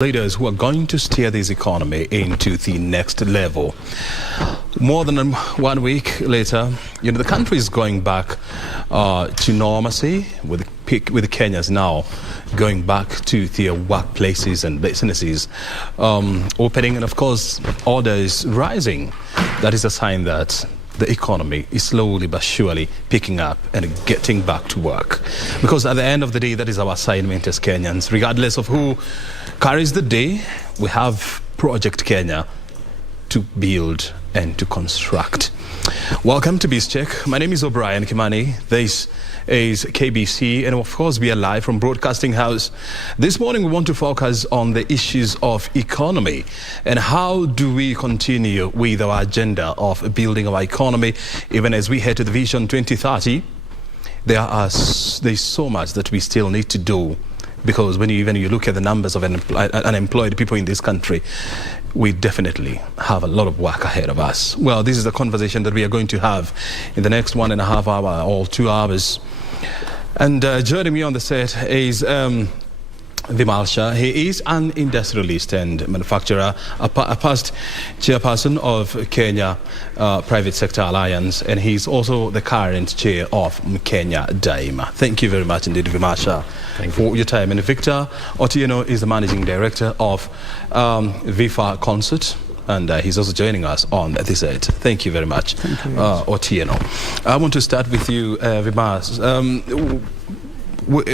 Leaders who are going to steer this economy into the next level. More than 1 week later, the country is going back to normalcy, with Kenyans now going back to their workplaces and businesses opening, and of course order is rising. That is a sign that the economy is slowly but surely picking up and getting back to work. Because at the end of the day, that is our assignment as Kenyans. Regardless of who carries the day, we have Project Kenya to build and to construct. Welcome to Biz Check. My name is O'Brien Kimani. This is KBC, and of course we are live from Broadcasting House. This morning we want to focus on the issues of economy and how do we continue with our agenda of building our economy even as we head to the Vision 2030. There's so much that we still need to do, because when you look at the numbers of unemployed people in this country, we definitely have a lot of work ahead of us. Well, this is a conversation that we are going to have in the next 1.5 hours or 2 hours. And joining me on the set is Vimal. He is an industrialist and manufacturer, a past chairperson of Kenya Private Sector Alliance, and he's also the current chair of Kenya Daima. Thank you very much indeed, Vimal, for your time. And Victor Otieno is the managing director of VIFA Concert, and he's also joining us on this side. Thank you very much, Otieno. I want to start with you, Vimal.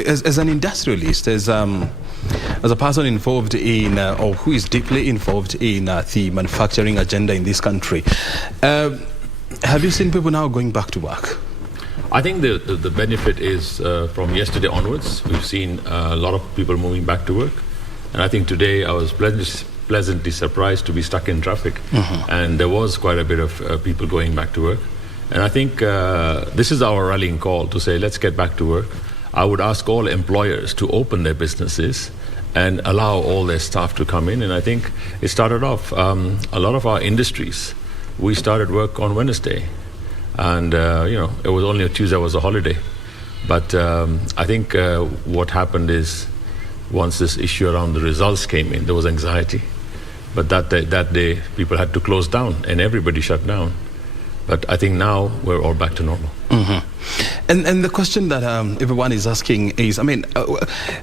As an industrialist, as a person involved in, or who is deeply involved in the manufacturing agenda in this country, have you seen people now going back to work? I think the benefit is from yesterday onwards. We've seen a lot of people moving back to work. And I think today I was pleasantly surprised to be stuck in traffic. And there was quite a bit of people going back to work. And I think this is our rallying call to say, let's get back to work. I would ask all employers to open their businesses and allow all their staff to come in. And I think it started off, a lot of our industries, we started work on Wednesday. And, it was only a Tuesday was a holiday. But I think what happened is, once this issue around the results came in, there was anxiety. But that day, people had to close down and everybody shut down. But I think now we're all back to normal. And the question that everyone is asking is,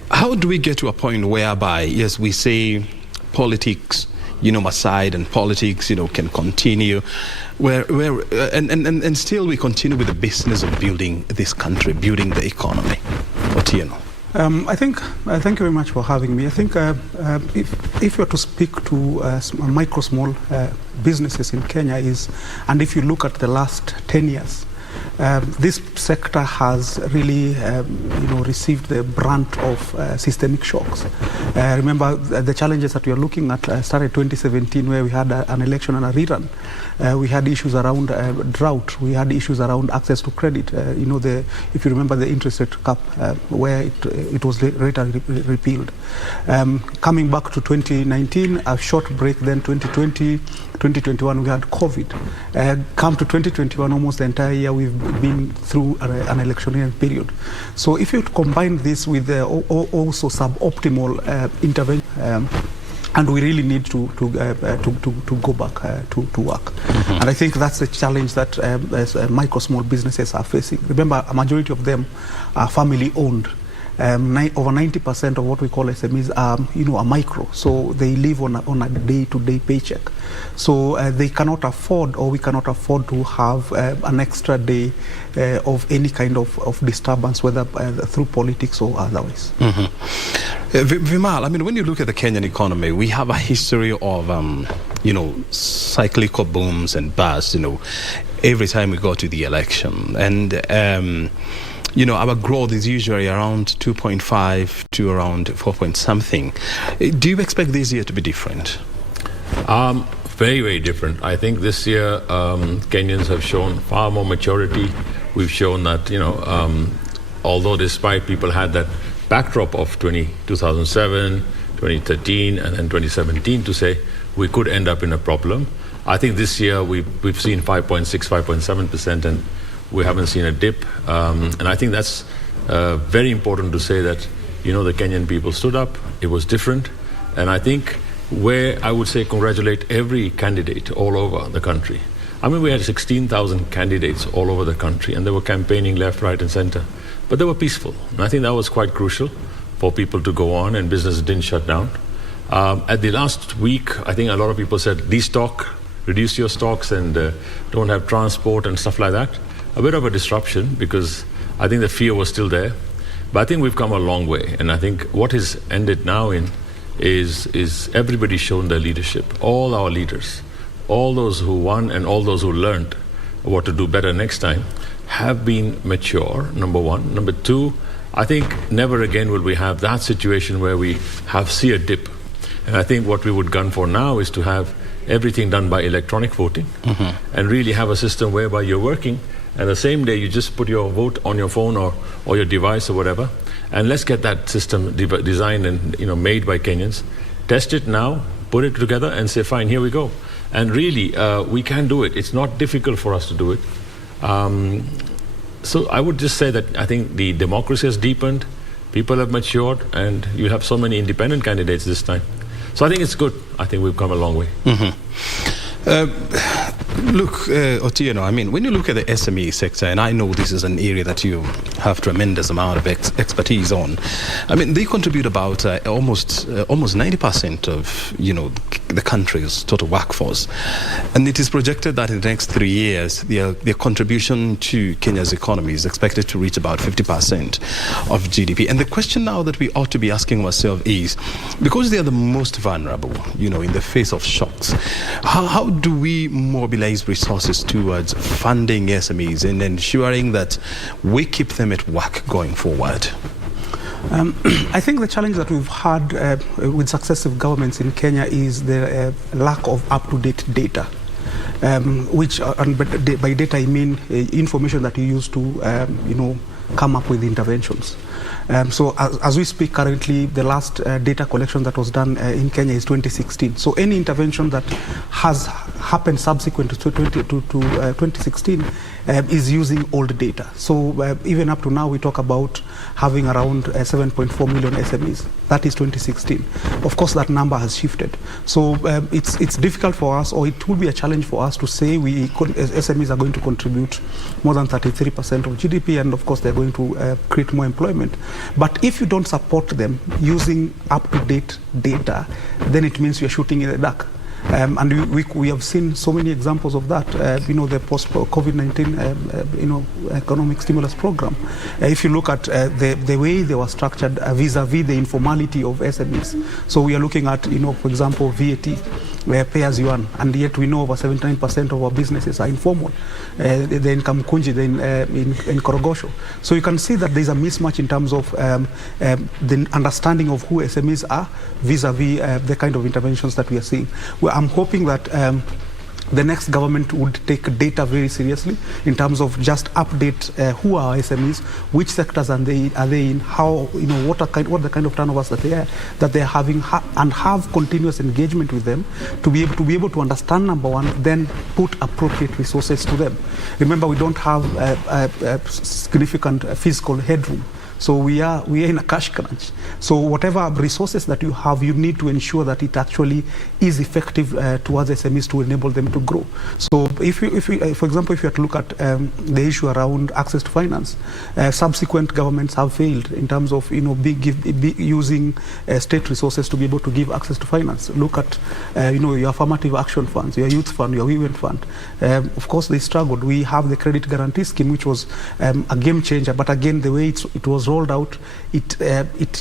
how do we get to a point whereby, yes, we say politics, aside, and politics, can continue, and still we continue with the business of building this country, building the economy? Otieno. Thank you very much for having me. I think if you are to speak to small businesses in Kenya and if you look at the last 10 years, this sector has really, received the brunt of systemic shocks. Remember, the challenges that we are looking at started 2017, where we had an election and a rerun. We had issues around drought. We had issues around access to credit. If you remember the interest rate cap, where it was later repealed. Coming back to 2019, a short break. Then 2020, 2021, we had COVID. Come to 2021, almost the entire year we've been through an electionary period. So if you combine this with also suboptimal intervention, and we really need to go back to work. And I think that's the challenge that micro small businesses are facing. Remember, a majority of them are family owned. Over 90% of what we call SMEs are micro, so they live on a day-to-day paycheck. So they cannot afford, or we cannot afford, to have an extra day of any kind of disturbance, whether through politics or otherwise. Vimal, when you look at the Kenyan economy, we have a history of cyclical booms and busts. Every time we go to the election, and our growth is usually around 2.5 to around 4 point something. Do you expect this year to be different? Very, very different. I think this year Kenyans have shown far more maturity. We've shown that, although despite people had that backdrop of 2007, 2013, and then 2017 to say we could end up in a problem, I think this year we've seen 5.6, 5.7%, and we haven't seen a dip. And I think that's very important to say that, the Kenyan people stood up. It was different. And I think where I would say congratulate every candidate all over the country. I mean, we had 16,000 candidates all over the country, and they were campaigning left, right, and center. But they were peaceful. And I think that was quite crucial for people to go on, and business didn't shut down. At the last week, I think a lot of people said, destock, reduce your stocks, and don't have transport and stuff like that. A bit of a disruption, because I think the fear was still there. But I think we've come a long way. And I think what is ended now in is everybody's shown their leadership. All our leaders, all those who won and all those who learned what to do better next time, have been mature, number one. Number two, I think never again will we have that situation where we see a dip. And I think what we would gun for now is to have everything done by electronic voting, and really have a system whereby you're working, and the same day you just put your vote on your phone or your device or whatever. And let's get that system designed and made by Kenyans. Test it now, put it together, and say, fine, here we go. And really, we can do it. It's not difficult for us to do it. So I would just say that I think the democracy has deepened, people have matured, and you have so many independent candidates this time. So I think it's good. I think we've come a long way. Look, Otieno, I mean, when you look at the SME sector, and I know this is an area that you have tremendous amount of expertise on, I mean, they contribute about almost 90% of, the country's total workforce. And it is projected that in the next 3 years, their contribution to Kenya's economy is expected to reach about 50% of GDP. And the question now that we ought to be asking ourselves is, because they are the most vulnerable, in the face of shocks, how do we mobilize resources towards funding SMEs and ensuring that we keep them at work going forward? I think the challenge that we've had with successive governments in Kenya is the lack of up-to-date data, which, by data I mean information that you use to, come up with interventions. So as we speak currently, the last data collection that was done in Kenya is 2016. So any intervention that has happened subsequent to 2016 is using old data. So even up to now, we talk about having around 7.4 million SMEs. That is 2016. Of course, that number has shifted. So it's difficult for us, or it will be a challenge for us to say SMEs are going to contribute more than 33% of GDP, and of course, they're going to create more employment. But if you don't support them using up-to-date data, then it means you're shooting in the dark. And we have seen so many examples of that. The post-COVID-19 economic stimulus program. If you look at the way they were structured vis-a-vis the informality of SMEs. So we are looking at, for example, VAT, pay as you earn, and yet we know over 79% of our businesses are informal. The income kunji in Korogosho. So you can see that there's a mismatch in terms of the understanding of who SMEs are vis-a-vis the kind of interventions that we are seeing. Well, I'm hoping that the next government would take data very seriously in terms of just update who are SMEs, which sectors are they in, how, what the kind of turnovers that they are having, and have continuous engagement with them to be able to understand, number one, then put appropriate resources to them. Remember, we don't have significant fiscal headroom. So we are in a cash crunch. So whatever resources that you have, you need to ensure that it actually is effective towards SMEs to enable them to grow. So if you, for example, if you have to look at the issue around access to finance, subsequent governments have failed in terms of using state resources to be able to give access to finance. Look at your affirmative action funds, your youth fund, your women fund. Of course, they struggled. We have the credit guarantee scheme, which was a game changer. But again, the way it was rolled out, it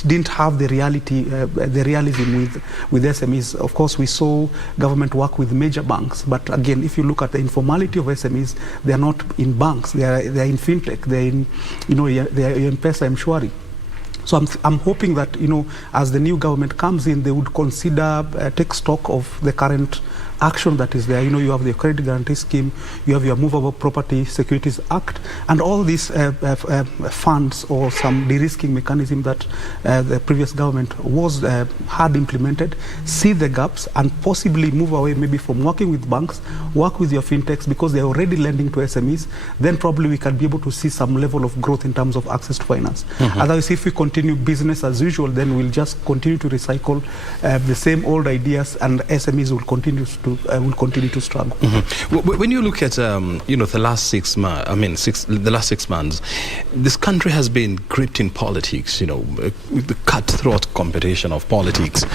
didn't have the realism with SMEs. Of course, we saw government work with major banks, but again, if you look at the informality of SMEs, they are not in banks, they are in fintech, they are in they are in M-Pesa, M-Shwari. So I'm hoping that as the new government comes in, they would consider take stock of the current action that is there. You have the Credit Guarantee Scheme, you have your Movable Property Securities Act, and all these funds or some de-risking mechanism that the previous government had implemented, see the gaps and possibly move away maybe from working with banks, work with your fintechs because they're already lending to SMEs. Then probably we can be able to see some level of growth in terms of access to finance. Otherwise, if we continue business as usual, then we'll just continue to recycle the same old ideas, and SMEs will continue to struggle. When you look at the last 6 months, the last 6 months, this country has been gripped in politics. The cutthroat competition of politics,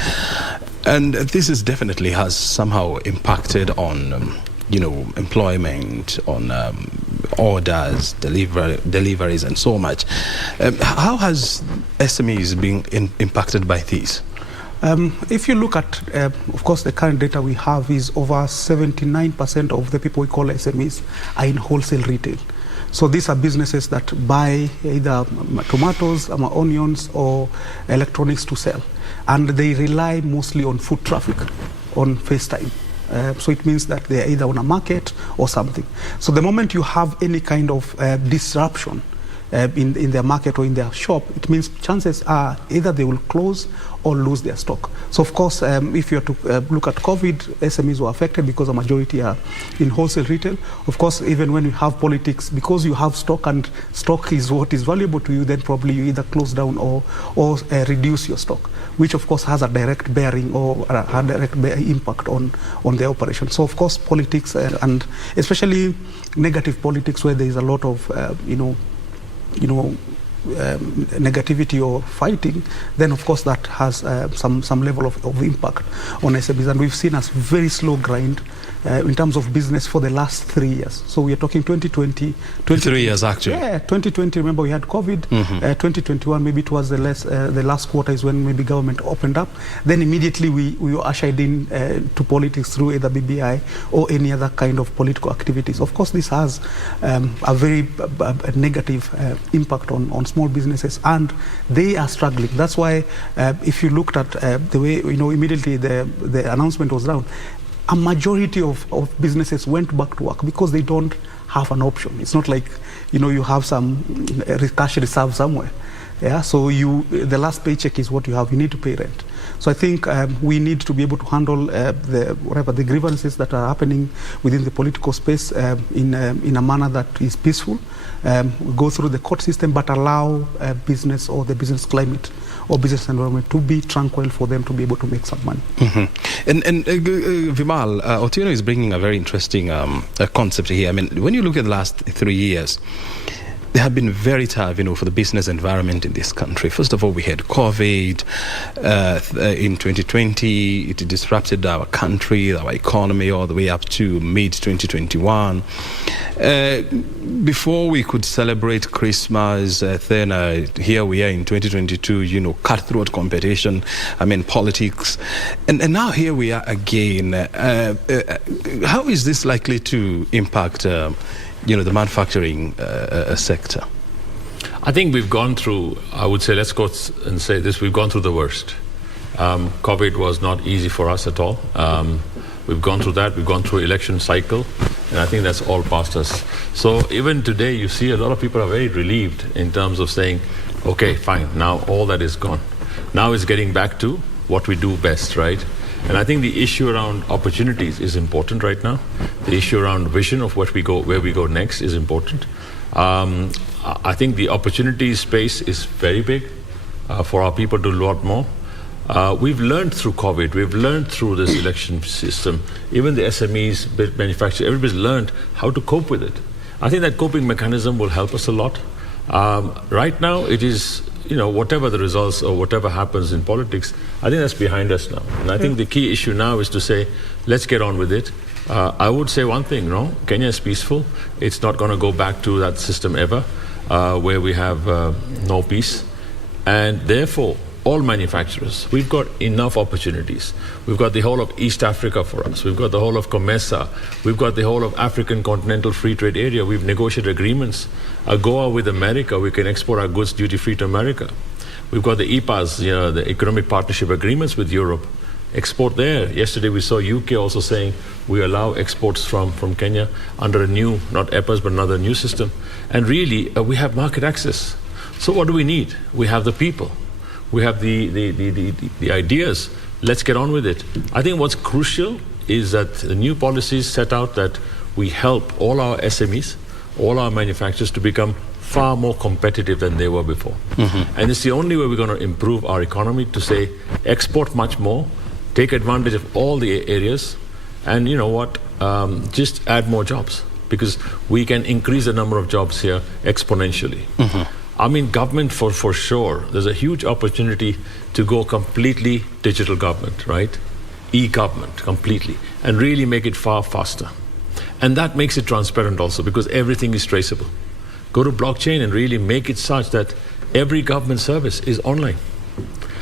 and this is definitely has somehow impacted on employment, on orders, deliveries, and so much. How has SMEs been impacted by these? If you look at, of course, the current data we have is over 79% of the people we call SMEs are in wholesale retail. So these are businesses that buy either tomatoes, onions, or electronics to sell. And they rely mostly on foot traffic, on FaceTime. So it means that they're either on a market or something. So the moment you have any kind of disruption in their market or in their shop, it means chances are either they will close or lose their stock. So of course, if you are to look at COVID, SMEs were affected because a majority are in wholesale retail. Of course, even when you have politics, because you have stock and stock is what is valuable to you, then probably you either close down or reduce your stock, which of course has a direct bearing or a direct impact on their operation. So of course, politics and especially negative politics where there is a lot of negativity or fighting, then of course that has some level of impact on SMEs. And we've seen a very slow grind in terms of business for the last 3 years. So we are talking 2020. 3 years actually. Yeah, 2020, remember we had COVID. 2021, maybe it was the last quarter is when maybe government opened up. Then immediately we were ushered in to politics through either BBI or any other kind of political activities. Of course, this has a very negative impact on small businesses, and they are struggling. That's why if you looked at the way, immediately the announcement was down, a majority of businesses went back to work because they don't have an option. It's not like, you have some cash reserve somewhere. Yeah, so the last paycheck is what you have. You need to pay rent. So I think we need to be able to handle the grievances that are happening within the political space in a manner that is peaceful. Go through the court system, but allow business or the business climate or business environment to be tranquil for them to be able to make some money. And Vimal, Otieno is bringing a very interesting concept here. I mean, when you look at the last 3 years, they have been very tough, for the business environment in this country. First of all, we had COVID in 2020. It disrupted our country, our economy, all the way up to mid-2021. Before we could celebrate Christmas, then here we are in 2022, cutthroat competition, politics. And now here we are again. How is this likely to impact the manufacturing sector? I think we've gone through, I would say, let's go and say this, we've gone through the worst. COVID was not easy for us at all. We've gone through that, we've gone through election cycle, and I think that's all past us. So even today, you see a lot of people are very relieved in terms of saying, okay, fine, now all that is gone. Now it's getting back to what we do best, right? And I think the issue around opportunities is important right now. The issue around vision of where we go next is important. I think the opportunity space is very big for our people to do a lot more. We've learned through COVID, we've learned through this election system, even the SMEs, manufacturers, everybody's learned how to cope with it. I think that coping mechanism will help us a lot. Right now, it is, whatever the results or whatever happens in politics, I think that's behind us now. And I think the key issue now is to say, let's get on with it. I would say one thing, Kenya is peaceful. It's not going to go back to that system ever, where we have no peace. And therefore, all manufacturers, we've got enough opportunities. We've got the whole of East Africa for us. We've got the whole of COMESA. We've got the whole of African Continental Free Trade Area. We've negotiated agreements. AGOA with America, we can export our goods duty-free to America. We've got the EPAs, the Economic Partnership Agreements with Europe. export there. Yesterday we saw UK also saying we allow exports from Kenya under a new, not EPAs, but another new system. And really, we have market access. So what do we need? We have the people. We have the ideas. Let's get on with it. I think what's crucial is that the new policies set out that we help all our SMEs, all our manufacturers to become far more competitive than they were before. And it's the only way we're going to improve our economy, to say export much more, take advantage of all the areas, and you know what, just add more jobs, because we can increase the number of jobs here exponentially. I mean, government for sure, there's a huge opportunity to go completely digital government, right? E-government completely, and really make it far faster. And that makes it transparent also, because everything is traceable. Go to blockchain and really make it such that every government service is online,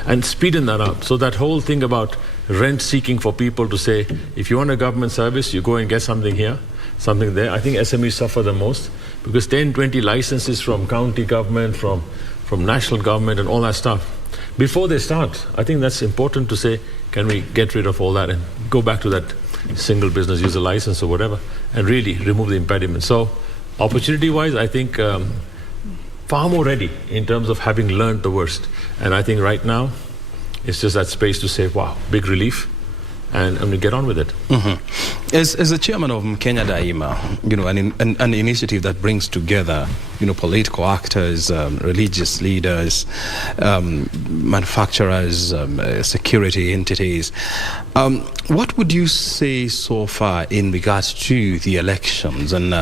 and speeden that up. So that whole thing about rent seeking for people to say, if you want a government service, you go and get something here, something there. I think SMEs suffer the most, because 10, 20 licenses from county government, from national government and all that stuff. Before they start, I think that's important to say, can we get rid of all that and go back to that single business user license or whatever, and really remove the impediment. So opportunity-wise, I think far more ready in terms of having learned the worst. And I think right now, it's just that space to say, wow, big relief, and we get on with it. As the chairman of Kenya Daima, you know, an initiative that brings together, you know, political actors, religious leaders, manufacturers, security entities, what would you say so far in regards to the elections, and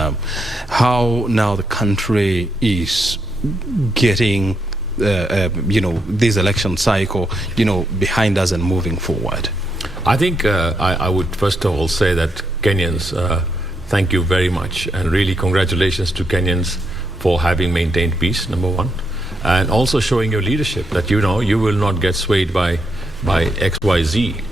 how now the country is getting you know, this election cycle, you know, behind us and moving forward? I think I would first of all say that Kenyans, thank you very much, and really congratulations to Kenyans for having maintained peace, number one, and also showing your leadership that, you know, you will not get swayed by XYZ.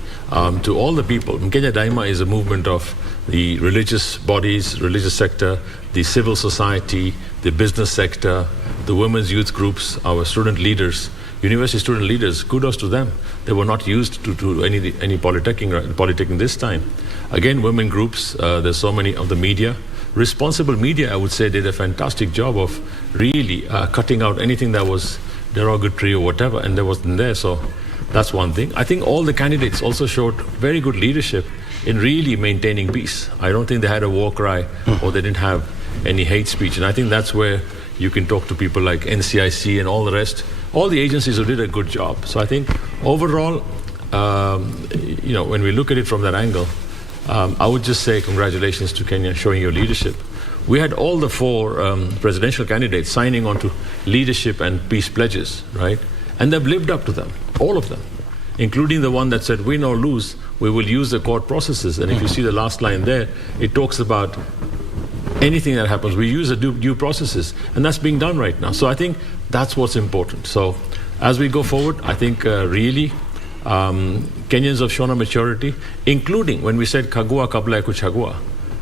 To all the people, Kenya Daima is a movement of the religious bodies, religious sector, the civil society, the business sector, the women's youth groups, our student leaders, university student leaders. Kudos to them. They were not used to any politicking this time. Again, women groups, there's so many of the media. Responsible media, I would say, did a fantastic job of really cutting out anything that was derogatory or whatever, and there wasn't there. So that's one thing. I think all the candidates also showed very good leadership in really maintaining peace. I don't think they had a war cry or they didn't have any hate speech. And I think that's where you can talk to people like NCIC and all the rest, all the agencies who did a good job. So I think overall, you know, when we look at it from that angle, I would just say congratulations to Kenya showing your leadership. We had all the four presidential candidates signing on to leadership and peace pledges, right? And they've lived up to them, all of them, including the one that said, win or lose, we will use the court processes. And if you see the last line there, it talks about anything that happens, we use the due processes. And that's being done right now. So I think that's what's important. So as we go forward, I think really Kenyans have shown a maturity, including when we said Kagua kabla ya kuchagua.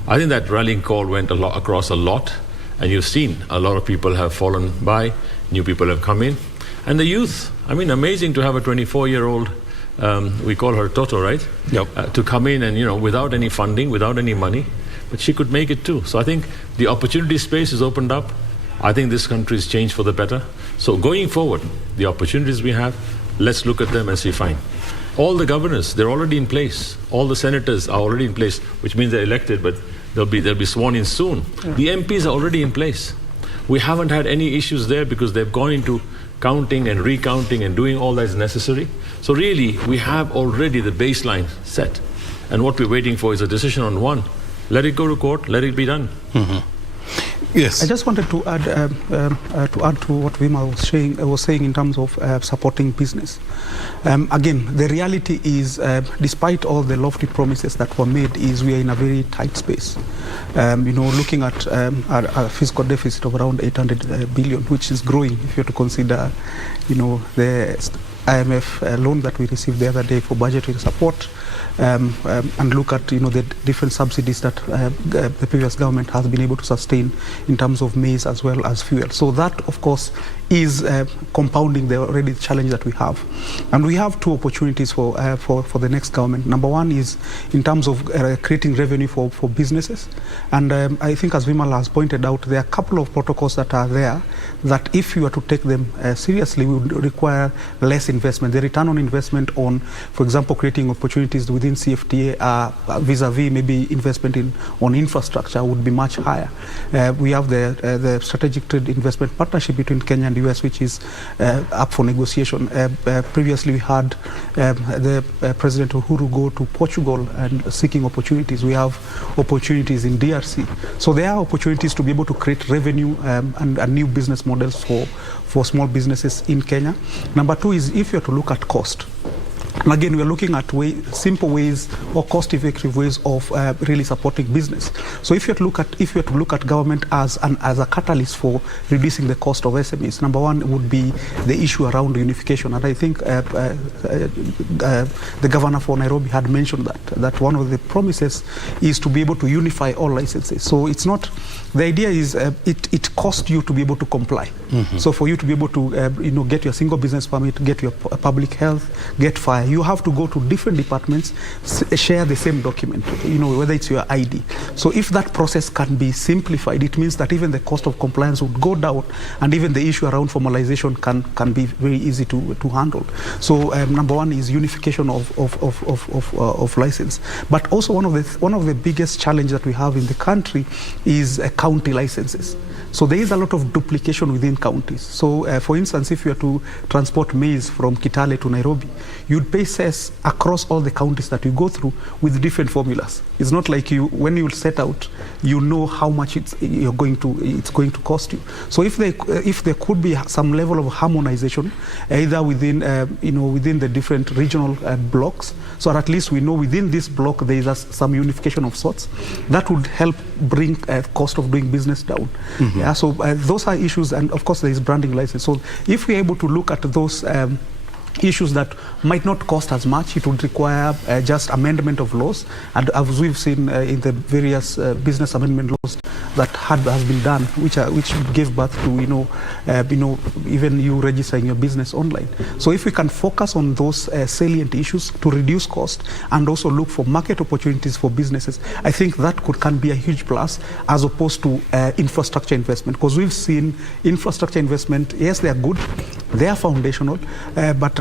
I think that rallying call went across a lot. And you've seen a lot of people have fallen by, new people have come in. And the youth, I mean, amazing to have a 24-year-old, we call her Toto, right? Yep. To come in and, you know, without any funding, without any money, but she could make it too. So I think the opportunity space is opened up. I think this country has changed for the better. So going forward, the opportunities we have, let's look at them and see, fine. All the governors, they're already in place. All the senators are already in place, which means they're elected, but they'll be sworn in soon. Yeah. The MPs are already in place. We haven't had any issues there because they've gone into counting and recounting and doing all that is necessary. So really, we have already the baseline set. And what we're waiting for is a decision on one. Let it go to court, let it be done. Yes. I just wanted to add to what Vima was saying in terms of supporting business. Again, the reality is, despite all the lofty promises that were made, is we are in a very tight space. You know, looking at our fiscal deficit of around 800 billion, which is growing if you have to consider, you know, the IMF loan that we received the other day for budgetary support, and look at, you know, the different subsidies that the previous government has been able to sustain in terms of maize as well as fuel. So that, of course, is compounding the already challenge that we have. And we have two opportunities for the next government. Number one is in terms of creating revenue for businesses. And I think, as Vimal has pointed out, there are a couple of protocols that are there that if you were to take them seriously, would require less investment. The return on investment on, for example, creating opportunities within CFTA vis-a-vis maybe investment on infrastructure would be much higher. We have the Strategic Trade Investment Partnership between Kenya and US, which is up for negotiation. Previously, we had the President Uhuru go to Portugal and seeking opportunities. We have opportunities in DRC. So there are opportunities to be able to create revenue and new business models for small businesses in Kenya. Number two is if you're to look at cost. And again, we are looking at simple ways or cost-effective ways of really supporting business. So if you have to look at government as a catalyst for reducing the cost of SMEs, number one would be the issue around unification. And I think the governor for Nairobi had mentioned that one of the promises is to be able to unify all licenses. So it's not, the idea is it costs you to be able to comply. Mm-hmm. So for you to be able to get your single business permit, get your public health, get fire, you have to go to different departments, share the same document, whether it's your ID. So if that process can be simplified, it means that even the cost of compliance would go down, and even the issue around formalization can be very easy to handle. So number one is unification of license. But also one of the biggest challenges that we have in the country is county licenses. So there is a lot of duplication within counties. So for instance, if you are to transport maize from Kitale to Nairobi, you'd pay cess across all the counties that you go through with different formulas. It's not like when you set out, you know how much it's going to cost you. So if there could be some level of harmonization, either within within the different regional blocks, so at least we know within this block there is some unification of sorts, that would help bring cost of doing business down. Mm-hmm. Yeah, so those are issues, and of course there is branding license. So if we're able to look at those issues that might not cost as much, it would require just amendment of laws, and as we've seen in the various business amendment laws that has been done, which gave birth to even you registering your business online. So if we can focus on those salient issues to reduce cost and also look for market opportunities for businesses, I think that can be a huge plus as opposed to infrastructure investment, because we've seen infrastructure investment, yes, they are good, they are foundational, but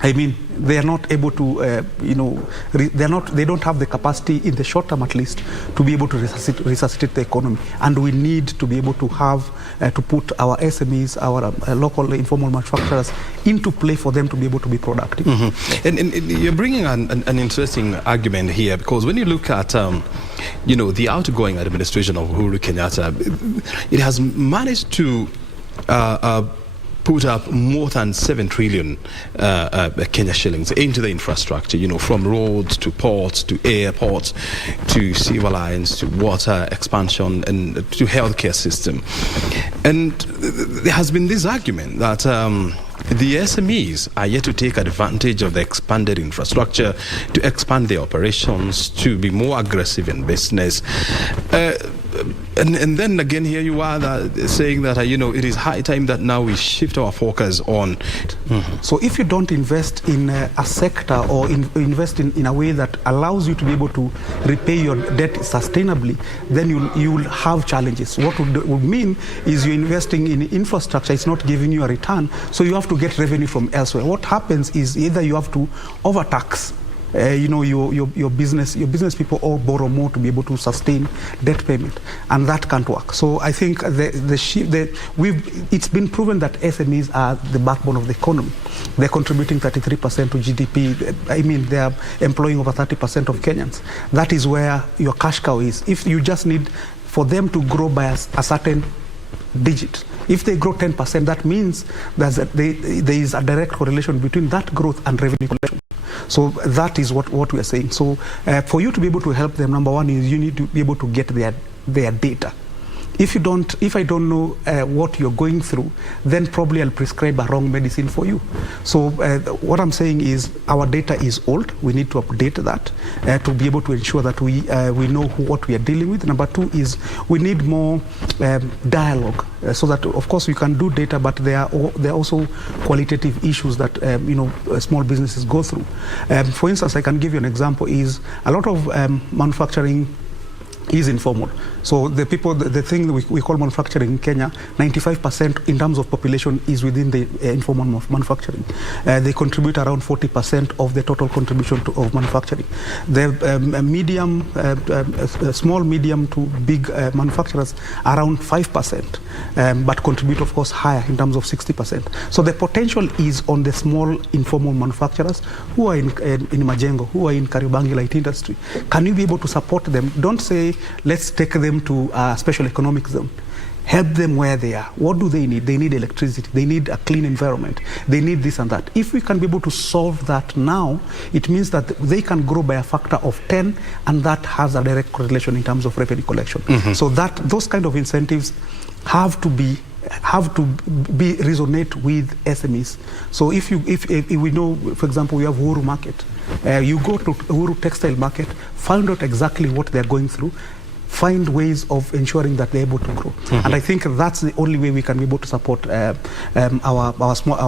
they are not able to, they don't have the capacity in the short term at least to be able to resuscitate the economy. And we need to be able to have, to put our SMEs, our local informal manufacturers into play for them to be able to be productive. Mm-hmm. And you're bringing an interesting argument here, because when you look at, the outgoing administration of Uhuru Kenyatta, it has managed to put up more than 7 trillion Kenya shillings into the infrastructure, from roads to ports to airports to civil lines to water expansion and to healthcare system. And there has been this argument that the SMEs are yet to take advantage of the expanded infrastructure to expand their operations, to be more aggressive in business. And then again, here you are saying that, it is high time that now we shift our focus on. Mm-hmm. So if you don't invest in a sector or invest in a way that allows you to be able to repay your debt sustainably, then you'll have challenges. What would mean is you're investing in infrastructure, it's not giving you a return, so you have to get revenue from elsewhere. What happens is either you have to overtax your business people all borrow more to be able to sustain debt payment, and that can't work. So I think it's been proven that SMEs are the backbone of the economy. They're contributing 33% to GDP. They are employing over 30% of Kenyans. That is where your cash cow is. If you just need for them to grow by a certain digit, if they grow 10%, that means that there is a direct correlation between that growth and revenue collection. So that is what we are saying. So for you to be able to help them, number one is you need to be able to get their data. If I don't know what you're going through, then probably I'll prescribe a wrong medicine for you. So what I'm saying is our data is old. We need to update that to be able to ensure that we know what we are dealing with. Number two is we need more dialogue so that, of course, we can do data, but there are also qualitative issues that small businesses go through. For instance, I can give you an example. Is a lot of manufacturing is informal. So the thing we call manufacturing in Kenya, 95% in terms of population is within the informal manufacturing. They contribute around 40% of the total contribution of manufacturing. The small, medium to big manufacturers around 5%, but contribute, of course, higher in terms of 60%. So the potential is on the small informal manufacturers who are in Majengo, who are in Kariobangi light industry. Can you be able to support them? Don't say, let's take them to a special economic zone. Help them where they are. What do they need? They need electricity. They need a clean environment. They need this and that. If we can be able to solve that now, it means that they can grow by a factor of 10, and that has a direct correlation in terms of revenue collection. So those kind of incentives have to resonate with SMEs. So if we know, for example, we have Uhuru Market. You go to Uhuru Textile Market, find out exactly what they're going through, find ways of ensuring that they're able to grow. And I think that's the only way we can be able to support our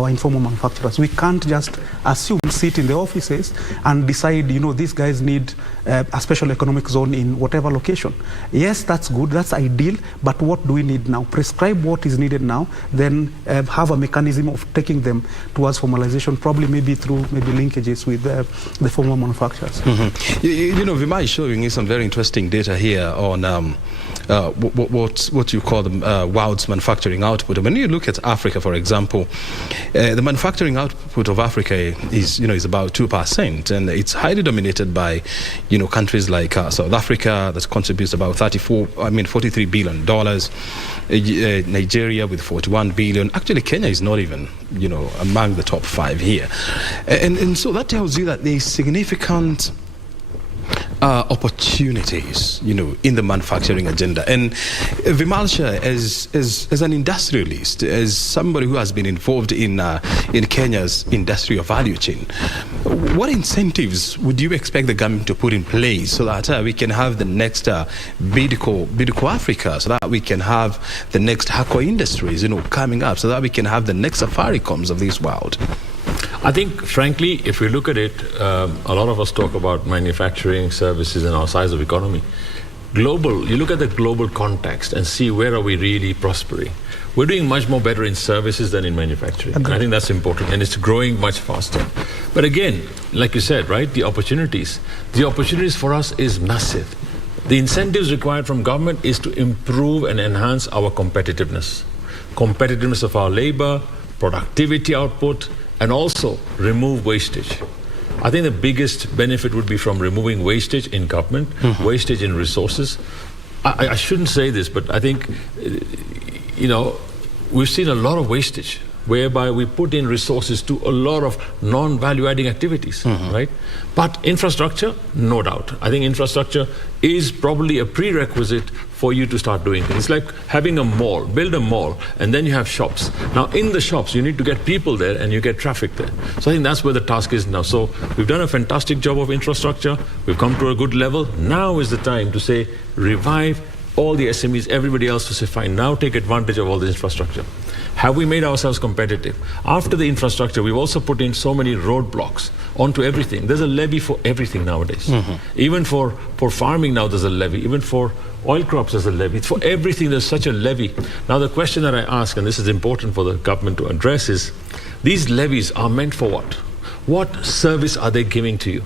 informal manufacturers. We can't just assume, sit in the offices and decide, these guys need a special economic zone in whatever location. Yes, that's good, that's ideal, but what do we need now? Prescribe what is needed now, then have a mechanism of taking them towards formalization, probably maybe through linkages with the formal manufacturers. Vima is showing you some very interesting data here on what you call the world's manufacturing output. When you look at Africa, for example, the manufacturing output of Africa is about 2%, and it's highly dominated by countries like South Africa, that contributes about $43 billion. Nigeria with 41 billion. Actually, Kenya is not even among the top 5 here, and so that tells you that there is significant opportunities, in the manufacturing agenda. And Vimalsha, as an industrialist, as somebody who has been involved in Kenya's industrial value chain, what incentives would you expect the government to put in place so that we can have the next Bidco Africa, so that we can have the next Hako Industries, coming up, so that we can have the next Safaricoms of this world? I think, frankly, if we look at it, a lot of us talk about manufacturing, services, and our size of economy. You look at the global context and see where are we really prospering. We're doing much more better in services than in manufacturing. And I think that's important, and it's growing much faster. But again, like you said, right, the opportunities for us is massive. The incentives required from government is to improve and enhance our competitiveness of our labor, productivity output, and also remove wastage. I think the biggest benefit would be from removing wastage in government, wastage in resources. I shouldn't say this, but I think, we've seen a lot of wastage whereby we put in resources to a lot of non-value-adding activities, right? But infrastructure, no doubt. I think infrastructure is probably a prerequisite for you to start doing things. It's like having a mall, build a mall, and then you have shops. Now, in the shops, you need to get people there and you get traffic there. So I think that's where the task is now. So we've done a fantastic job of infrastructure. We've come to a good level. Now is the time to say, revive all the SMEs, everybody else, to say, fine, now take advantage of all the infrastructure. Have we made ourselves competitive? After the infrastructure, we've also put in so many roadblocks onto everything. There's a levy for everything nowadays. Even for farming now, there's a levy. Even for oil crops, there's a levy. For everything, there's such a levy. Now, the question that I ask, and this is important for the government to address, is these levies are meant for what? What service are they giving to you?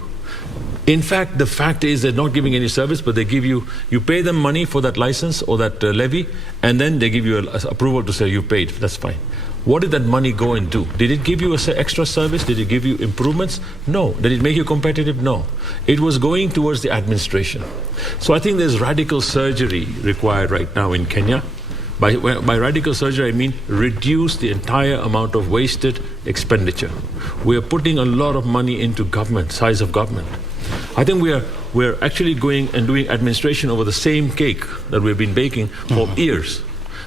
In fact, the fact is they're not giving any service, but they give you pay them money for that license or that levy, and then they give you approval to say you paid. That's fine. What did that money go and do? Did it give you an extra service? Did it give you improvements? No. Did it make you competitive? No. It was going towards the administration. So I think there's radical surgery required right now in Kenya. By radical surgery, I mean reduce the entire amount of wasted expenditure. We are putting a lot of money into government, size of government. I think we're actually going and doing administration over the same cake that we've been baking for years.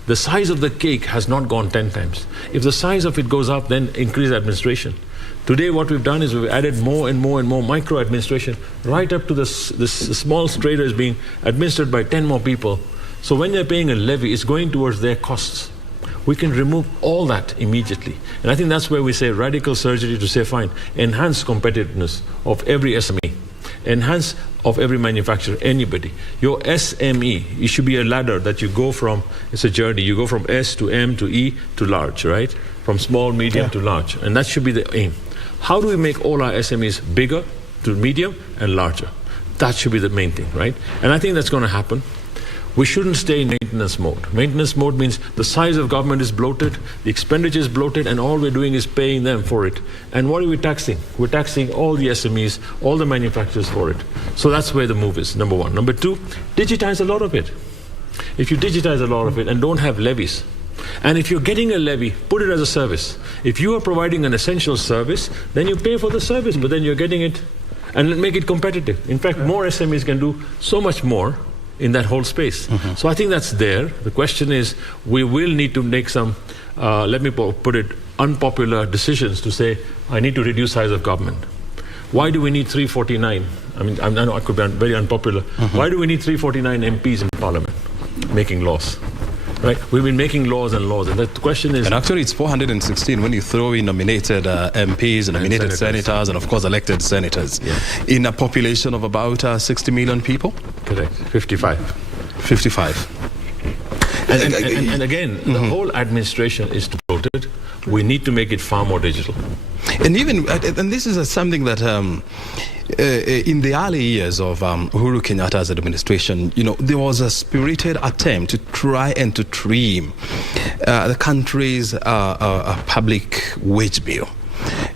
The size of the cake has not gone 10 times. If the size of it goes up, then increase administration. Today what we've done is we've added more and more and more micro administration right up to this small trader is being administered by 10 more people. So when they're paying a levy, it's going towards their costs. We can remove all that immediately. And I think that's where we say radical surgery to say, fine, enhance competitiveness of every SME, enhance of every manufacturer, anybody. Your SME, it should be a ladder that you go from, it's a journey, you go from S to M to E to large, right? From small, medium to large. And that should be the aim. How do we make all our SMEs bigger to medium and larger? That should be the main thing, right? And I think that's going to happen. We shouldn't stay in maintenance mode. Maintenance mode means the size of government is bloated, the expenditure is bloated, and all we're doing is paying them for it. And what are we taxing? We're taxing all the SMEs, all the manufacturers for it. So that's where the move is, number one. Number two, digitize a lot of it. If you digitize a lot of it and don't have levies, and if you're getting a levy, put it as a service. If you are providing an essential service, then you pay for the service, but then you're getting it and make it competitive. In fact, more SMEs can do so much more in that whole space. So I think that's there. The question is, we will need to make some, let me put it, unpopular decisions to say, I need to reduce size of government. Why do we need 349? I mean, I know I could be very unpopular. Why do we need 349 MPs in Parliament making laws? Right? We've been making laws and laws, and the question is... And actually it's 416 when you throw in nominated MPs, and nominated senators, and of course elected senators, in a population of about 60 million people? Correct, 55. 55. And again, the whole administration is bloated. We need to make it far more digital. And even, and this is something that in the early years of Uhuru Kenyatta's administration, you know, there was a spirited attempt to try and to trim the country's public wage bill.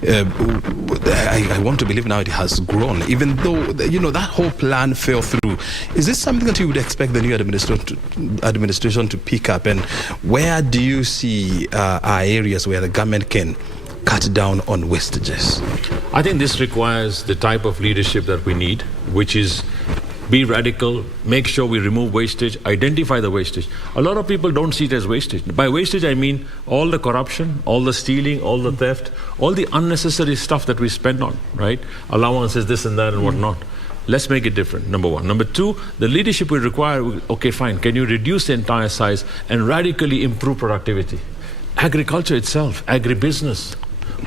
I want to believe now it has grown, even though, you know, that whole plan fell through. Is this something that you would expect the new administration to pick up? And where do you see are areas where the government can cut down on wastages? I think this requires the type of leadership that we need, which is be radical, make sure we remove wastage, identify the wastage. A lot of people don't see it as wastage. By wastage, I mean all the corruption, all the stealing, all the theft, all the unnecessary stuff that we spend on, right? Allowances, this and that and whatnot. Let's make it different, number one. Number two, the leadership will require, okay, fine, can you reduce the entire size and radically improve productivity? Agriculture itself, agribusiness.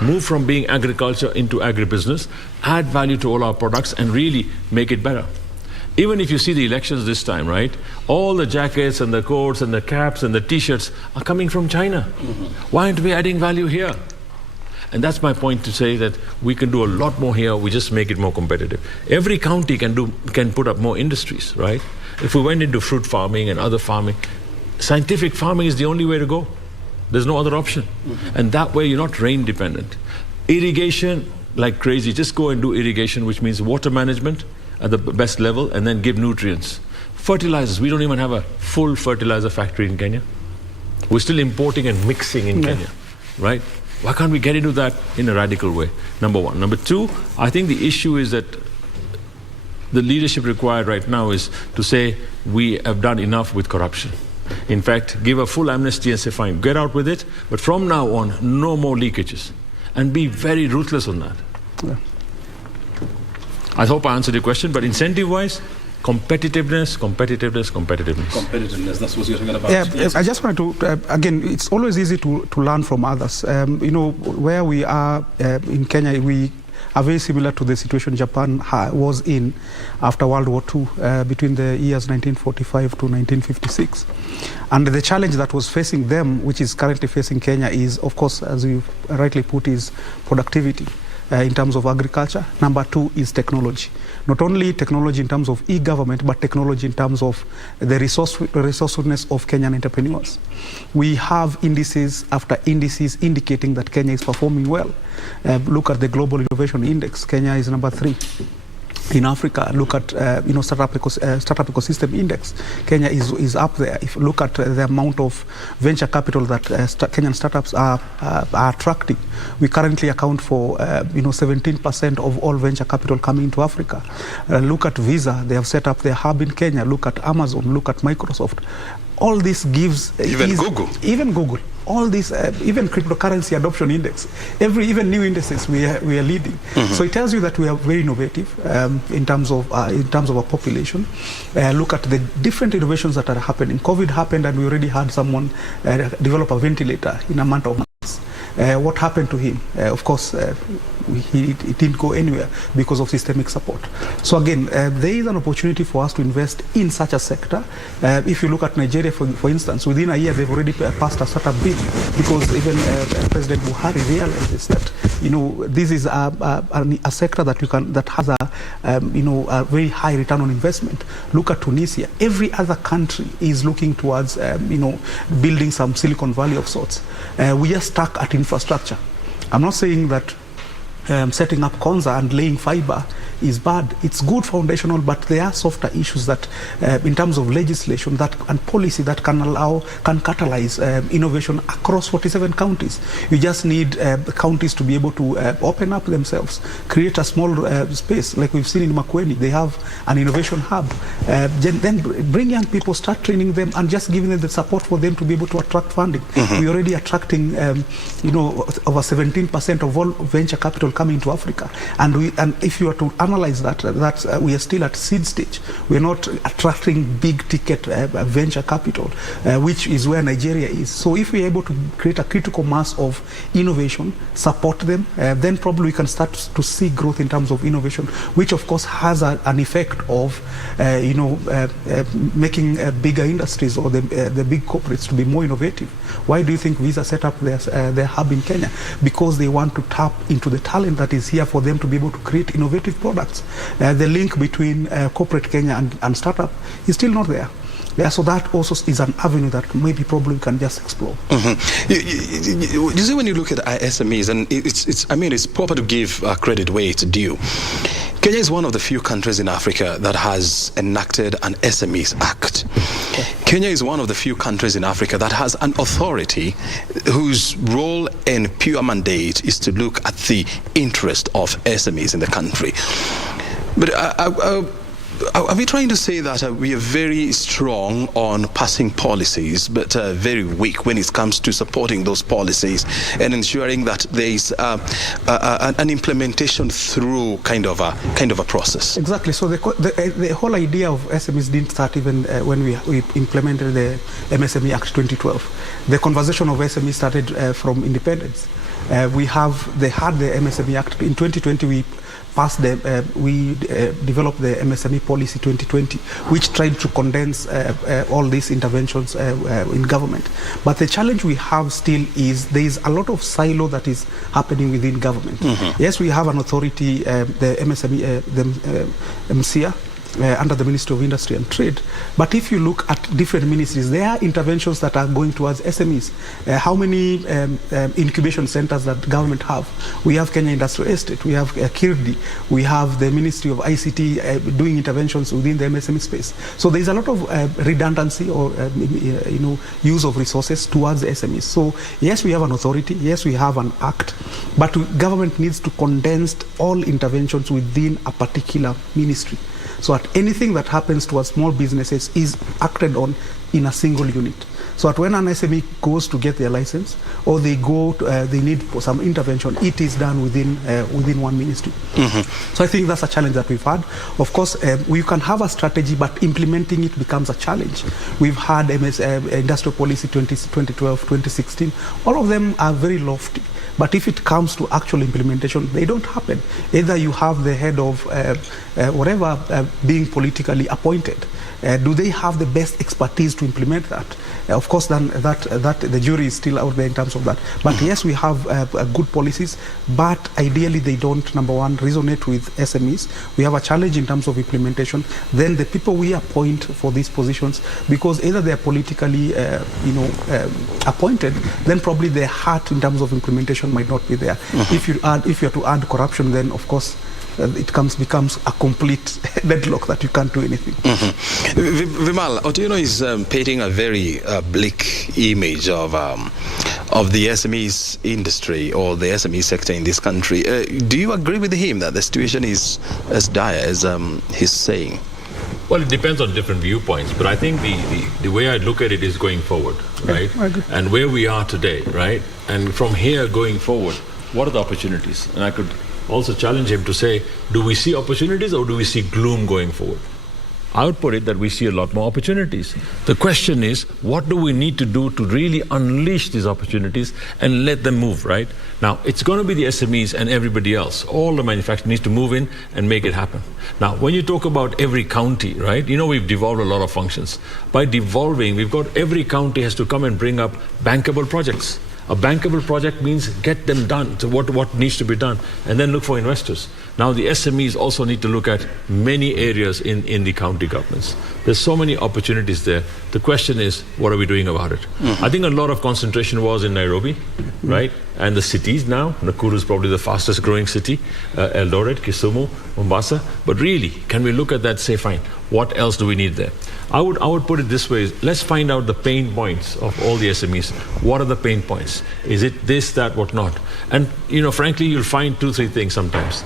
Move from being agriculture into agribusiness, add value to all our products and really make it better. Even if you see the elections this time, right? All the jackets and the coats and the caps and the t-shirts are coming from China. Why aren't we adding value here? And that's my point to say that we can do a lot more here. We just make it more competitive. Every county can put up more industries, right? If we went into fruit farming and other farming, scientific farming is the only way to go. There's no other option. And that way you're not rain dependent. Irrigation, like crazy, just go and do irrigation, which means water management at the best level and then give nutrients. Fertilizers, we don't even have a full fertilizer factory in Kenya. We're still importing and mixing in Kenya, right? Why can't we get into that in a radical way? Number one. Number two, I think the issue is that the leadership required right now is to say we have done enough with corruption. In fact, give a full amnesty and say, fine, get out with it. But from now on, no more leakages. And be very ruthless on that. Yeah. I hope I answered your question. But incentive-wise, competitiveness. Competitiveness, that's what you're talking about. Yeah, yes. I just wanted to, again, it's always easy to learn from others. You know, where we are in Kenya, we are very similar to the situation Japan was in after World War II between the years 1945 to 1956. And the challenge that was facing them, which is currently facing Kenya, is, of course, as you rightly put, is productivity in terms of agriculture. Number two is technology. Not only technology in terms of e-government, but technology in terms of the resourcefulness of Kenyan entrepreneurs. We have indices after indices indicating that Kenya is performing well. Look at the Global Innovation Index. Kenya is number 3. in Africa. Look at startup ecosystem index. Kenya is up there. If you look at the amount of venture capital that Kenyan startups are attracting, we currently account for 17% of all venture capital coming into Africa. Look at Visa; they have set up their hub in Kenya. Look at Amazon. Look at Microsoft. All this gives even Google. All this, even cryptocurrency adoption index, even new indices we are leading. So it tells you that we are very innovative in terms of our population. Look at the different innovations that are happening. COVID happened, and we already had someone develop a ventilator in a month of months. What happened to him? Of course, he didn't go anywhere because of systemic support. So again, there is an opportunity for us to invest in such a sector. If you look at Nigeria, for instance, within a year they've already passed a startup bill, because even President Buhari realizes that this is a sector that has a very high return on investment. Look at Tunisia. Every other country is looking towards building some Silicon Valley of sorts. We are stuck at infrastructure. I'm not saying that setting up Konza and laying fiber is bad. It's good foundational, but there are softer issues that in terms of legislation and policy that can catalyze innovation across 47 counties. You just need counties to be able to open up themselves, create a small space like we've seen in Makueni. They have an innovation hub. Then bring young people, start training them, and just giving them the support for them to be able to attract funding. We're already attracting over 17% of all venture capital coming to Africa, and if you are to analyze that we are still at seed stage. We're not attracting big ticket venture capital, which is where Nigeria is. So if we're able to create a critical mass of innovation, support them, then probably we can start to see growth in terms of innovation, which of course has an effect of making bigger industries or the big corporates to be more innovative. Why do you think Visa set up their hub in Kenya? Because they want to tap into the talent that is here for them to be able to create innovative products. The link between corporate Kenya and startup is still not there. Yeah, so that also is an avenue that maybe probably we can just explore. You see, when you look at SMEs, and it's proper to give credit where it's due. Kenya is one of the few countries in Africa that has enacted an SMEs Act. Kenya is one of the few countries in Africa that has an authority whose role and pure mandate is to look at the interest of SMEs in the country. But are we trying to say that we are very strong on passing policies, but very weak when it comes to supporting those policies and ensuring that there is an implementation through kind of a process? Exactly. So the whole idea of SMEs didn't start even when we implemented the MSME Act 2012. The conversation of SMEs started from independence. They had the MSME Act in 2020. We developed the MSME Policy 2020, which tried to condense all these interventions in government. But the challenge we have still is there is a lot of silo that is happening within government. Yes, we have an authority, the MSME, MCA, under the Ministry of Industry and Trade. But if you look at different ministries, there are interventions that are going towards SMEs. How many incubation centers that government have? We have Kenya Industrial Estate, we have KIRDI, we have the Ministry of ICT doing interventions within the MSME space. So there is a lot of redundancy or use of resources towards the SMEs. So yes, we have an authority, yes, we have an act, but government needs to condense all interventions within a particular ministry. So that anything that happens towards small businesses is acted on in a single unit. So that when an SME goes to get their license, or they need some intervention, it is done within one ministry. So I think that's a challenge that we've had. Of course, we can have a strategy, but implementing it becomes a challenge. We've had Industrial Policy 2012, 2016. All of them are very lofty. But if it comes to actual implementation, they don't happen. Either you have the head of being politically appointed. Do they have the best expertise to implement that? Of course, then that the jury is still out there in terms of that. But yes, we have good policies, but ideally they don't, number one, resonate with SMEs. We have a challenge in terms of implementation. Then the people we appoint for these positions, because either they are politically appointed, then probably their heart in terms of implementation might not be there. If you are to add corruption, then of course it becomes a complete deadlock that you can't do anything. Vimal, Otieno is painting a very bleak image of the SMEs industry or the SME sector in this country. Do you agree with him that the situation is as dire as he's saying? Well, it depends on different viewpoints, but I think the way I look at it is going forward, right? I agree. And where we are today, right? And from here going forward, what are the opportunities? And I could also challenge him to say, do we see opportunities or do we see gloom going forward? I would put it that we see a lot more opportunities. The question is, what do we need to do to really unleash these opportunities and let them move, right? Now, it's going to be the SMEs and everybody else. All the manufacturers need to move in and make it happen. Now, when you talk about every county, right, you know we've devolved a lot of functions. By devolving, we've got every county has to come and bring up bankable projects. A bankable project means get them done, to what needs to be done, and then look for investors. Now the SMEs also need to look at many areas in the county governments. There's so many opportunities there. The question is, what are we doing about it? I think a lot of concentration was in Nairobi, right? And the cities now, Nakuru is probably the fastest growing city, Eldoret, Kisumu, Mombasa. But really, can we look at that and say, fine, what else do we need there? I would put it this way, let's find out the pain points of all the SMEs. What are the pain points? Is it this, that, what not? And, you know, frankly, you'll find 2-3 things sometimes.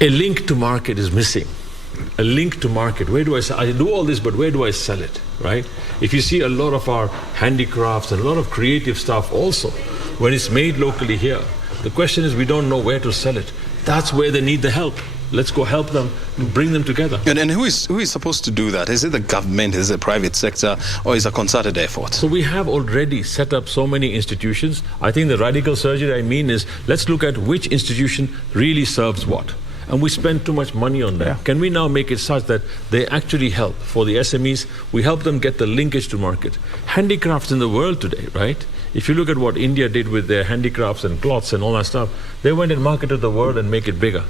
A link to market is missing. A link to market. Where do I sell? I do all this, but where do I sell it, right? If you see a lot of our handicrafts and a lot of creative stuff also, when it's made locally here, the question is we don't know where to sell it. That's where they need the help. Let's go help them, bring them together. And who is supposed to do that? Is it the government, is it the private sector, or is it a concerted effort? So we have already set up so many institutions. I think the radical surgery I mean is, let's look at which institution really serves what. And we spend too much money on that. Yeah. Can we now make it such that they actually help? For the SMEs, we help them get the linkage to market. Handicrafts in the world today, right? If you look at what India did with their handicrafts and cloths and all that stuff, they went and marketed the world and make it bigger.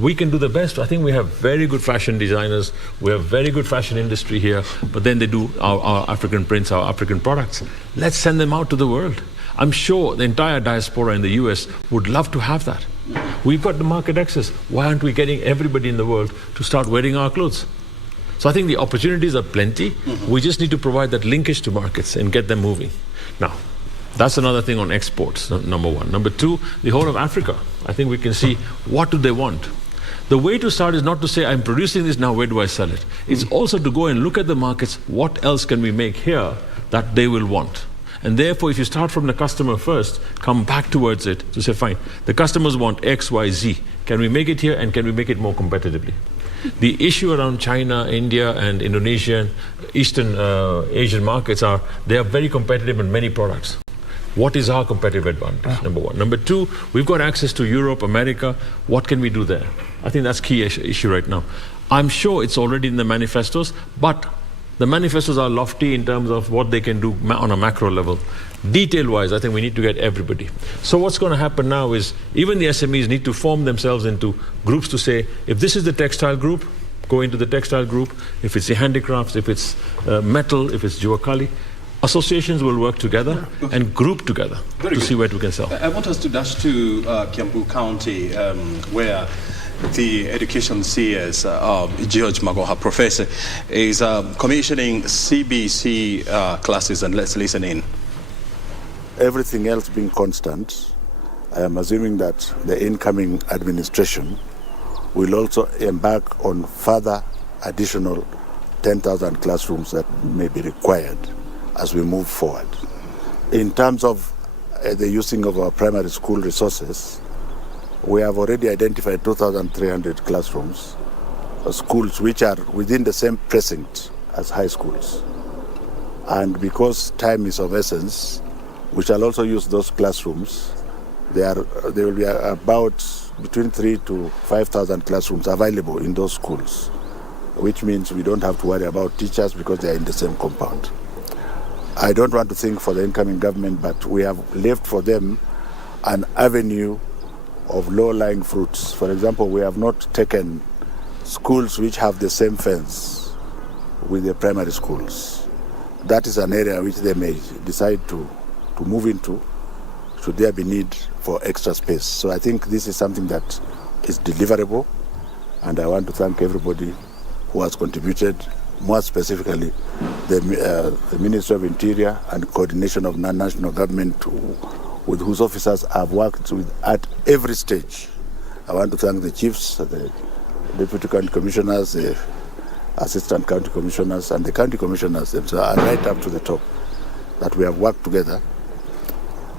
We can do the best. I think we have very good fashion designers. We have very good fashion industry here. But then they do our African prints, our African products. Let's send them out to the world. I'm sure the entire diaspora in the US would love to have that. We've got the market access. Why aren't we getting everybody in the world to start wearing our clothes? So I think the opportunities are plenty. We just need to provide that linkage to markets and get them moving. Now, that's another thing on exports, number one. Number two, the whole of Africa. I think we can see what do they want. The way to start is not to say, I'm producing this now, where do I sell it? It's also to go and look at the markets, what else can we make here that they will want? And therefore, if you start from the customer first, come back towards it to say, fine, the customers want X, Y, Z. Can we make it here and can we make it more competitively? The issue around China, India, and Indonesia, Eastern Asian markets are, they are very competitive in many products. What is our competitive advantage, number one? Number two, we've got access to Europe, America. What can we do there? I think that's key issue right now. I'm sure it's already in the manifestos, but the manifestos are lofty in terms of what they can do on a macro level. Detail-wise, I think we need to get everybody. So what's going to happen now is even the SMEs need to form themselves into groups to say, if this is the textile group, go into the textile group. If it's the handicrafts, if it's metal, if it's Juakali, associations will work together and group together to see where we can sell. I want us to dash to Kiambu County, where the education CS, George Magoha, professor, is commissioning CBC classes, and let's listen in. Everything else being constant, I am assuming that the incoming administration will also embark on further additional 10,000 classrooms that may be required as we move forward. In terms of the using of our primary school resources, we have already identified 2,300 classrooms, schools which are within the same precinct as high schools. And because time is of essence, we shall also use those classrooms. There will be about between 3,000 to 5,000 classrooms available in those schools, which means we don't have to worry about teachers because they are in the same compound. I don't want to think for the incoming government, but we have left for them an avenue of low-lying fruits. For example, we have not taken schools which have the same fence with the primary schools. That is an area which they may decide to move into should there be need for extra space. So I think this is something that is deliverable, and I want to thank everybody who has contributed, more specifically the Ministry of Interior and Coordination of Non-National Government, with whose officers I've worked with at every stage. I want to thank the chiefs, the deputy county commissioners, the assistant county commissioners, and the county commissioners themselves, right up to the top, that we have worked together.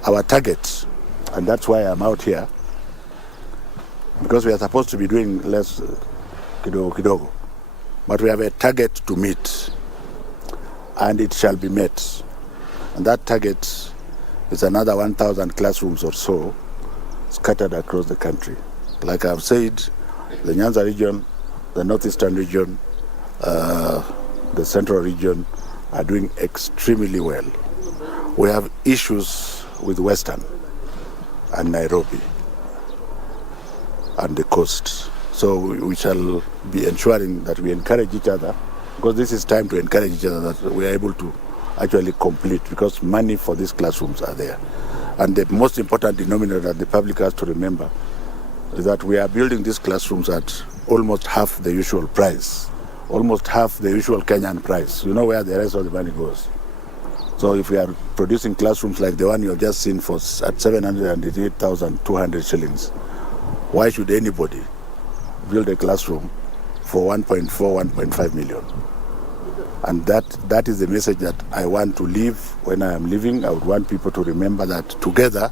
Our target, and that's why I'm out here, because we are supposed to be doing less kidogo, but we have a target to meet, and it shall be met. And that target is another 1,000 classrooms or so scattered across the country. Like I've said, the Nyanza region, the northeastern region, the central region are doing extremely well. We have issues with Western and Nairobi and the coast. So we shall be ensuring that we encourage each other, because this is time to encourage each other, that we are able to actually complete, because money for these classrooms are there. And the most important denominator that the public has to remember is that we are building these classrooms at almost half the usual price, almost half the usual Kenyan price. You know where the rest of the money goes. So if we are producing classrooms like the one you have just seen at 788,200 shillings, why should anybody build a classroom for 1.4, 1.5 million? And that is the message that I want to leave when I am leaving. I would want people to remember that together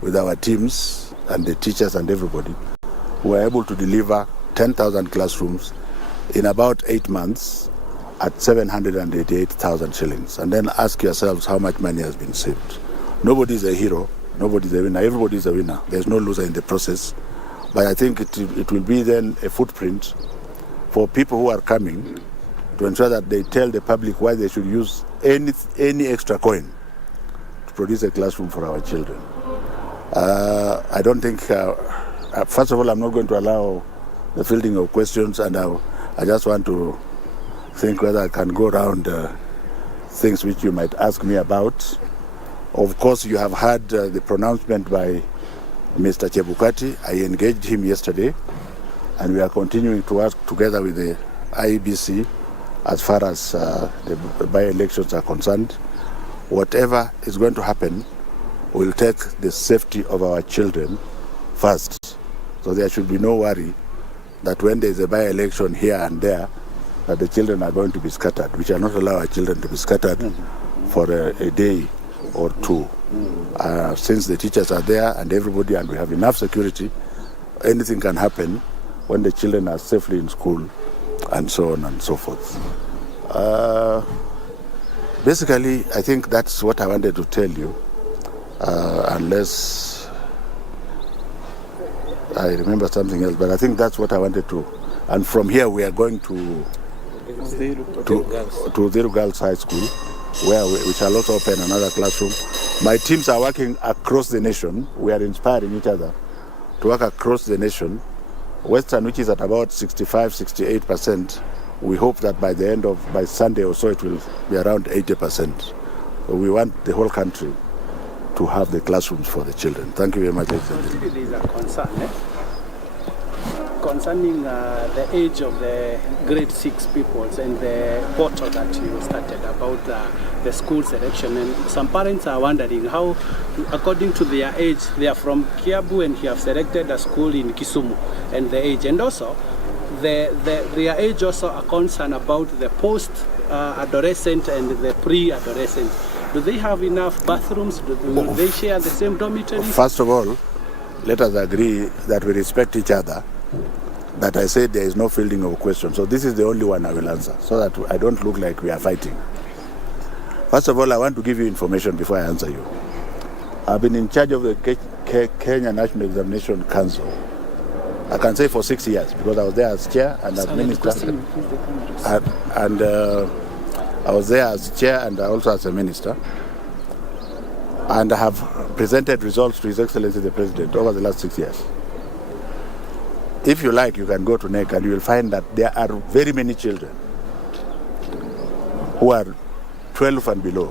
with our teams and the teachers and everybody, we were able to deliver 10,000 classrooms in about 8 months at 788,000 shillings. And then ask yourselves how much money has been saved. Nobody is a hero, nobody is a winner, everybody is a winner. There's no loser in the process. But I think it will be then a footprint for people who are coming to ensure that they tell the public why they should use any extra coin to produce a classroom for our children. I don't think, first of all, I'm not going to allow the fielding of questions, and I just want to think whether I can go around things which you might ask me about. Of course, you have heard the pronouncement by Mr. Chebukati. I engaged him yesterday, and we are continuing to work together with the IEBC as far as the by-elections are concerned. Whatever is going to happen, we'll take the safety of our children first. So there should be no worry that when there's a by-election here and there, that the children are going to be scattered. We shall not allow our children to be scattered for a day or two. Since the teachers are there and everybody, and we have enough security, anything can happen when the children are safely in school, and so on and so forth. Basically, I think that's what I wanted to tell you, unless I remember something else, but I think that's what I wanted to. And from here we are going to Zero Girls High School, where we shall also open another classroom. My teams are working across the nation. We are inspiring each other to work across the nation. Western, which is at about 65-68%, we hope that by Sunday or so it will be around 80%. So we want the whole country to have the classrooms for the children. Thank you very much. There is a concern concerning the age of the grade 6 pupils and the portal that you started about the school selection. And some parents are wondering how, according to their age, they are from Kiabu and you have selected a school in Kisumu, and the age. And also, their age also a concern about the post-adolescent and the pre-adolescent. Do they have enough bathrooms? Will they share the same dormitory? First of all, let us agree that we respect each other, that I said there is no fielding of questions. So this is the only one I will answer, so that I don't look like we are fighting. First of all, I want to give you information before I answer you. I've been in charge of the Kenya National Examination Council. I can say for 6 years, because I was there as chair and as minister. And I was there as chair and also as a minister. And I have presented results to His Excellency the President over the last 6 years. If you like, you can go to NEC and you will find that there are very many children who are 12 and below,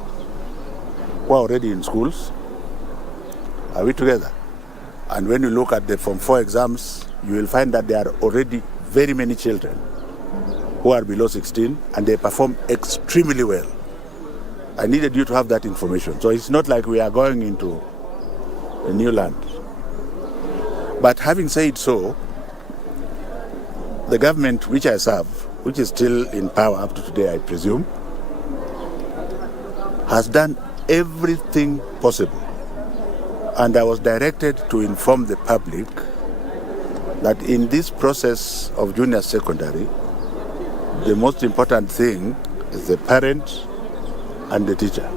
who are already in schools. Are we together? And when you look at the Form 4 exams you will find that there are already very many children who are below 16 and they perform extremely well. I needed you to have that information. So it's not like we are going into a new land. But having said so, the government which I serve, which is still in power up to today, I presume, has done everything possible. And I was directed to inform the public that in this process of junior secondary, the most important thing is the parent and the teacher.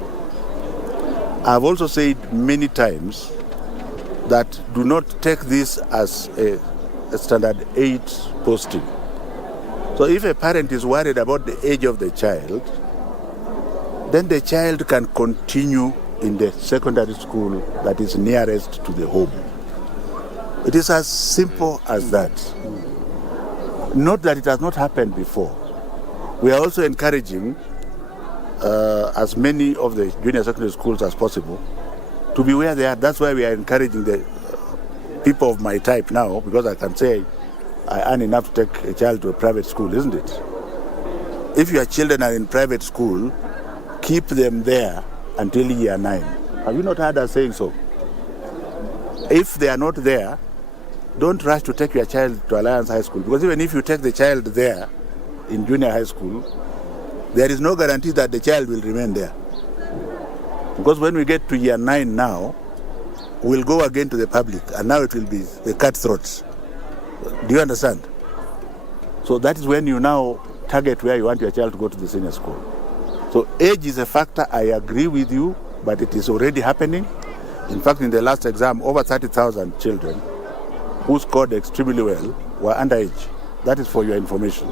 I've also said many times that do not take this as a standard 8 posting. So if a parent is worried about the age of the child, then the child can continue in the secondary school that is nearest to the home. It is as simple as that. Not that it has not happened before. We are also encouraging as many of the junior secondary schools as possible to be where they are. That's why we are encouraging the people of my type now, because I can say I earn enough to take a child to a private school, isn't it? If your children are in private school, keep them there until year 9. Have you not heard us saying so? If they are not there, don't rush to take your child to Alliance High School, because even if you take the child there in junior high school, there is no guarantee that the child will remain there. Because when we get to year 9 now, we'll go again to the public, and now it will be the cutthroats. Do you understand? So that is when you now target where you want your child to go to the senior school. So age is a factor, I agree with you, but it is already happening. In fact, in the last exam, over 30,000 children who scored extremely well were underage. That is for your information.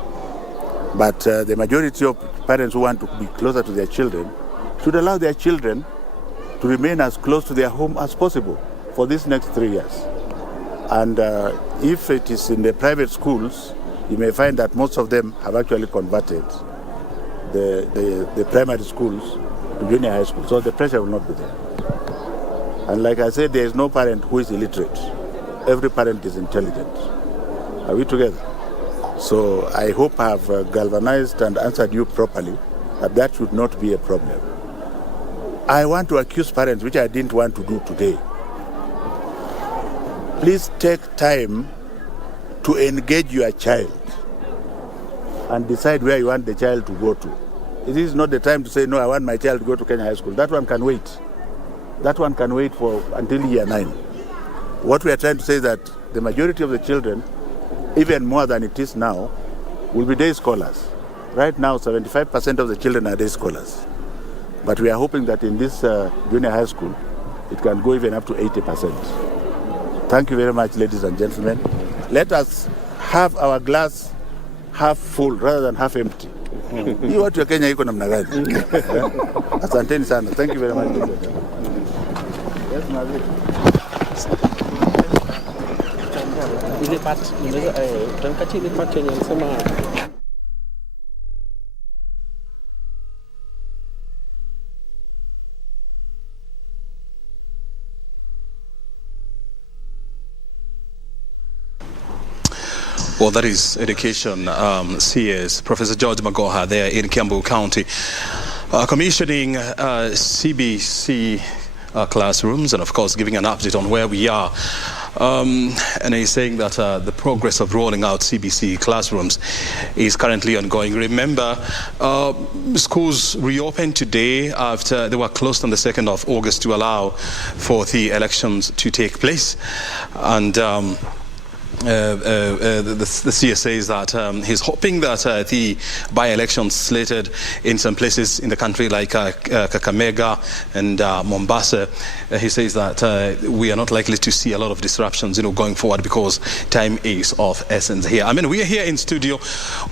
But the majority of parents who want to be closer to their children should allow their children to remain as close to their home as possible for these next 3 years. And if it is in the private schools, you may find that most of them have actually converted the primary schools to junior high school, so the pressure will not be there. And like I said, there is no parent who is illiterate. Every parent is intelligent. Are we together? So I hope I have galvanized and answered you properly, that should not be a problem. I want to accuse parents, which I didn't want to do today. Please take time to engage your child and decide where you want the child to go to. It is not the time to say, no, I want my child to go to Kenya High School. That one can wait. That one can wait for until year 9. What we are trying to say is that the majority of the children, even more than it is now, will be day scholars. Right now, 75% of the children are day scholars. But we are hoping that in this junior high school, it can go even up to 80%. Thank you very much, ladies and gentlemen. Let us have our glass half full rather than half empty. Hii watu ya Kenya iko namna gani? Asanteni sana. Thank you very much. Yes, Mazi. Ile part tunakati ile part yenye nasema Well, that is Education CS, Professor George Magoha there in Kiambu County, commissioning CBC classrooms and, of course, giving an update on where we are. And he's saying that the progress of rolling out CBC classrooms is currently ongoing. Remember, schools reopened today after they were closed on the 2nd of August to allow for the elections to take place. And the CS says that he's hoping that the by-elections slated in some places in the country like Kakamega and Mombasa, he says that we are not likely to see a lot of disruptions, going forward, because time is of essence here. I mean, we are here in studio.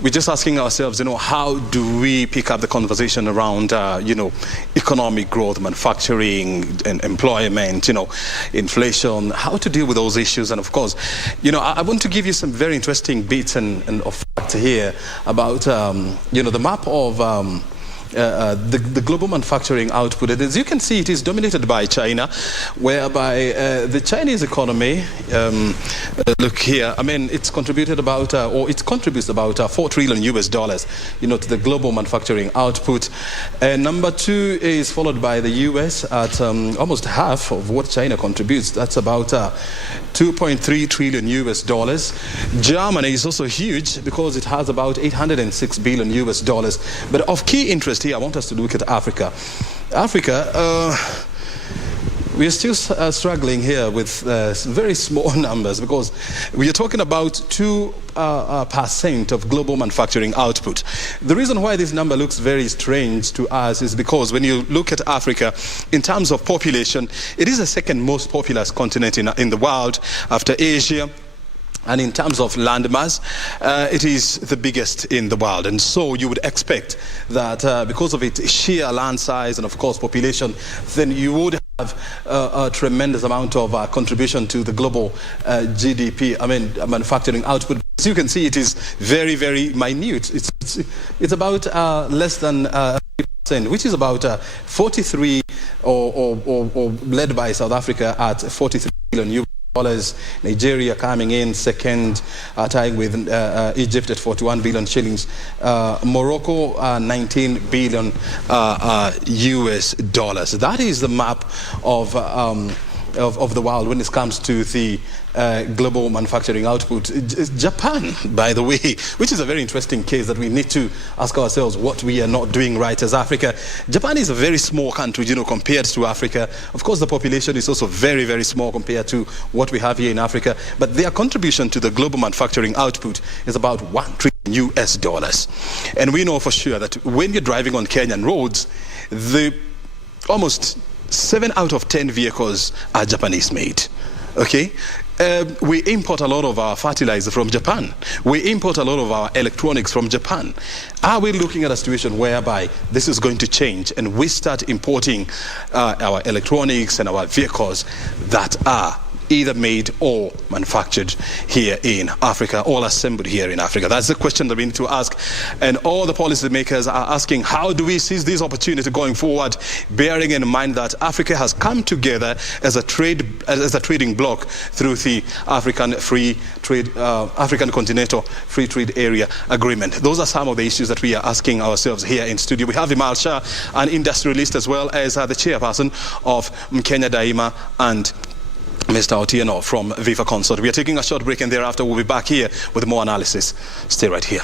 We're just asking ourselves, how do we pick up the conversation around, economic growth, manufacturing, and employment, inflation, how to deal with those issues, and of course, I want to give you some very interesting bits and of fact here about, the map of the global manufacturing output. And as you can see, it is dominated by China, whereby the Chinese economy, look here, I mean, it's contributed about, or it contributes about $4 trillion US, you know, to the global manufacturing output. Number 2 is followed by the US at almost half of what China contributes. That's about $2.3 trillion US. Germany is also huge because it has about $806 billion US. But of key interest here, I want us to look at Africa. Africa, we are still struggling here with very small numbers, because we are talking about 2% of global manufacturing output. The reason why this number looks very strange to us is because when you look at Africa in terms of population, it is the second most populous continent in the world after Asia. And in terms of landmass, it is the biggest in the world. And so you would expect that because of its sheer land size and, of course, population, then you would have a tremendous amount of contribution to the global GDP, I mean, manufacturing output. As you can see, it is very, very minute. It's about less than 3%, which is about 43, or led by South Africa at $43 billion. Nigeria coming in second, tying with Egypt at 41 billion shillings. Morocco, 19 billion US dollars. That is the map of the world when it comes to the global manufacturing output. Japan, by the way, which is a very interesting case that we need to ask ourselves what we are not doing right as Africa. Japan is a very small country, you know, compared to Africa. Of course, the population is also very, very small compared to what we have here in Africa. But their contribution to the global manufacturing output is about $1 trillion US. And we know for sure that when you're driving on Kenyan roads, almost 7 out of 10 vehicles are Japanese made. Okay? We import a lot of our fertilizer from Japan. We import a lot of our electronics from Japan. Are we looking at a situation whereby this is going to change and we start importing our electronics and our vehicles that are either made or manufactured here in Africa, all assembled here in Africa? That's the question that we need to ask. And all the policymakers are asking, how do we seize this opportunity going forward, bearing in mind that Africa has come together as a trading bloc through the African Continental Free Trade Area Agreement. Those are some of the issues that we are asking ourselves here in studio. We have Imal Shah, an industrialist, as well as the chairperson of Kenya Daima, and Mr. Otieno from Viva Consort. We are taking a short break, and thereafter we'll be back here with more analysis. Stay right here.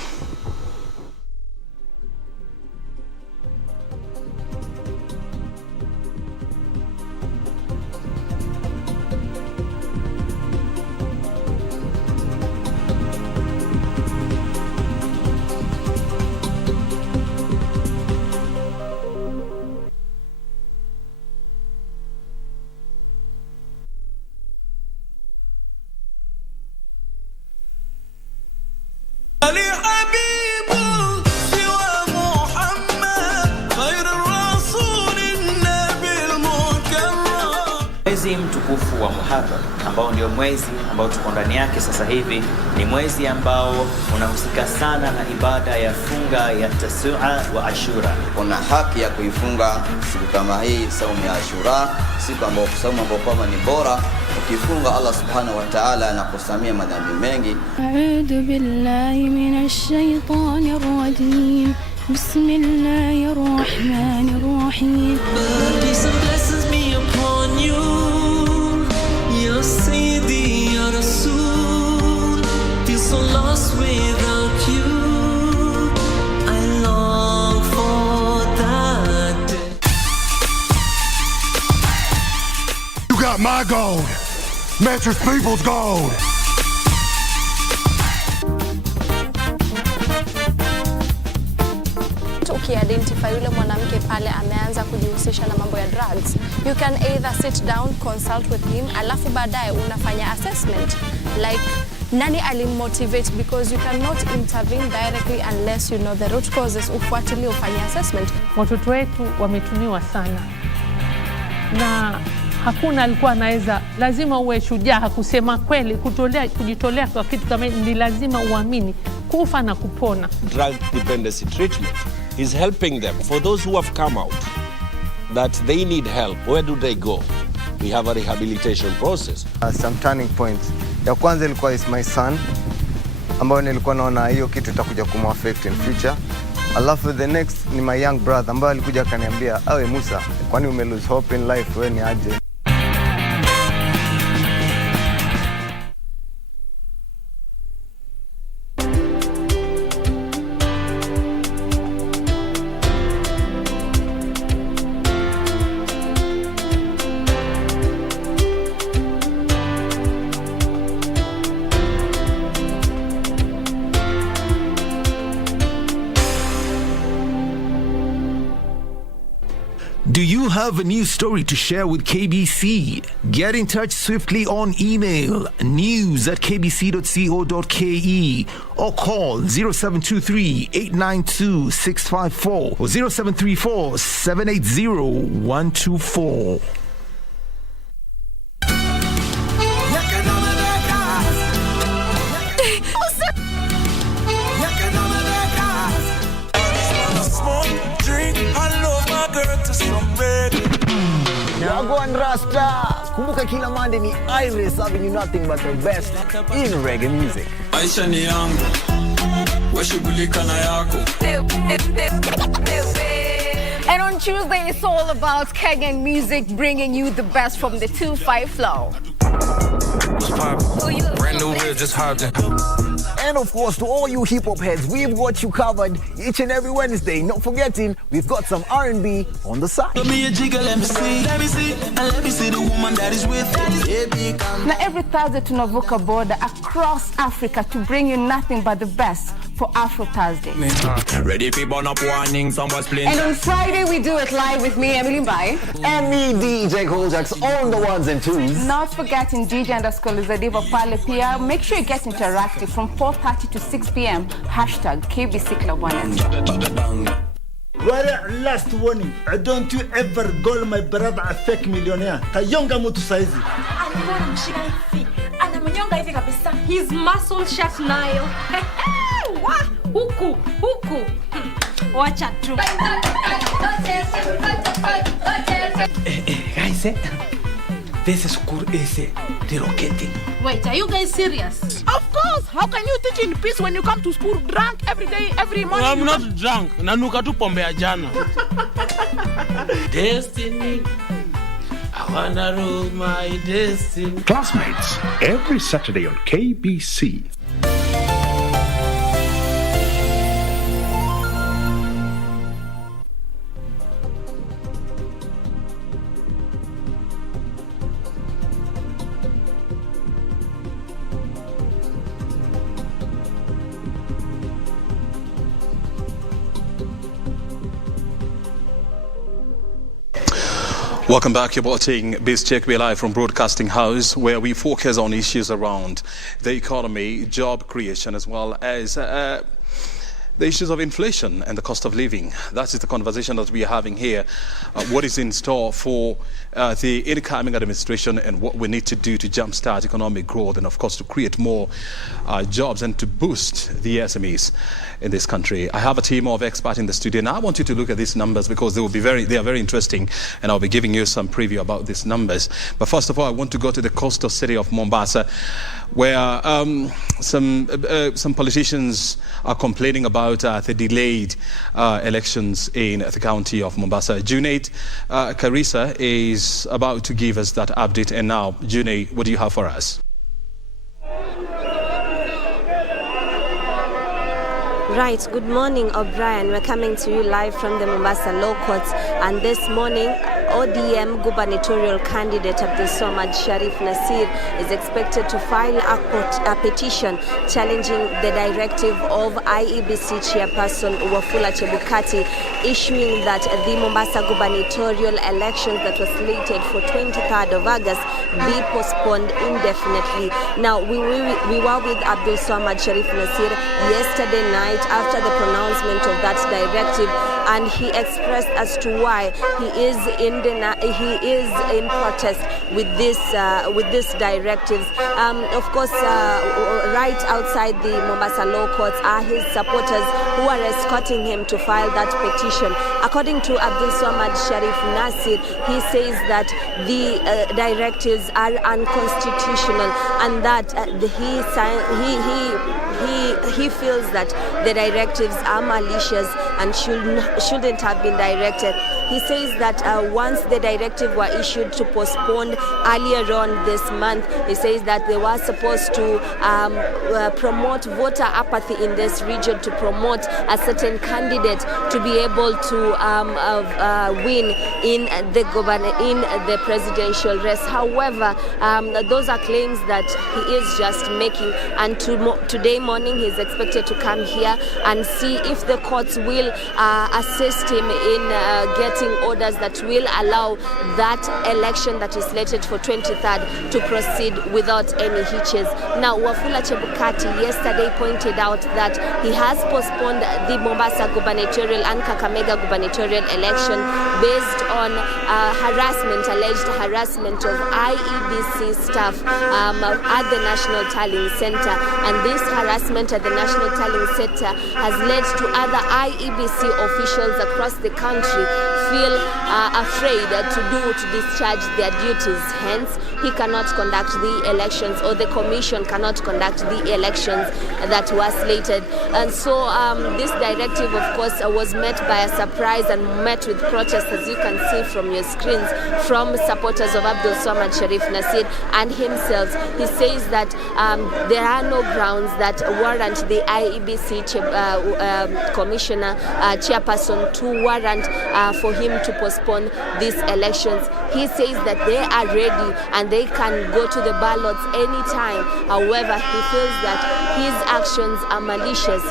Mwezi mtukufu wa Muharram ambao ndio mwezi ambao tuko ndani yake sasa hivi, ni mwezi ambao unahusika sana na ibada ya funga ya Tasua wa Ashura. Kuna haki ya kuifunga siku kama hii, saumu ya Ashura, siku ambayo saumu ambayo kwamba ni bora. Ukifunga, Allah subhanahu wa ta'ala anakusamia madhambi mengi. A'udhu billahi minash shaitanir rajim. Bismillahir rahmanir rahim. Peace and blessings be upon you. Ya Sayyidi, Ya Rasul. Feel so lost without you. I long for that day. You got my gold. Mattress People's gold. Ukiidentify yule mwanamke pale ameanza kujihusisha na mambo ya drugs, you can either sit down, consult with him, alafu baadaye unafanya assessment like nani alimmotivate, because you cannot intervene directly unless you know the root causes. Ufuatilie, ufanye assessment. Watoto wetu wametumiwa sana na hakuna alikuwa anaweza, lazima uwe shujaa kusema kweli, kujitolea kwa kitu kama ni lazima uamini kufa na kupona. Drug dependency treatment He's helping them. For those who have come out, that they need help, where do they go? We have a rehabilitation process. Some turning points. Ya kwanza ilikuwa is my son, ambayo nilikuwa naona hiyo kitu itakuja kumaffect in future. Alafu the next ni my young brother, ambaye alikuja akaniambia, awe Musa, kwani ume lose hope in life, wewe ni aje? Do you have a news story to share with KBC? Get in touch swiftly on email news@kbc.co.ke or call 0723-892-654 or 0734-780-124. Wagwan Rasta. Kumbuka kila Monday ni Iris serving you nothing but the best in reggae music. Maisha ni yangu, washughulika na yako. And on Tuesday, it's all about Kenyan music, bringing you the best from the 2-5 flow. Brand new whip, just hopped in. And of course, to all you hip-hop heads, we've got you covered each and every Wednesday. Not forgetting, we've got some R&B on the side. Give me a jiggle, let me see, and let me see the woman that is with me. Now, every Thursday, tunavuka border across Africa to bring you nothing but the best for Afro Thursday. Ready for burn up warning, someone's playing. And on Friday, we do it live with me, Emily Mbai. And me, DJ Koljax, on the ones and twos. Not forgetting DJ_Lizadiva Pale Pia. Make sure you get interactive from 4:30 to 6 p.m. #KBC Club 1. Well, last warning. Don't you ever call my brother a fake millionaire. Kayonga mutu saizi. His muscle shut Nile. Huku. Wacha tu. Guys, this school is relocating. Wait, are you guys serious? Of course. How can you teach in peace when you come to school drunk every day, every morning? I'm not drunk. Nanuka tu pombe ya jana. Destiny. I wanna rule my destiny. Classmates, every Saturday on KBC. Welcome back. You're watching Biz Check. We're live from Broadcasting House, where we focus on issues around the economy, job creation, as well as the issues of inflation and the cost of living. That is the conversation that we are having here. What is in store for the incoming administration and what we need to do to jumpstart economic growth and, of course, to create more jobs and to boost the SMEs in this country. I have a team of experts in the studio, and I want you to look at these numbers because they are very interesting, and I'll be giving you some preview about these numbers. But first of all, I want to go to the coastal city of Mombasa, where some politicians are complaining about the delayed elections in the county of Mombasa. Junaid Karisa is about to give us that update. And now, Junaid, what do you have for us? Right, good morning, O'Brien. We're coming to you live from the Mombasa Law Courts, and this morning ODM gubernatorial candidate Abdulswamad Sharif Nasir is expected to file a petition challenging the directive of IEBC chairperson Wafula Chebukati, issuing that the Mombasa gubernatorial elections that was slated for 23rd of August be postponed indefinitely. Now, we were with Abdulswamad Sharif Nasir yesterday night after the pronouncement of that directive, and he expressed as to why he is in in protest with this directives. Of course, right outside the Mombasa law courts are his supporters who are escorting him to file that petition. According to Abdul Swamad Sharif Nasir, he says that the directives are unconstitutional and that he feels that the directives are malicious and shouldn't have been directed. He says that once the directive were issued to postpone earlier on this month, he says that they were supposed to promote voter apathy in this region, to promote a certain candidate to be able to win in the presidential race. However, those are claims that he is just making, and today morning he is expected to come here and see if the courts will assist him in getting orders that will allow that election that is slated for 23rd to proceed without any hitches. Now, Wafula Chebukati yesterday pointed out that he has postponed the Mombasa gubernatorial and Kakamega gubernatorial election based on alleged harassment of IEBC staff at the National Tallying Center. And this harassment at the National Tallying Center has led to other IEBC officials across the country feel afraid to discharge their duties. Hence, he cannot conduct the elections, or the commission cannot conduct the elections that were slated. And so this directive, of course, was met by a surprise and met with protests, as you can see from your screens, from supporters of Abdul Swamad Sharif Nasir and himself. He says that there are no grounds that warrant the IEBC commissioner, chairperson, to warrant for him to postpone these elections. He says that they are ready and they can go to the ballots anytime. However, he feels that his actions are malicious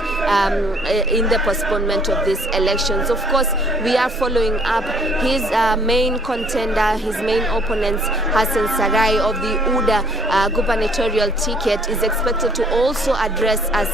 in the postponement of these elections. Of course, we are following up his main contender, his main opponent, Hassan Sarai of the UDA gubernatorial ticket, is expected to also address us,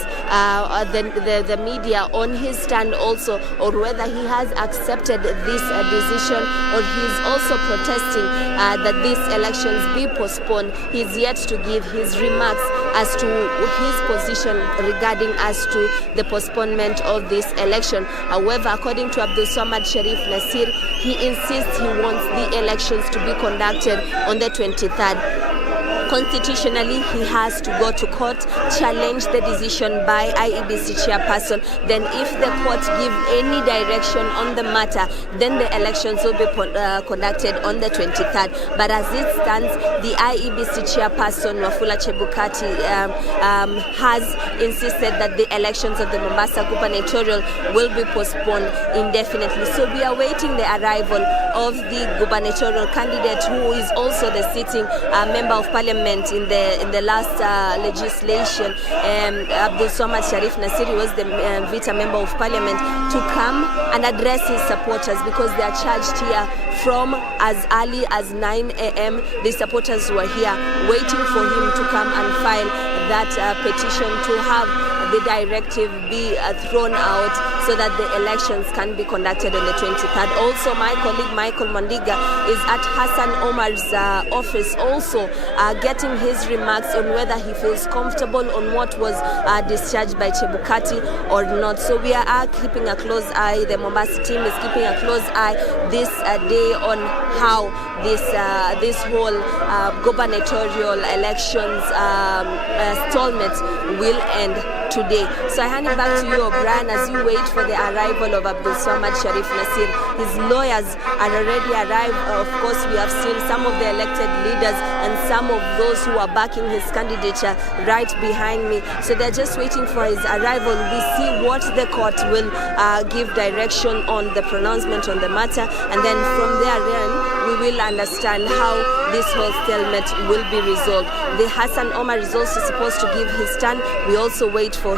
the media, on his stand also, or whether he has accepted this decision, or he is also protesting that these elections be postponed. He is yet to give his remarks as to his position regarding as to the postponement of this election. However, according to Abdul Swamad Sharif Nasir, he insists he wants the elections to be conducted on the 23rd. Constitutionally, he has to go to court, challenge the decision by IEBC chairperson. Then if the court give any direction on the matter, then the elections will be conducted on the 23rd. But as it stands, the IEBC chairperson, Wafula Chebukati, has insisted that the elections of the Mombasa gubernatorial will be postponed indefinitely. So we are waiting the arrival of the gubernatorial candidate, who is also the sitting member of parliament in the last legislation. Abdul Swamad Sharif Nasir was the Vita member of parliament, to come and address his supporters, because they are charged here from as early as 9 a.m. The supporters were here waiting for him to come and file that petition to have the directive be thrown out so that the elections can be conducted on the 23rd. Also, my colleague Michael Mondiga is at Hassan Omar's office, also getting his remarks on whether he feels comfortable on what was discharged by Chebukati or not. So we are keeping a close eye. The Mombasa team is keeping a close eye this day on how this whole gubernatorial elections stalemate will end today. So I hand it back to you, O'Brien, as you wait for the arrival of Abdul Swamad Sharif Nasir. His lawyers are already arrived. Of course, we have seen some of the elected leaders and some of those who are backing his candidature right behind me. So they're just waiting for his arrival. We see what the court will give direction on the pronouncement on the matter, and then from there we will understand how this whole stalemate will be resolved. The Hassan Omar is also supposed to give his stand. We also wait for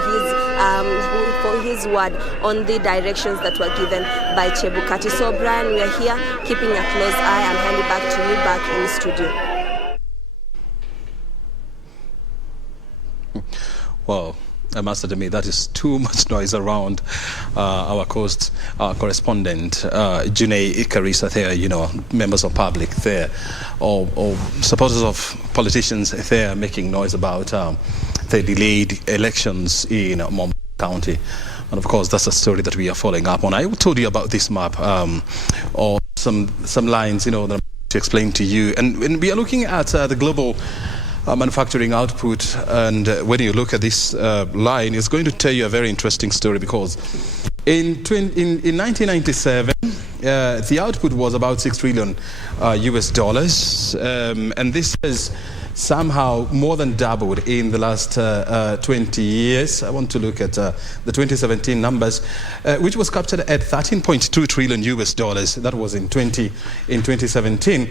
his word on the directions that were given by Chebukati. So, Brian, we are here keeping a close eye, and hand it back to you back in the studio. Well, Master Demi, that is too much noise around our coast correspondent, Junei Ikarisa there, you know, members of public there, or supporters of politicians there making noise about the delayed elections in Mombasa County. And of course, that's a story that we are following up on. I told you about this map, or some lines, you know, that I'm going to explain to you. And when we are looking at the global manufacturing output, and when you look at this line, it's going to tell you a very interesting story, because in 1997, the output was about $6 trillion US, and this has somehow more than doubled in the last 20 years. I want to look at the 2017 numbers, which was captured at $13.2 trillion US. That was in 2017.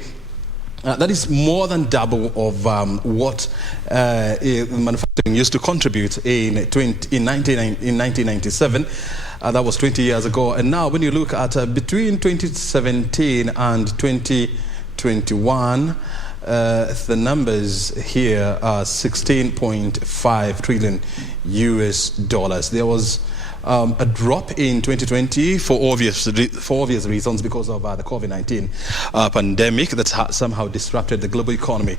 That is more than double of what manufacturing used to contribute in 1997. That was 20 years ago. And now when you look at between 2017 and 2021, the numbers here are $16.5 trillion US. There was a drop in 2020 for obvious reasons, because of the COVID-19 pandemic that somehow disrupted the global economy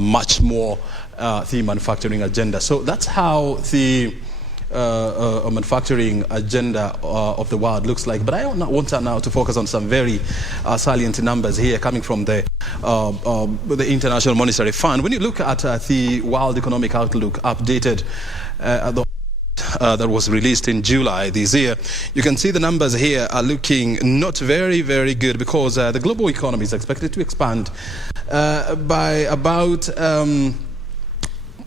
much more the manufacturing agenda. So that's how the manufacturing agenda of the world looks like. But I want now to focus on some very salient numbers here coming from the International Monetary Fund. When you look at the World Economic Outlook updated that was released in July this year, you can see the numbers here are looking not very, very good, because the global economy is expected to expand by about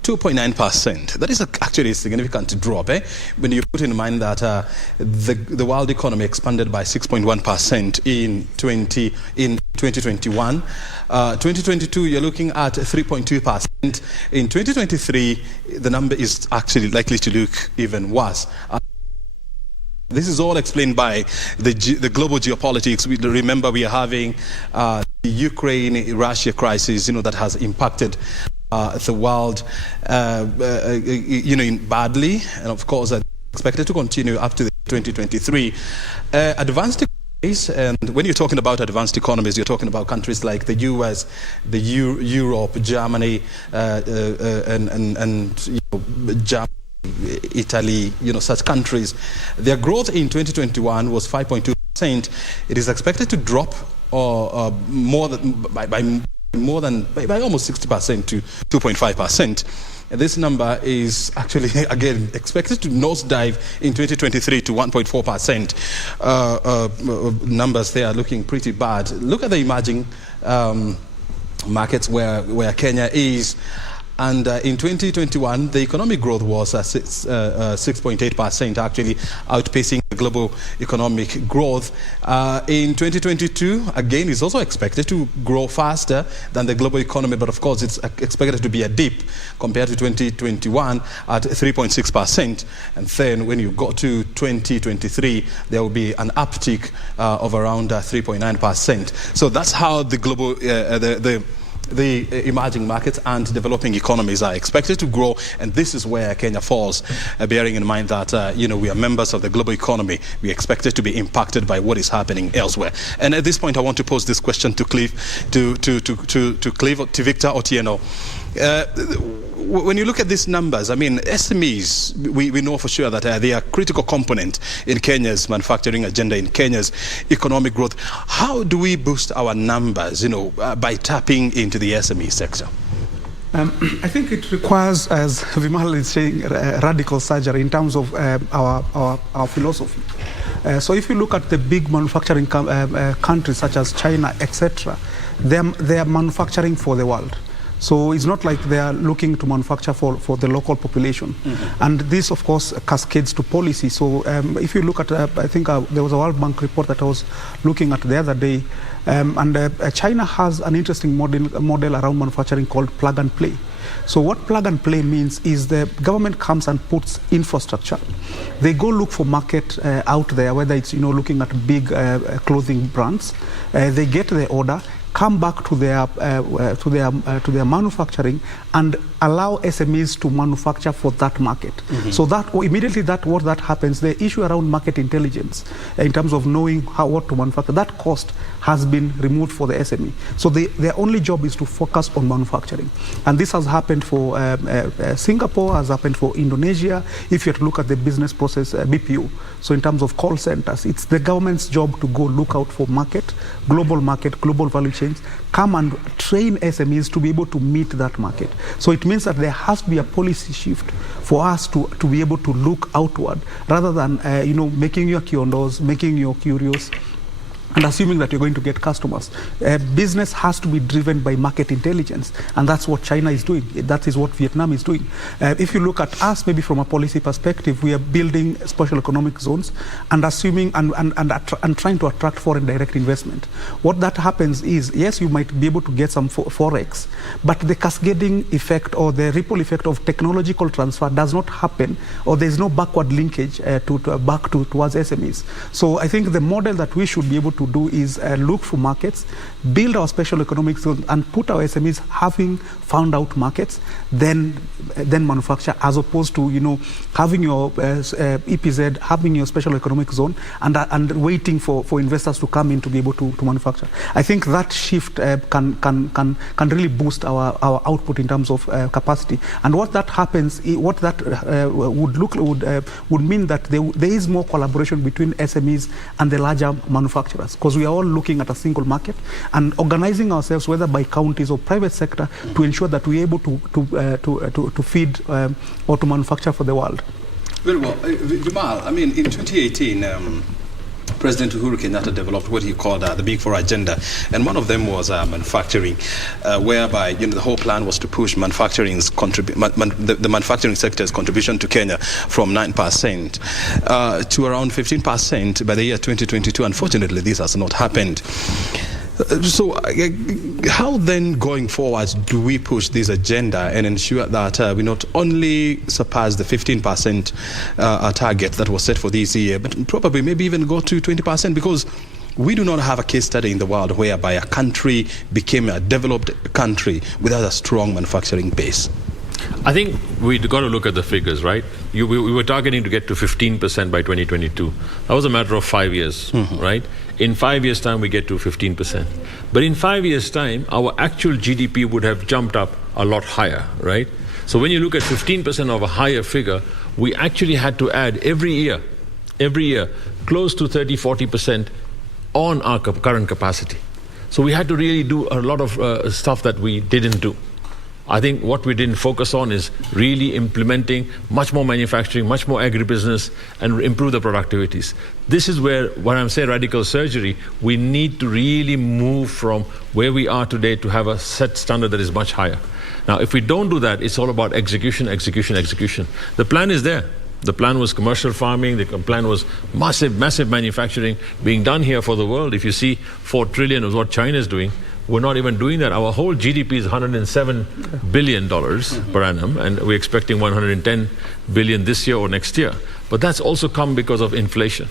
2.9%. That is actually a significant drop, when you put in mind that the world economy expanded by 6.1% in 2021. 2022, you're looking at 3.2%. In 2023, the number is actually likely to look even worse. This is all explained by the global geopolitics. Remember, we are having the Ukraine-Russia crisis, you know, that has impacted the world, you know, badly, and of course, expected to continue up to 2023. Advanced economies, and when you're talking about advanced economies, you're talking about countries like the US, the Europe, Germany, and you know, Germany, Italy, you know, such countries. Their growth in 2021 was 5.2%. It is expected to drop more than by almost 60% to 2.5%. And this number is actually, again, expected to nosedive in 2023 to 1.4%. Numbers there are looking pretty bad. Look at the emerging markets where Kenya is. And in 2021, the economic growth was 6.8%, actually outpacing the global economic growth. In 2022, again, it's also expected to grow faster than the global economy, but of course, it's expected to be a dip compared to 2021 at 3.6%. And then when you go to 2023, there will be an uptick of around 3.9%. So that's how the global, the emerging markets and developing economies are expected to grow, and this is where Kenya falls, bearing in mind that you know, we are members of the global economy. We are expected to be impacted by what is happening elsewhere. And at this point, I want to pose this question to Cliff, to Victor Otieno. When you look at these numbers, I mean, SMEs, we know for sure that they are a critical component in Kenya's manufacturing agenda, in Kenya's economic growth. How do we boost our numbers, you know, by tapping into the SME sector? I think it requires, as Vimal is saying, radical surgery in terms of our philosophy. So if you look at the big manufacturing countries such as China, etc., they are manufacturing for the world. So it's not like they are looking to manufacture for the local population. Mm-hmm. And this, of course, cascades to policy. So if you look at, I think there was a World Bank report that I was looking at the other day, and China has an interesting model around manufacturing called plug and play. So what plug and play means is the government comes and puts infrastructure. They go look for market out there, whether it's, you know, looking at big clothing brands. They get the order. come back to their manufacturing and allow SMEs to manufacture for that market. So that immediately what that happens, the issue around market intelligence in terms of knowing what to manufacture, that cost has been removed for the SME. So their only job is to focus on manufacturing. And this has happened for Singapore, has happened for Indonesia. If you have to look at the business process, BPO, so in terms of call centers, it's the government's job to go look out for global value chains, come and train SMEs to be able to meet that market. So it means that there has to be a policy shift for us to be able to look outward rather than making your kiondos, making your curious, and assuming that you're going to get customers. Business has to be driven by market intelligence, and that's what China is doing. That is what Vietnam is doing. If you look at us, maybe from a policy perspective, we are building special economic zones and assuming and trying to attract foreign direct investment. What that happens is, yes, you might be able to get some forex, but the cascading effect or the ripple effect of technological transfer does not happen, or there's no backward linkage towards SMEs. So I think the model that we should be able to do is look for markets, build our special economic zone, and put our SMEs having found out markets, then manufacture, as opposed to having your EPZ, having your special economic zone, and waiting for investors to come in to be able to manufacture. I think that shift can really boost our output in terms of capacity. And what that happens, what that would mean that there is more collaboration between SMEs and the larger manufacturers, because we are all looking at a single market and organizing ourselves, whether by counties or private sector, to ensure that we're able to feed or to manufacture for the world. Very well. Vimal, I mean, in 2018, President Uhuru Kenyatta developed what he called the Big Four agenda, and one of them was manufacturing, whereby the whole plan was to push the manufacturing sector's contribution to Kenya from 9% to around 15% by the year 2022. Unfortunately, this has not happened. So how then going forward do we push this agenda and ensure that we not only surpass the 15% target that was set for this year, but probably maybe even go to 20%, because we do not have a case study in the world whereby a country became a developed country without a strong manufacturing base? I think we've got to look at the figures, right? We were targeting to get to 15% by 2022. That was a matter of 5 years, right? In 5 years' time, we get to 15%. But in 5 years' time, our actual GDP would have jumped up a lot higher, right? So when you look at 15% of a higher figure, we actually had to add every year, close to 30-40% on our current capacity. So we had to really do a lot of stuff that we didn't do. I think what we didn't focus on is really implementing much more manufacturing, much more agribusiness, and improve the productivities. This is where, when I'm saying radical surgery, we need to really move from where we are today to have a set standard that is much higher. Now, if we don't do that, it's all about execution. The plan is there. The plan was commercial farming. The plan was massive manufacturing being done here for the world. If you see 4 trillion is what China is doing, we're not even doing that. Our whole GDP is $107 billion per annum, and we're expecting 110 billion this year or next year. But that's also come because of inflation.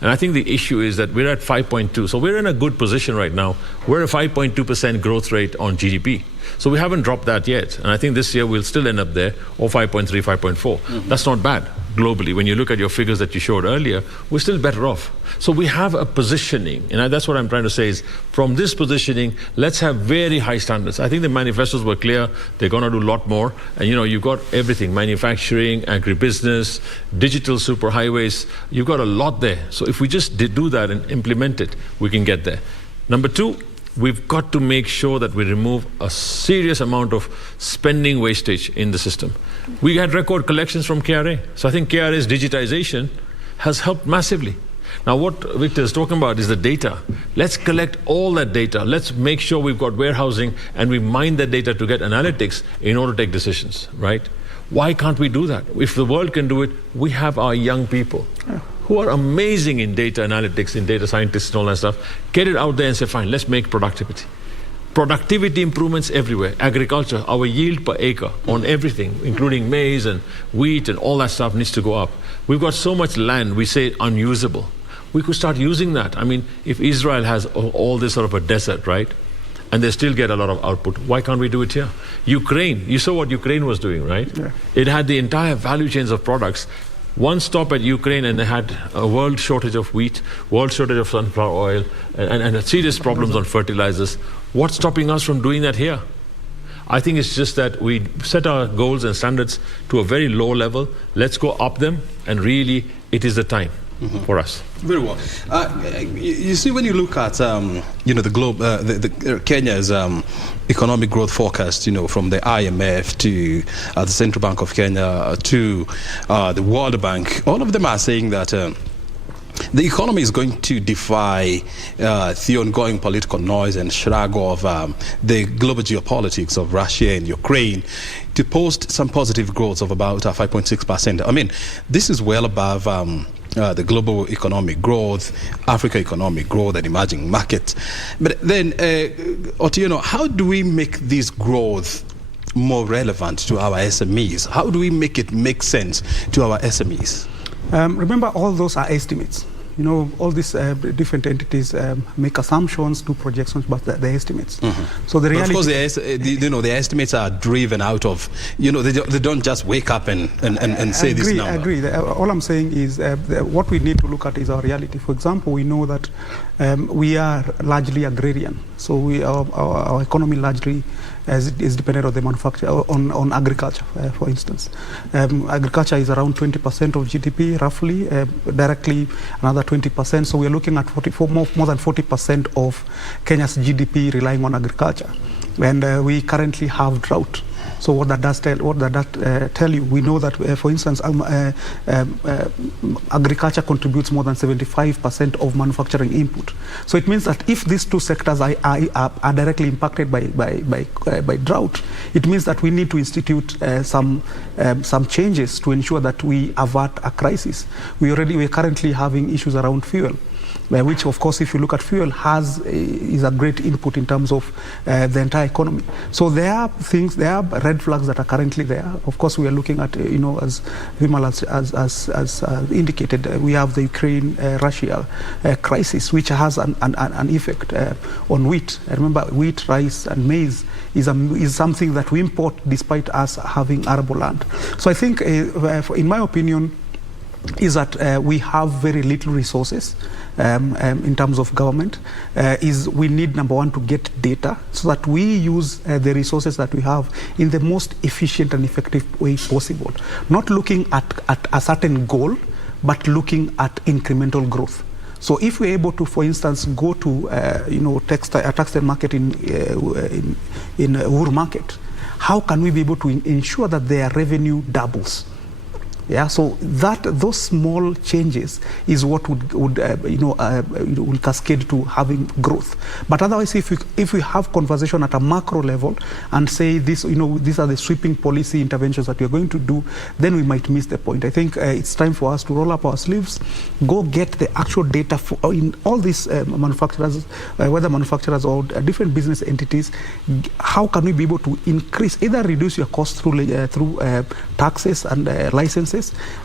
And I think the issue is that we're at 5.2. So we're in a good position right now. We're at a 5.2% growth rate on GDP. So we haven't dropped that yet. And I think this year we'll still end up there, or 5.3, 5.4. That's not bad globally. When you look at your figures that you showed earlier, we're still better off. So we have a positioning. And that's what I'm trying to say is, from this positioning, let's have very high standards. I think the manifestos were clear. They're going to do a lot more. And you've got everything: manufacturing, agribusiness, digital superhighways. You've got a lot there. So if we just do that and implement it, we can get there. Number two, we've got to make sure that we remove a serious amount of spending wastage in the system. We had record collections from KRA. So I think KRA's digitization has helped massively. Now, what Victor is talking about is the data. Let's collect all that data. Let's make sure we've got warehousing and we mine that data to get analytics in order to take decisions, right? Why can't we do that? If the world can do it, we have our young people who are amazing in data analytics, in data scientists and all that stuff. Get it out there and say, fine, let's make productivity. Productivity improvements everywhere. Agriculture, our yield per acre on everything, including maize and wheat and all that stuff, needs to go up. We've got so much land, we say unusable. We could start using that. I mean, if Israel has all this sort of a desert, right? and they still get a lot of output. Why can't we do it here? Ukraine, you saw what Ukraine was doing, right? Yeah. It had the entire value chains of products. One stop at Ukraine and they had a world shortage of wheat, world shortage of sunflower oil, and serious problems on fertilizers. What's stopping us from doing that here? I think it's just that we set our goals and standards to a very low level. Let's go up them, and really, it is the time for us. Very well. You see, when you look at the globe, Kenya's economic growth forecast, from the IMF to the Central Bank of Kenya to the World Bank, all of them are saying that the economy is going to defy the ongoing political noise and shrug of the global geopolitics of Russia and Ukraine to post some positive growth of about 5.6%. I mean, this is well above the global economic growth, Africa economic growth, and emerging markets. But then, Otieno, how do we make this growth more relevant to our SMEs? How do we make it make sense to our SMEs? Remember, all those are estimates. All these different entities make assumptions, do projections, but they're estimates. So the reality, but of course, the estimates are driven out of, they don't just wake up and say this number. I agree. All I'm saying is what we need to look at is our reality. For example, we know that we are largely agrarian. So our economy largely is dependent on the manufacture, on agriculture, for instance. Agriculture is around 20% of GDP, roughly, directly another 20%. So we are looking at more than 40% of Kenya's GDP relying on agriculture. And we currently have drought. So what that does tell you, we know that, for instance, agriculture contributes more than 75% of manufacturing input. So it means that if these two sectors are directly impacted by drought, it means that we need to institute some changes to ensure that we avert a crisis. We're currently having issues around fuel, which, of course, if you look at fuel, is a great input in terms of the entire economy. So there are red flags that are currently there. Of course, we are looking at, as Vimal has indicated, we have the Ukraine-Russia crisis, which has an effect on wheat. Remember, wheat, rice, and maize is something that we import despite us having arable land. So I think, in my opinion, is that we have very little resources in terms of government. We need, number one, to get data so that we use the resources that we have in the most efficient and effective way possible. Not looking at a certain goal, but looking at incremental growth. So if we're able to, for instance, go to a textile market in Uhuru Market, how can we be able to ensure that their revenue doubles? Yeah, so those small changes is what will cascade to having growth. But otherwise, if we have conversation at a macro level and say these are the sweeping policy interventions that we are going to do, then we might miss the point. I think it's time for us to roll up our sleeves, go get the actual data in all these manufacturers, whether manufacturers or different business entities. How can we be able to increase, either reduce your cost through taxes and licenses,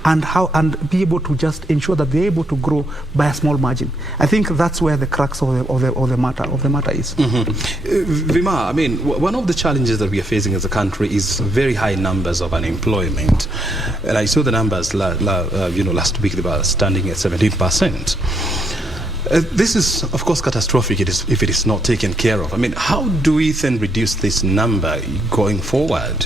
and be able to just ensure that they're able to grow by a small margin. I think that's where the crux of the matter is. Vima, I mean, one of the challenges that we are facing as a country is very high numbers of unemployment, and I saw the numbers last week. They were standing at 17%. This is, of course, catastrophic if it is not taken care of. I mean, how do we then reduce this number going forward?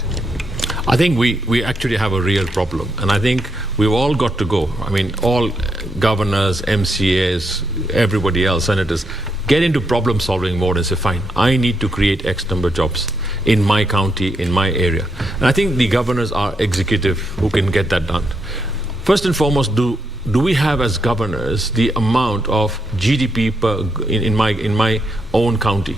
I think we actually have a real problem, and I think we've all got to go. I mean, all governors, MCAs, everybody else, senators, get into problem-solving mode and say, fine, I need to create X number of jobs in my county, in my area. And I think the governors are executive who can get that done. First and foremost, do we have as governors the amount of GDP in my own county?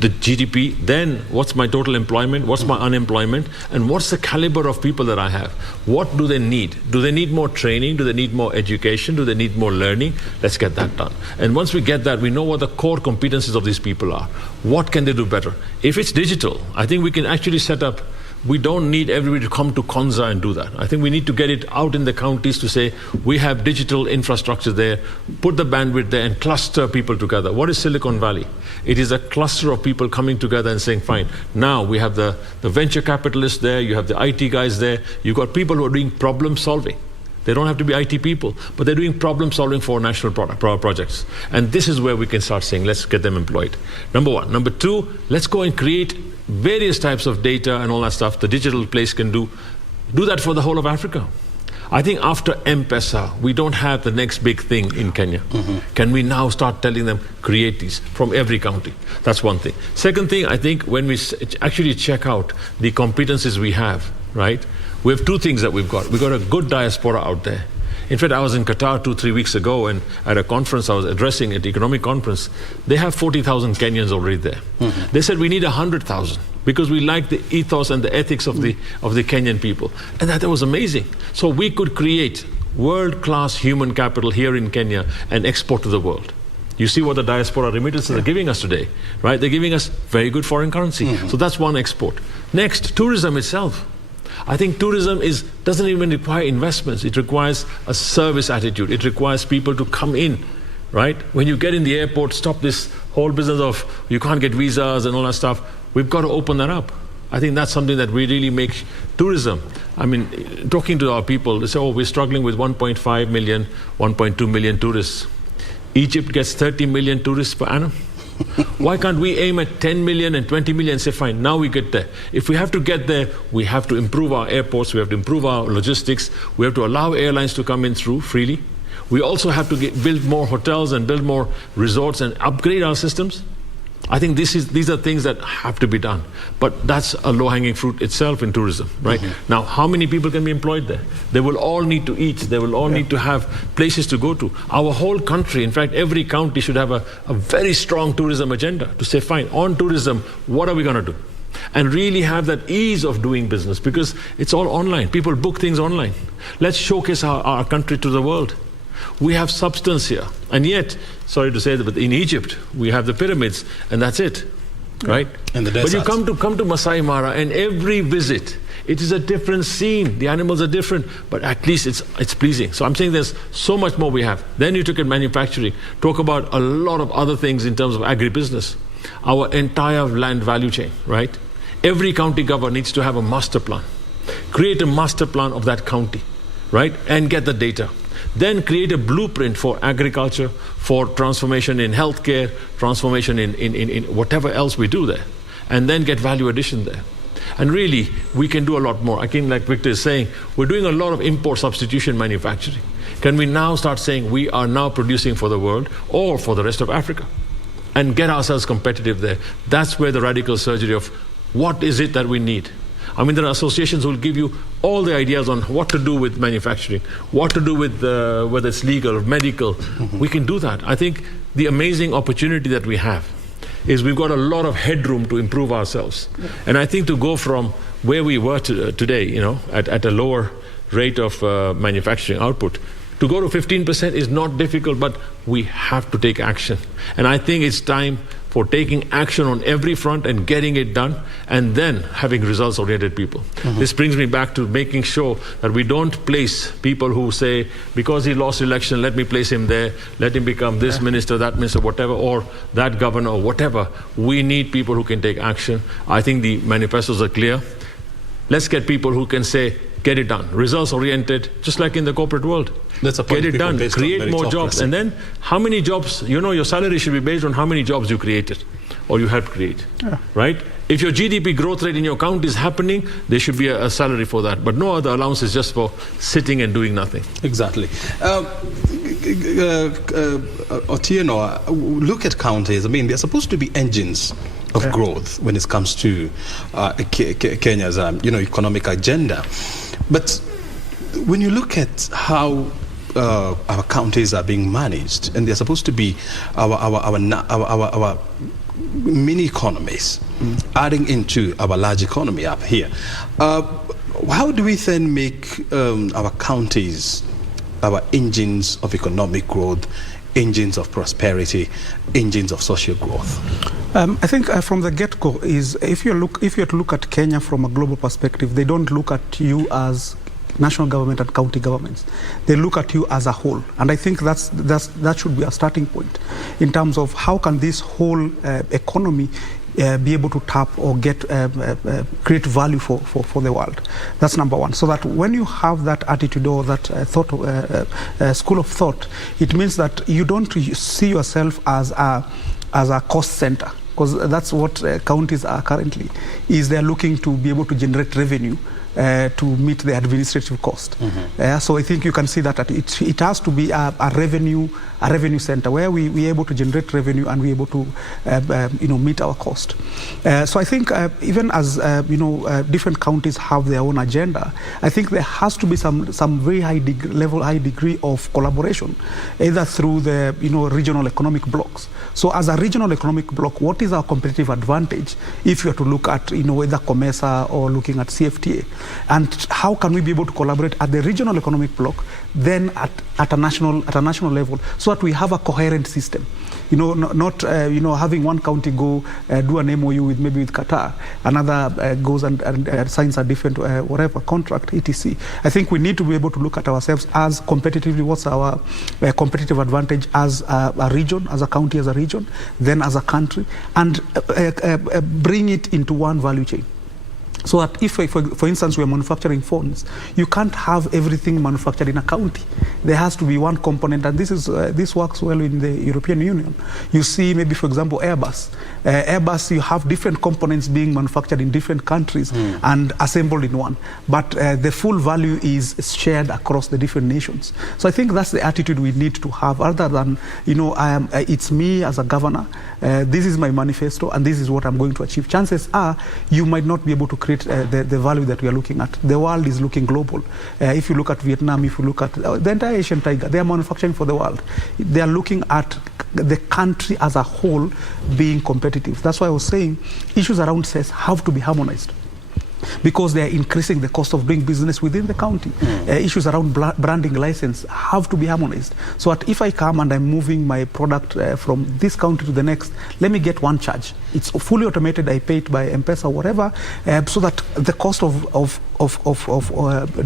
The GDP, then what's my total employment, what's my unemployment, and what's the caliber of people that I have? What do they need? Do they need more training? Do they need more education? Do they need more learning? Let's get that done. And once we get that, we know what the core competencies of these people are. What can they do better? If it's digital, I think we can actually set up we don't need everybody to come to Konza and do that. I think we need to get it out in the counties to say, we have digital infrastructure there, put the bandwidth there and cluster people together. What is Silicon Valley? It is a cluster of people coming together and saying, fine, now we have the venture capitalists there, you have the IT guys there, you've got people who are doing problem solving. They don't have to be IT people, but they're doing problem solving for national projects. And this is where we can start saying, let's get them employed. Number one. Number two, let's go and create various types of data and all that stuff the digital place can do. Do that for the whole of Africa. I think after M-Pesa, we don't have the next big thing in Kenya. Can we now start telling them, create these from every county? That's one thing. Second thing, I think when we actually check out the competencies we have, right? We have two things that we've got. We've got a good diaspora out there. In fact, I was in Qatar 2-3 weeks ago, and at a conference I was addressing, at the economic conference, they have 40,000 Kenyans already there. They said we need 100,000 because we like the ethos and the ethics of the Kenyan people. And that was amazing. So we could create world-class human capital here in Kenya and export to the world. You see what the diaspora remittances are giving us today, right? They're giving us very good foreign currency. So that's one export. Next, tourism itself. I think tourism doesn't even require investments. It requires a service attitude. It requires people to come in, right? When you get in the airport, stop this whole business of you can't get visas and all that stuff. We've got to open that up. I think that's something that we really make tourism. I mean, talking to our people, they say, oh, we're struggling with 1.5 million, 1.2 million tourists. Egypt gets 30 million tourists per annum. Why can't we aim at 10 million and 20 million and say, fine, now we get there. If we have to get there, we have to improve our airports, we have to improve our logistics, we have to allow airlines to come in through freely. We also have to build more hotels and build more resorts and upgrade our systems. I think these are things that have to be done. But that's a low-hanging fruit itself in tourism, right? Now, how many people can be employed there? They will all need to eat. They will all need to have places to go to. Our whole country, in fact, every county should have a very strong tourism agenda to say, fine, on tourism, what are we going to do? And really have that ease of doing business because it's all online. People book things online. Let's showcase our country to the world. We have substance here. And yet, sorry to say that, but in Egypt, we have the pyramids, and that's it, right? And the deserts. But you come to Masai Mara, and every visit, it is a different scene. The animals are different, but at least it's pleasing. So I'm saying there's so much more we have. Then you took at manufacturing. Talk about a lot of other things in terms of agribusiness. Our entire land value chain, right? Every county governor needs to have a master plan. Create a master plan of that county, right? And get the data. Then create a blueprint for agriculture, for transformation in healthcare, transformation in whatever else we do there. And then get value addition there. And really, we can do a lot more. I think, like Victor is saying, we're doing a lot of import substitution manufacturing. Can we now start saying we are now producing for the world or for the rest of Africa? And get ourselves competitive there. That's where the radical surgery of what is it that we need? I mean, there are associations who will give you all the ideas on what to do with manufacturing, what to do with whether it's legal or medical. We can do that. I think the amazing opportunity that we have is we've got a lot of headroom to improve ourselves. And I think to go from where we were today, you know, at a lower rate of manufacturing output, to go to 15% is not difficult, but we have to take action. And I think it's time for taking action on every front and getting it done, and then having results-oriented people. This brings me back to making sure that we don't place people who say, because he lost election, let me place him there, let him become this minister, that minister, whatever, or that governor, or whatever. We need people who can take action. I think the manifestos are clear. Let's get people who can say, get it done. Results-oriented, just like in the corporate world. Get it done, create more jobs. And then how many jobs, you know, your salary should be based on how many jobs you created or you helped create, right? If your GDP growth rate in your county is happening, there should be a salary for that. But no other allowances just for sitting and doing nothing. Exactly. Otieno, look at counties. I mean, they're supposed to be engines of growth when it comes to Kenya's economic agenda. But when you look at how our counties are being managed, and they're supposed to be our mini economies, adding into our large economy up here, how do we then make our counties our engines of economic growth engines of prosperity, engines of social growth? I think from the get-go is if you look at Kenya from a global perspective, they don't look at you as national government and county governments. They look at you as a whole, and I think that should be a starting point in terms of how can this whole economy be able to tap or create value for the world. That's number one. So that when you have that attitude or that school of thought, it means that you don't see yourself as a cost center, because that's what counties are currently. Is they're looking to be able to generate revenue to meet the administrative cost. So I think you can see that it has to be a revenue center where we're able to generate revenue and we're able to meet our cost. So I think even as different counties have their own agenda, I think there has to be some very high degree of collaboration, either through the regional economic blocks. So as a regional economic bloc, what is our competitive advantage if you are to look at either COMESA or looking at CFTA? And how can we be able to collaborate at the regional economic bloc, then at a national level, so that we have a coherent system? Not having one county go do an MOU with Qatar, another goes and signs a different whatever contract, etc. I think we need to be able to look at ourselves as competitively. What's our competitive advantage as a region, as a county, as a region, then as a country, and bring it into one value chain. So that if, for instance, we are manufacturing phones, you can't have everything manufactured in a county. There has to be one component, and this works well in the European Union. You see, maybe, for example, Airbus. Airbus, you have different components being manufactured in different countries and assembled in one. But the full value is shared across the different nations. So I think that's the attitude we need to have, other than, it's me as a governor, this is my manifesto, and this is what I'm going to achieve. Chances are you might not be able to create the value that we are looking at. The world is looking global. If you look at Vietnam, if you look at the entire Asian tiger, they are manufacturing for the world. They are looking at the country as a whole being competitive. That's why I was saying issues around CES have to be harmonized, because they are increasing the cost of doing business within the county. Issues around branding license have to be harmonized, so that if I come and I'm moving my product from this county to the next, let me get one charge. It's fully automated, I pay it by M-Pesa or whatever, so that the cost of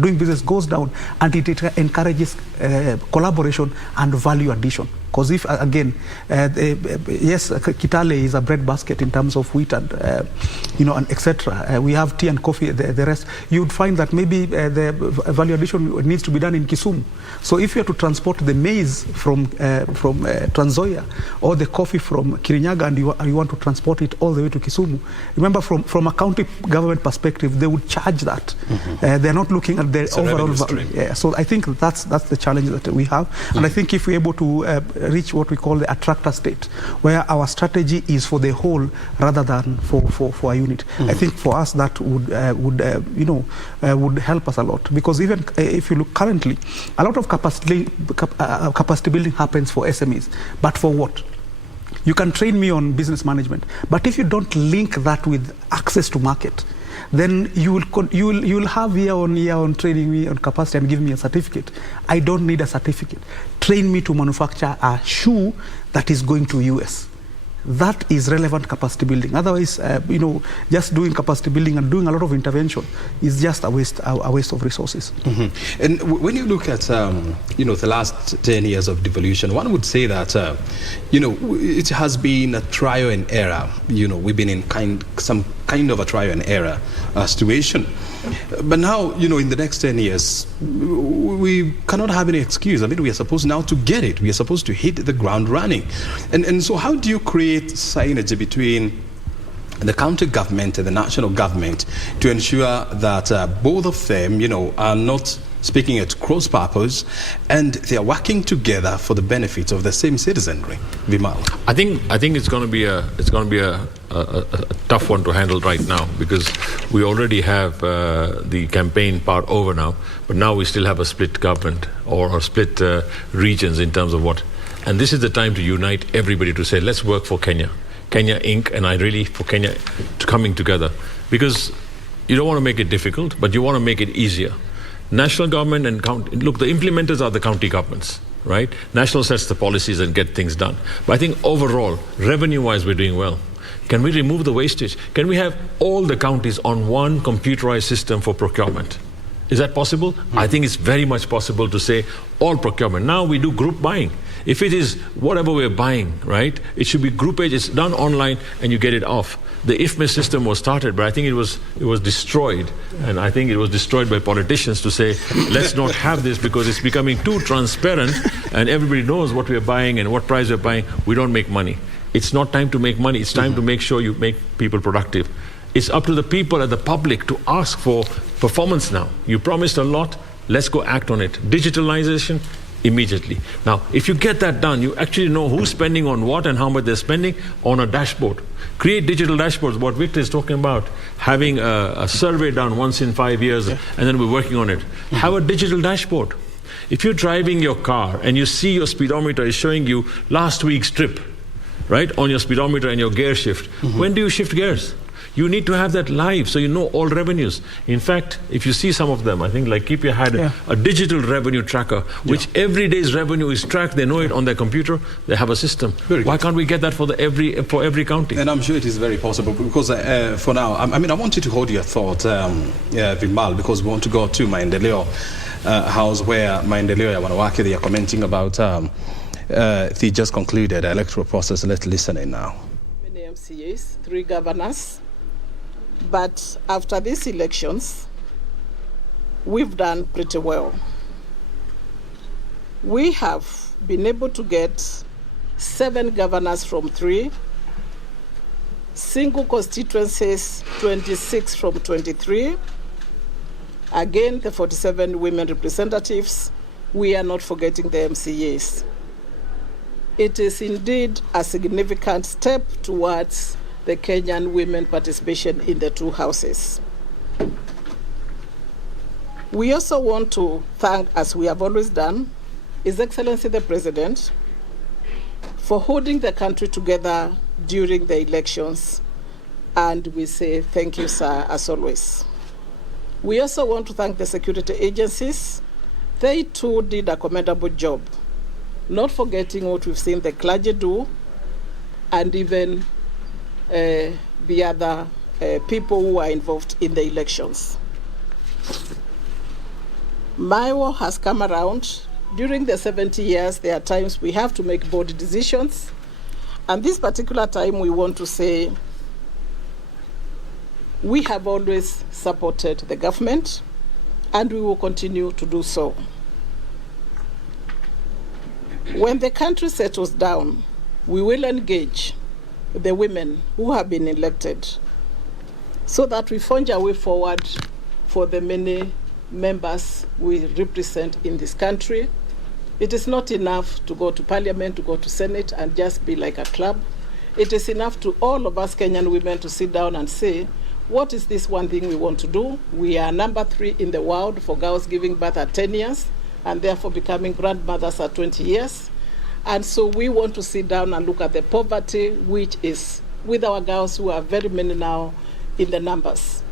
doing business goes down, and it encourages collaboration and value addition. Because if, again, yes, Kitale is a bread basket in terms of wheat and, and etc. We have tea and coffee, the rest. You would find that maybe the value addition needs to be done in Kisumu. So if you have to transport the maize from Trans Nzoia, or the coffee from Kirinyaga, and you want to transport it all the way to Kisumu, remember, from a county government perspective, they would charge that. They're not looking at the overall value. Yeah, so I think that's the challenge that we have. And I think if we're able to reach what we call the attractor state, where our strategy is for the whole rather than for a unit, I think for us that would help us a lot. Because even if you look currently, a lot of capacity building happens for SMEs, but for what? You can train me on business management, but if you don't link that with access to market, then you will have year on training me on capacity and give me a certificate. I don't need a certificate. Train me to manufacture a shoe that is going to US. That is relevant capacity building. Otherwise, just doing capacity building and doing a lot of intervention is just a waste of resources. And when you look at the last 10 years of devolution, one would say that it has been a trial and error. We've been in some kind of a trial and error situation. But now, in the next 10 years, we cannot have any excuse. I mean, we are supposed now to get it. We are supposed to hit the ground running. And so how do you create synergy between the county government and the national government to ensure that both of them, are not speaking at cross purpose, and they are working together for the benefit of the same citizenry? Vimal, I think it's going to be a tough one to handle right now, because we already have the campaign part over now, but now we still have a split government or split regions in terms of what. And this is the time to unite everybody to say, let's work for Kenya Inc. and I really for Kenya to coming together, because you don't want to make it difficult, but you want to make it easier. National government and county, look, the implementers are the county governments. right? National sets the policies and get things done. But I think overall, revenue-wise, we're doing well. Can we remove the wastage? Can we have all the counties on one computerized system for procurement? Is that possible? I think it's very much possible to say all procurement. Now we do group buying. If it is whatever we're buying, right, it should be groupage. It's done online and you get it off. The IFMES system was started, but I think it was destroyed. And I think it was destroyed by politicians to say, let's not have this because it's becoming too transparent and everybody knows what we're buying and what price we're buying. We don't make money. It's not time to make money. It's time to make sure you make people productive. It's up to the people and the public to ask for performance now. You promised a lot. Let's go act on it. Digitalization, immediately. Now, if you get that done, you actually know who's spending on what and how much they're spending on a dashboard. Create digital dashboards, what Victor is talking about, having a survey done once in 5 years, and then we're working on it. Have a digital dashboard. If you're driving your car and you see your speedometer is showing you last week's trip, right, on your speedometer and your gear shift, when do you shift gears? You need to have that live so you know all revenues. In fact, if you see some of them, I think like Keep Your Head, a digital revenue tracker, which every day's revenue is tracked, they know it on their computer, they have a system. Why can't we get that for every county? And I'm sure it is very possible because for now, I mean, I want you to hold your thought, Vimal, because we want to go to Maendeleo House where Maendeleo Wanawake, they are commenting about the just concluded electoral process. Let's listen in now. Many MCAs, 3 governors. But after these elections, we've done pretty well. We have been able to get 7 governors from 3, single constituencies 26 from 23, again the 47 women representatives. We are not forgetting the MCAs. It is indeed a significant step towards the Kenyan women participation in the 2 houses. We also want to thank, as we have always done, His Excellency the President for holding the country together during the elections, and we say thank you, sir, as always. We also want to thank the security agencies. They too did a commendable job, not forgetting what we've seen the clergy do, and even the other people who are involved in the elections. Maiwo has come around. During the 70 years, there are times we have to make bold decisions. And this particular time, we want to say we have always supported the government, and we will continue to do so. When the country settles down, we will engage the women who have been elected so that we forge a way forward for the many members we represent in this country. It is not enough to go to parliament, to go to Senate and just be like a club. It is enough to all of us Kenyan women to sit down and say, what is this one thing we want to do? We are number 3 in the world for girls giving birth at 10 years and therefore becoming grandmothers at 20 years. And so we want to sit down and look at the poverty, which is with our girls who are very many now in the numbers.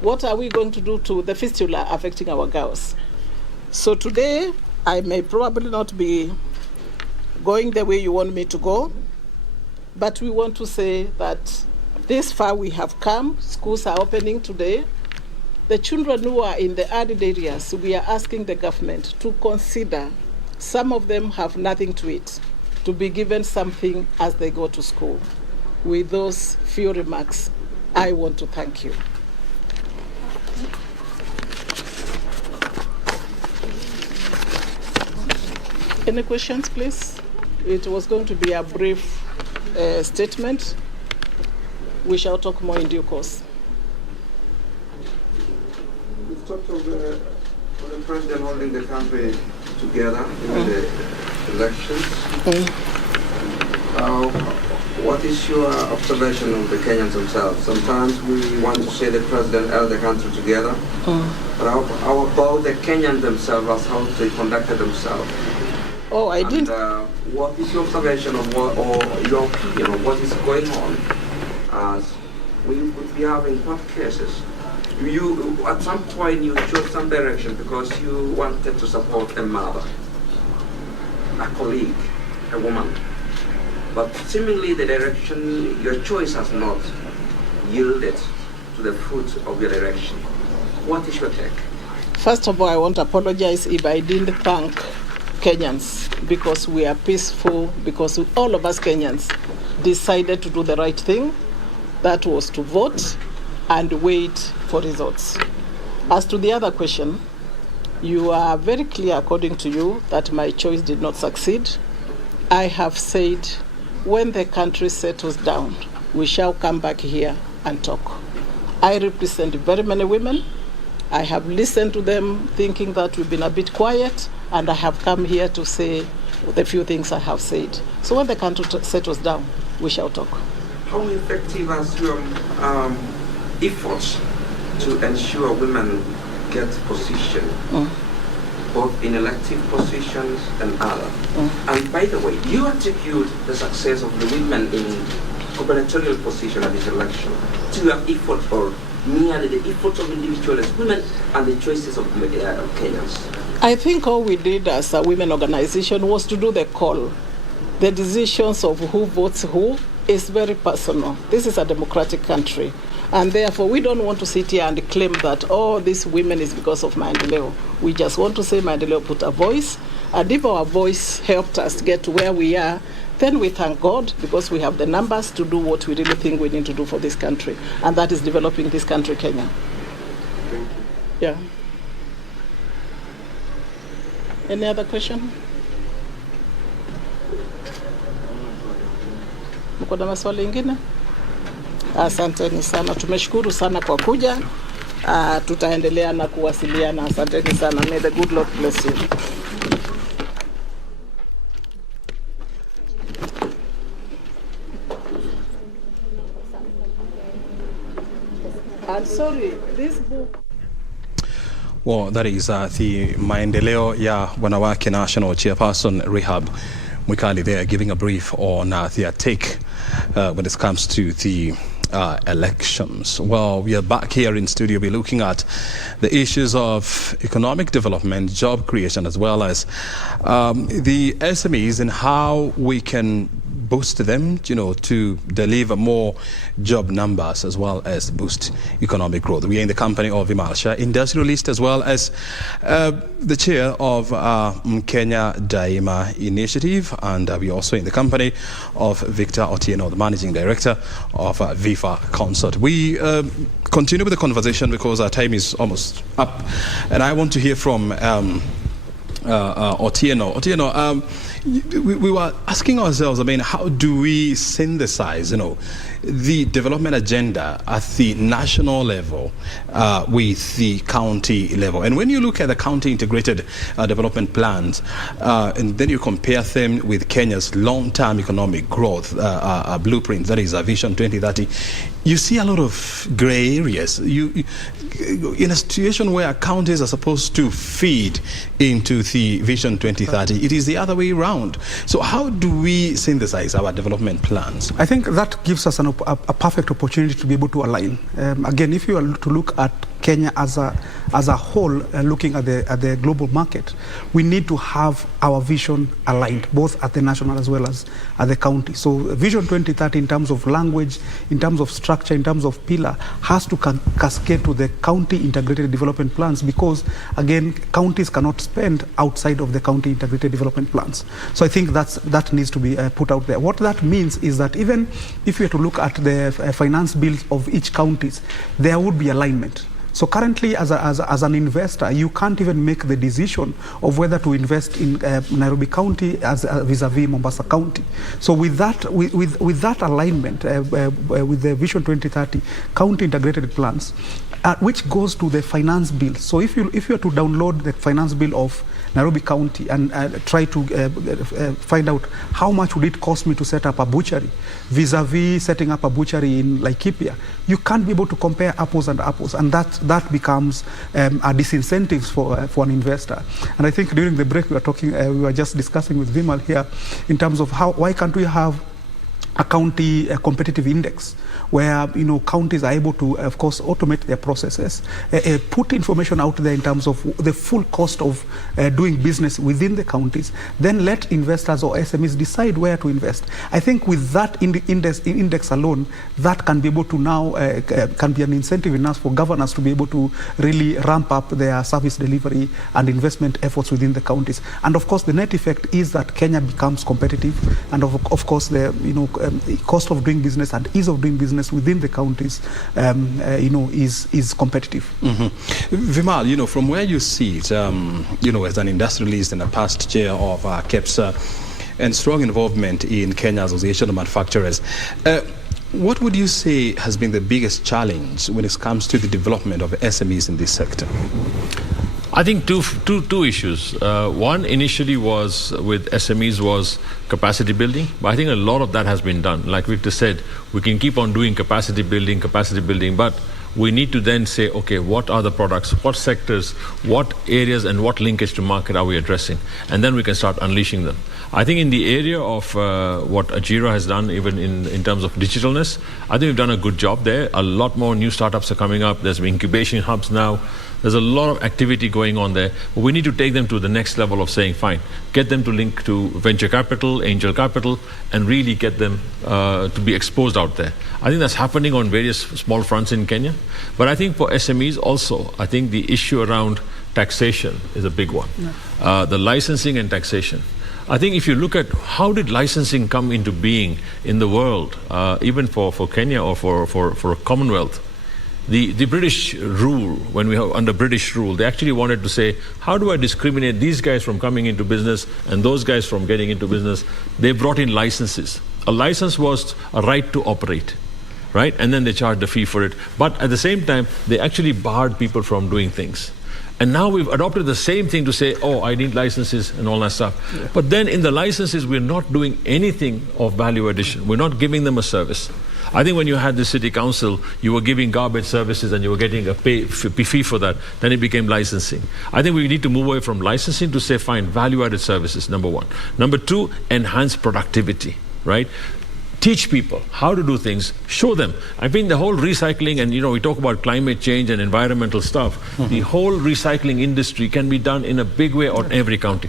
What are we going to do to the fistula affecting our girls? So today, I may probably not be going the way you want me to go, but we want to say that this far we have come. Schools are opening today. The children who are in the arid areas, we are asking the government to consider. Some of them have nothing to eat, to be given something as they go to school. With those few remarks, I want to thank you. Any questions, please? It was going to be a brief statement. We shall talk more in due course. We've talked of the president holding the country together in the elections. What is your observation of the Kenyans themselves? Sometimes we want to say the president held the country together, but how about the Kenyans themselves, as how they conducted themselves? Oh, I didn't. What is your observation of what, or your opinion of what is going on? As we could be having court cases. You, at some point, you chose some direction because you wanted to support a mother. a colleague, a woman. But seemingly the direction, your choice has not yielded to the fruit of your direction. What is your take? First of all, I want to apologize if I didn't thank Kenyans, because we are peaceful, because all of us Kenyans decided to do the right thing. That was to vote and wait for results. As to the other question, you are very clear, according to you, that my choice did not succeed. I have said, when the country settles down, we shall come back here and talk. I represent very many women. I have listened to them thinking that we've been a bit quiet, and I have come here to say the few things I have said. So when the country settles down, we shall talk. How effective are your efforts to ensure women get position, both in elective positions and other? And by the way, do you attribute the success of the women in gubernatorial position at this election to your effort, or merely the efforts of individual women and the choices of Kenyans? I think all we did as a women organization was to do the call. The decisions of who votes who is very personal. This is a democratic country, and therefore we don't want to sit here and claim that, oh, this women is because of Maendeleo. We just want to say Maendeleo put a voice, and if our voice helped us get to where we are, then we thank God, because we have the numbers to do what we really think we need to do for this country, and that is developing this country, Kenya. Thank you. Yeah. Any other question? Mko na maswali ingine? Asanteni sana. Tumeshukuru sana kwa kuja. Tutaendelea na kuwasiliana. Asanteni sana. May the good Lord bless you. I'm sorry, this book. Well, that is the Maendeleo ya Wanawake National Chairperson Rehab Mwikali there, giving a brief on their take when it comes to the elections. Well, we are back here in studio. We're looking at the issues of economic development, job creation, as well as the SMEs and how we can boost them, to deliver more job numbers as well as boost economic growth. We are in the company of Vimalsha, industrialist, as well as the chair of Kenya Daima Initiative, and we're also in the company of Victor Otieno, the managing director of VIFA Consort. We continue with the conversation because our time is almost up, and I want to hear from Otieno. Otieno, we were asking ourselves, how do we synthesize, the development agenda at the national level with the county level? And when you look at the county integrated development plans, and then you compare them with Kenya's long-term economic growth blueprint, that is Vision 2030, you see a lot of gray areas. You in a situation where counties are supposed to feed into the Vision 2030, it is the other way around. So how do we synthesize our development plans? I think that gives us a perfect opportunity to be able to align. Again, if you are to look at Kenya as a whole, looking at the global market, we need to have our vision aligned, both at the national as well as at the county. So Vision 2030, in terms of language, in terms of structure, in terms of pillar, has to cascade to the county integrated development plans, because again, counties cannot spend outside of the county integrated development plans. So I think that needs to be put out there. What that means is that even if we are to look at the finance bills of each counties, there would be alignment. So currently, as an investor, you can't even make the decision of whether to invest in Nairobi County as vis-a-vis Mombasa County. So with that alignment, with the Vision 2030 county integrated plans, which goes to the finance bill. So if you are to download the finance bill of Nairobi County and try to find out how much would it cost me to set up a butchery vis-a-vis setting up a butchery in Laikipia, you can't be able to compare apples and apples, and that becomes a disincentive for an investor. And I think during the break we were just discussing with Vimal here in terms of why can't we have a county competitive index, where counties are able to, of course, automate their processes, put information out there in terms of the full cost of doing business within the counties, then let investors or SMEs decide where to invest. I think with that index alone, that can be able to now can be an incentive enough for governors to be able to really ramp up their service delivery and investment efforts within the counties. And of course, the net effect is that Kenya becomes competitive, and of course, the cost of doing business and ease of doing business within the counties, is competitive. Vimal, from where you see it, as an industrialist and a past chair of KEPSA, and strong involvement in Kenya Association of Manufacturers, what would you say has been the biggest challenge when it comes to the development of SMEs in this sector? I think two issues. One initially was with SMEs was capacity building, but I think a lot of that has been done. Like Victor said, we can keep on doing capacity building, but we need to then say, okay, what are the products, what sectors, what areas and what linkage to market are we addressing? And then we can start unleashing them. I think in the area of what Ajira has done, even in terms of digitalness, I think we've done a good job there. A lot more new startups are coming up. There's incubation hubs now. There's a lot of activity going on there. But we need to take them to the next level of saying, fine, get them to link to venture capital, angel capital, and really get them to be exposed out there. I think that's happening on various small fronts in Kenya. But I think for SMEs also, I think the issue around taxation is a big one. Yeah. The licensing and taxation. I think if you look at how did licensing come into being in the world, even for Kenya or for a Commonwealth, the British rule, when we were under British rule, they actually wanted to say, how do I discriminate these guys from coming into business and those guys from getting into business? They brought in licenses. A license was a right to operate, right? And then they charged a fee for it. But at the same time, they actually barred people from doing things. And now we've adopted the same thing to say, oh, I need licenses and all that stuff. Yeah. But then in the licenses, we're not doing anything of value addition. We're not giving them a service. I think when you had the city council, you were giving garbage services and you were getting a fee for that. Then it became licensing. I think we need to move away from licensing to say, fine, value-added services, number one. Number two, enhance productivity, right? Teach people how to do things, show them. I mean, the whole recycling, and we talk about climate change and environmental stuff. Mm-hmm. The whole recycling industry can be done in a big way on every county.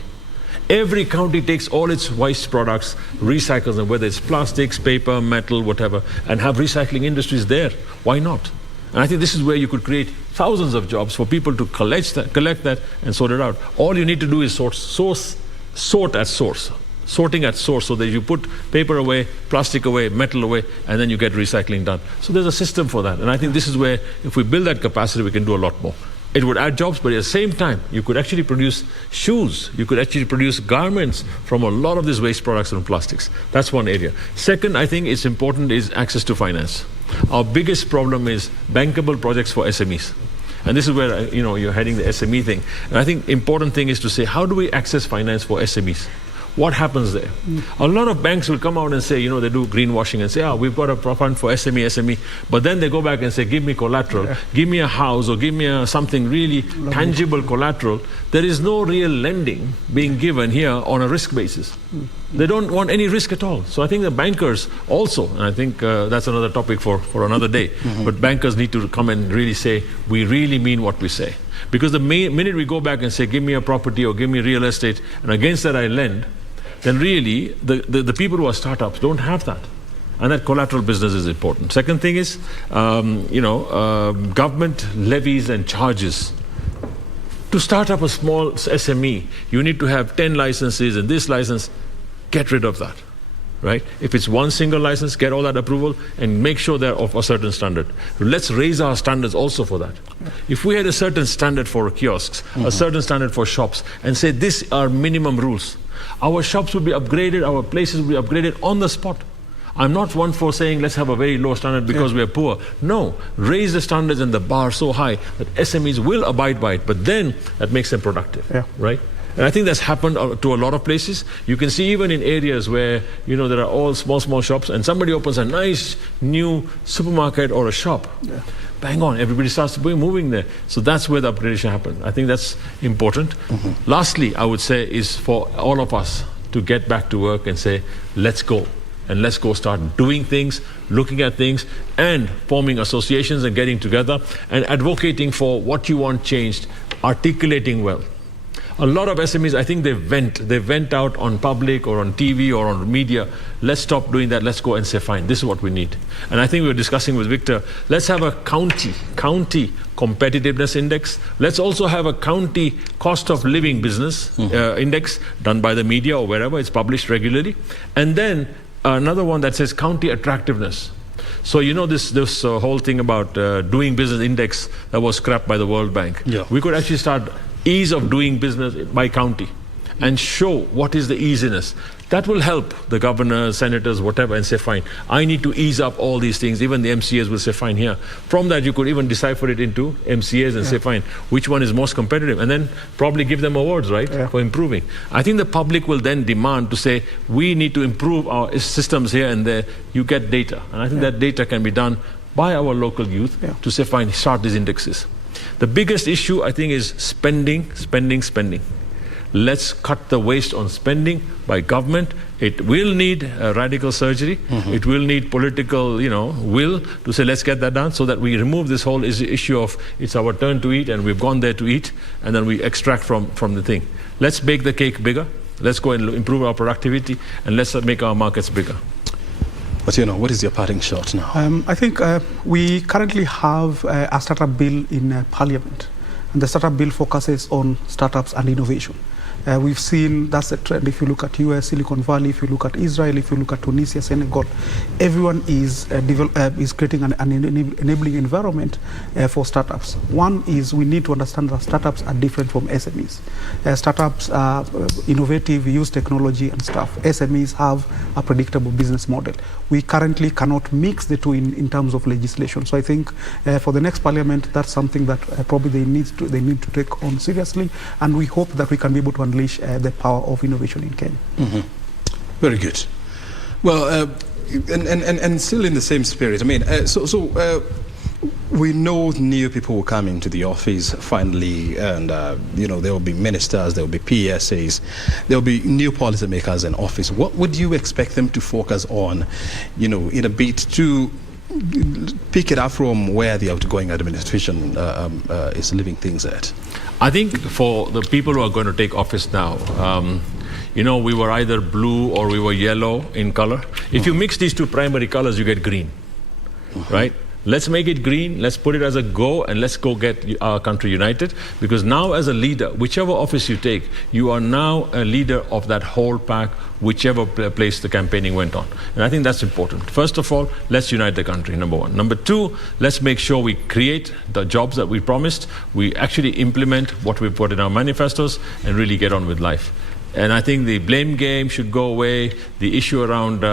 Every county takes all its waste products, recycles them, whether it's plastics, paper, metal, whatever, and have recycling industries there. Why not? And I think this is where you could create thousands of jobs for people to collect that and sort it out. All you need to do is sort at source. Sorting at source, so that you put paper away, plastic away, metal away, and then you get recycling done. So there's a system for that. And I think this is where, if we build that capacity, we can do a lot more. It would add jobs, but at the same time, you could actually produce shoes. You could actually produce garments from a lot of these waste products and plastics. That's one area. Second, I think it's important is access to finance. Our biggest problem is bankable projects for SMEs. And this is where, you're heading the SME thing. And I think important thing is to say, how do we access finance for SMEs? What happens there? A lot of banks will come out and say, they do greenwashing and say, we've got a fund for SME. But then they go back and say, give me collateral, give me a house, or give me something really tangible collateral. There is no real lending being given here on a risk basis. They don't want any risk at all. So I think the bankers also, and I think that's another topic for another day, but bankers need to come and really say, we really mean what we say. Because the minute we go back and say, give me a property or give me real estate, and against that I lend, then really the people who are startups don't have that. And that collateral business is important. Second thing is, government levies and charges. To start up a small SME, you need to have 10 licenses and this license. Get rid of that, right? If it's one single license, get all that approval and make sure they're of a certain standard. Let's raise our standards also for that. If we had a certain standard for kiosks, a certain standard for shops, and say these are minimum rules, our shops will be upgraded, our places will be upgraded on the spot. I'm not one for saying let's have a very low standard because we are poor. No, raise the standards and the bar so high that SMEs will abide by it, but then that makes them productive, right? And I think that's happened to a lot of places. You can see even in areas where, there are all small shops and somebody opens a nice new supermarket or a shop. Yeah. Bang on, everybody starts moving there. So that's where the upgradation happens. I think that's important. Lastly, I would say is for all of us to get back to work and say, let's go. and let's go start doing things, looking at things, and forming associations and getting together and advocating for what you want changed, articulating well. A lot of SMEs, I think they vent out on public or on TV or on media. Let's stop doing that. Let's go and say, fine, this is what we need. And I think we were discussing with Victor, let's have a county competitiveness index. Let's also have a county cost of living business index done by the media or wherever. It's published regularly. And then another one that says county attractiveness. So you know this whole thing about doing business index that was scrapped by the World Bank. Yeah. We could actually start ease of doing business by county and show what is the easiness. That will help the governors, senators, whatever, and say, fine, I need to ease up all these things. Even the MCAs will say, fine, here. From that, you could even decipher it into MCAs and say, fine, which one is most competitive? And then probably give them awards, right, for improving. I think the public will then demand to say, we need to improve our systems here and there. You get data. And I think that data can be done by our local youth to say, fine, start these indexes. The biggest issue, I think, is spending. Let's cut the waste on spending by government. It will need radical surgery. It will need political, will to say, let's get that done, so that we remove this whole issue of it's our turn to eat and we've gone there to eat, and then we extract from the thing. Let's bake the cake bigger. Let's go and improve our productivity, and let's make our markets bigger. But what is your parting shot now? I think we currently have a startup bill in Parliament, and the startup bill focuses on startups and innovation. We've seen that's a trend. If you look at US, Silicon Valley, if you look at Israel, if you look at Tunisia, Senegal, everyone is creating an enabling environment for startups. One is we need to understand that startups are different from SMEs. Startups are innovative, use technology and stuff. SMEs have a predictable business model. We currently cannot mix the two in terms of legislation. So I think for the next Parliament, that's something that probably they need to take on seriously, and we hope that we can be able to unleash the power of innovation in Kenya. Very good. Well, and still in the same spirit, I mean, we know new people will come into the office finally, and there will be ministers, there will be PSAs, there will be new policymakers in office. What would you expect them to focus on, in a bit to pick it up from where the outgoing administration is leaving things at? I think for the people who are going to take office now, we were either blue or we were yellow in color. If you mix these two primary colors, you get green, right? Let's make it green, let's put it as a go, and let's go get our country united. Because now as a leader, whichever office you take, you are now a leader of that whole pack, whichever place the campaigning went on. And I think that's important. First of all, let's unite the country, number one. Number two, let's make sure we create the jobs that we promised, we actually implement what we put in our manifestos, and really get on with life. And I think the blame game should go away. The issue around,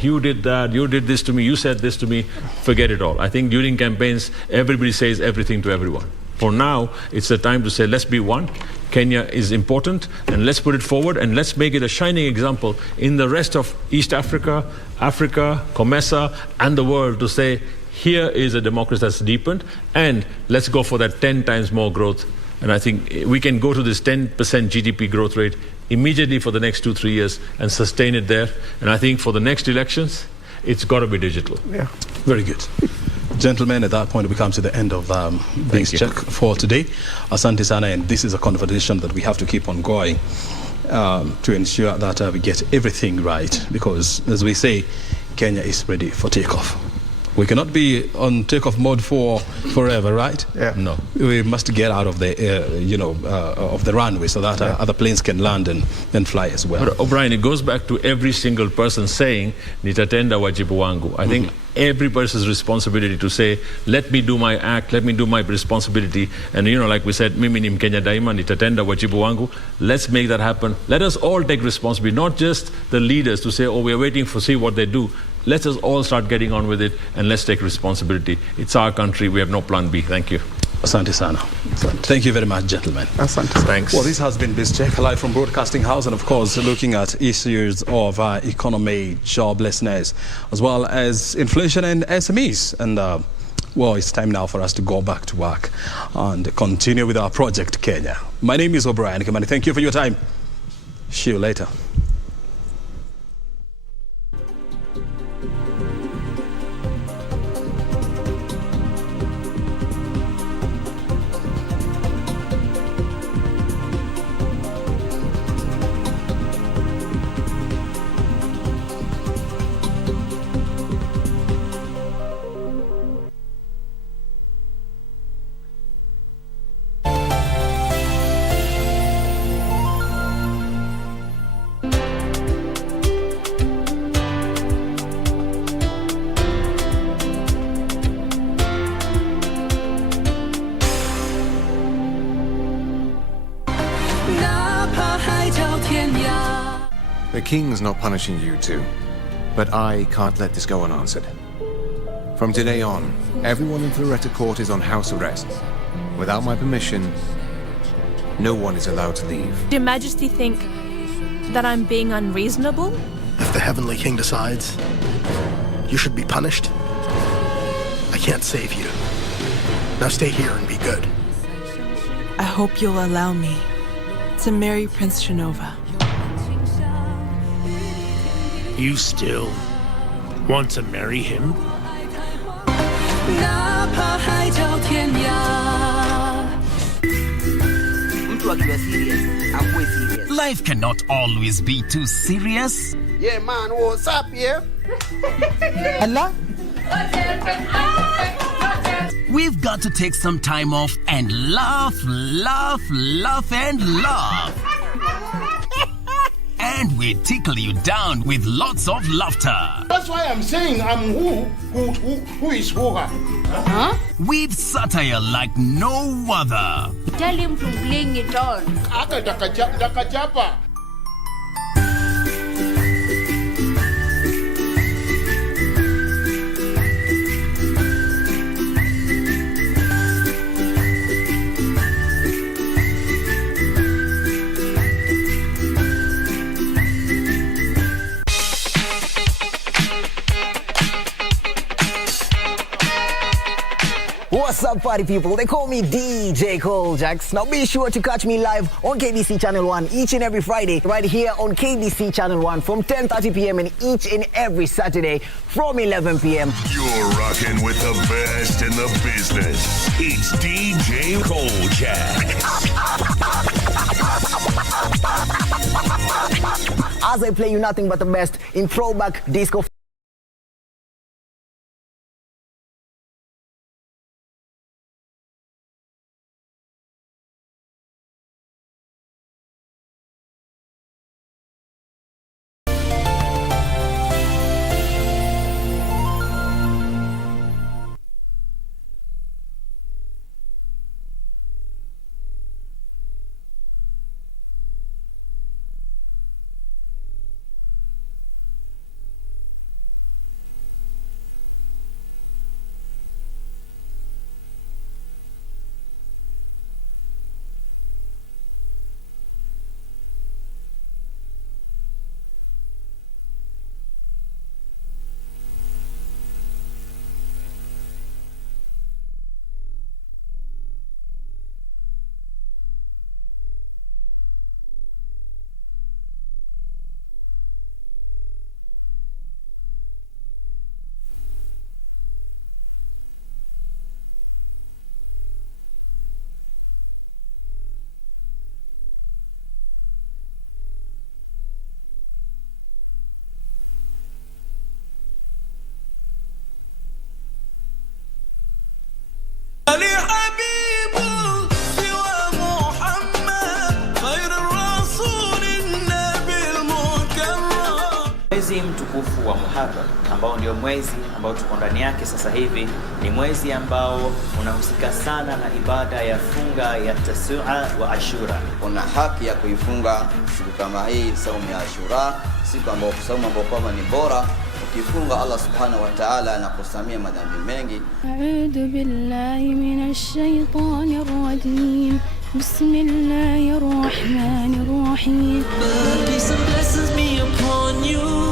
you did that, you did this to me, you said this to me, forget it all. I think during campaigns, everybody says everything to everyone. For now, it's the time to say, let's be one. Kenya is important, and let's put it forward, and let's make it a shining example in the rest of East Africa, COMESA, and the world to say, here is a democracy that's deepened, and let's go for that 10 times more growth. And I think we can go to this 10% GDP growth rate immediately for the next 2-3 years and sustain it there. And I think for the next elections, it's got to be digital. Yeah. Very good. Gentlemen, at that point, we come to the end of Base Check for today. Asante sana, and this is a conversation that we have to keep on going to ensure that we get everything right, because, as we say, Kenya is ready for takeoff. We cannot be on takeoff mode forever, right? Yeah. No. We must get out of the, of the runway so that other planes can land and fly as well. But O'Brien, it goes back to every single person saying, nitatenda wajibu wangu. I think every person's responsibility to say, let me do my act, let me do my responsibility. And like we said, mimi ni Mkenya daima, nitatenda wajibu wangu. Let's make that happen. Let us all take responsibility, not just the leaders to say, we're waiting for see what they do. Let us all start getting on with it, and let's take responsibility. It's our country. We have no plan B. Thank you. Asante sana. Thank you very much, gentlemen. Asante. Thanks. Well, this has been Base Check, live from Broadcasting House, and of course, looking at issues of economy, joblessness, as well as inflation and SMEs. And it's time now for us to go back to work and continue with our project, Kenya. My name is O'Brien Kimani. Thank you for your time. See you later. The king's not punishing you two, but I can't let this go unanswered. From today on, everyone in Floretta Court is on house arrest. Without my permission, no one is allowed to leave. Did Your Majesty think that I'm being unreasonable? If the Heavenly King decides you should be punished, I can't save you. Now stay here and be good. I hope you'll allow me to marry Prince Shinova. You still want to marry him? Life cannot always be too serious. Yeah, man, what's up, yeah? Allah? We've got to take some time off and laugh, laugh, laugh, and laugh. And we tickle you down with lots of laughter. That's why I'm saying I'm who is who. Huh? With satire like no other. Tell him to bring it on. Dakachapa. What's up, party people? They call me DJ Coljax. Now be sure to catch me live on KBC Channel 1 each and every Friday, right here on KBC Channel 1 from 10:30 p.m. and each and every Saturday from 11 p.m. You're rocking with the best in the business. It's DJ Coljax. As I play you nothing but the best in throwback disco. Mwezi mtukufu wa Muharram ambao ndio mwezi ambao tuko ndani yake sasa hivi ni mwezi ambao unahusika sana na ibada ya funga ya Tasua wa Ashura. Una haki ya kuifunga siku kama hii, saumu ya Ashura, siku ambayo saumu ambayo kwamba ni bora. Ukifunga Allah subhanahu wa ta'ala anakusamia madhambi mengi. A'udhu billahi minash shaitanir rajim. Bismillahir rahmanir rahim. Peace and blessings be upon you.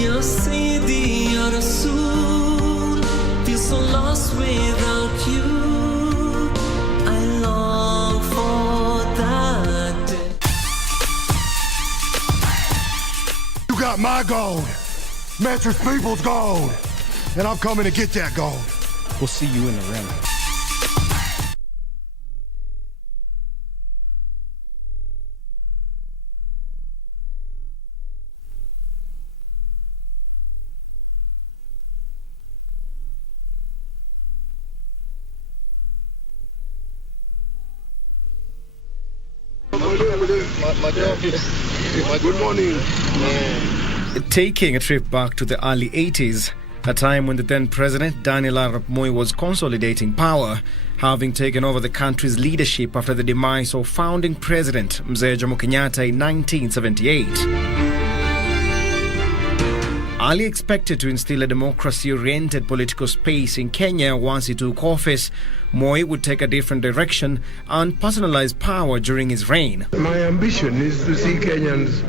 Ya Sayyidi, Ya Rasul. Feel so lost without you. I long for that day. You got my gold. Mattress People's gold. And I'm coming to get that gold. We'll see you in the ring. Good morning. Taking a trip back to the early 80s, a time when the then President Daniel Arap Moi was consolidating power, having taken over the country's leadership after the demise of founding President Mzee Jomo Kenyatta in 1978. Ali expected to instill a democracy-oriented political space in Kenya once he took office. Moi would take a different direction and personalize power during his reign. My ambition is to see Kenyans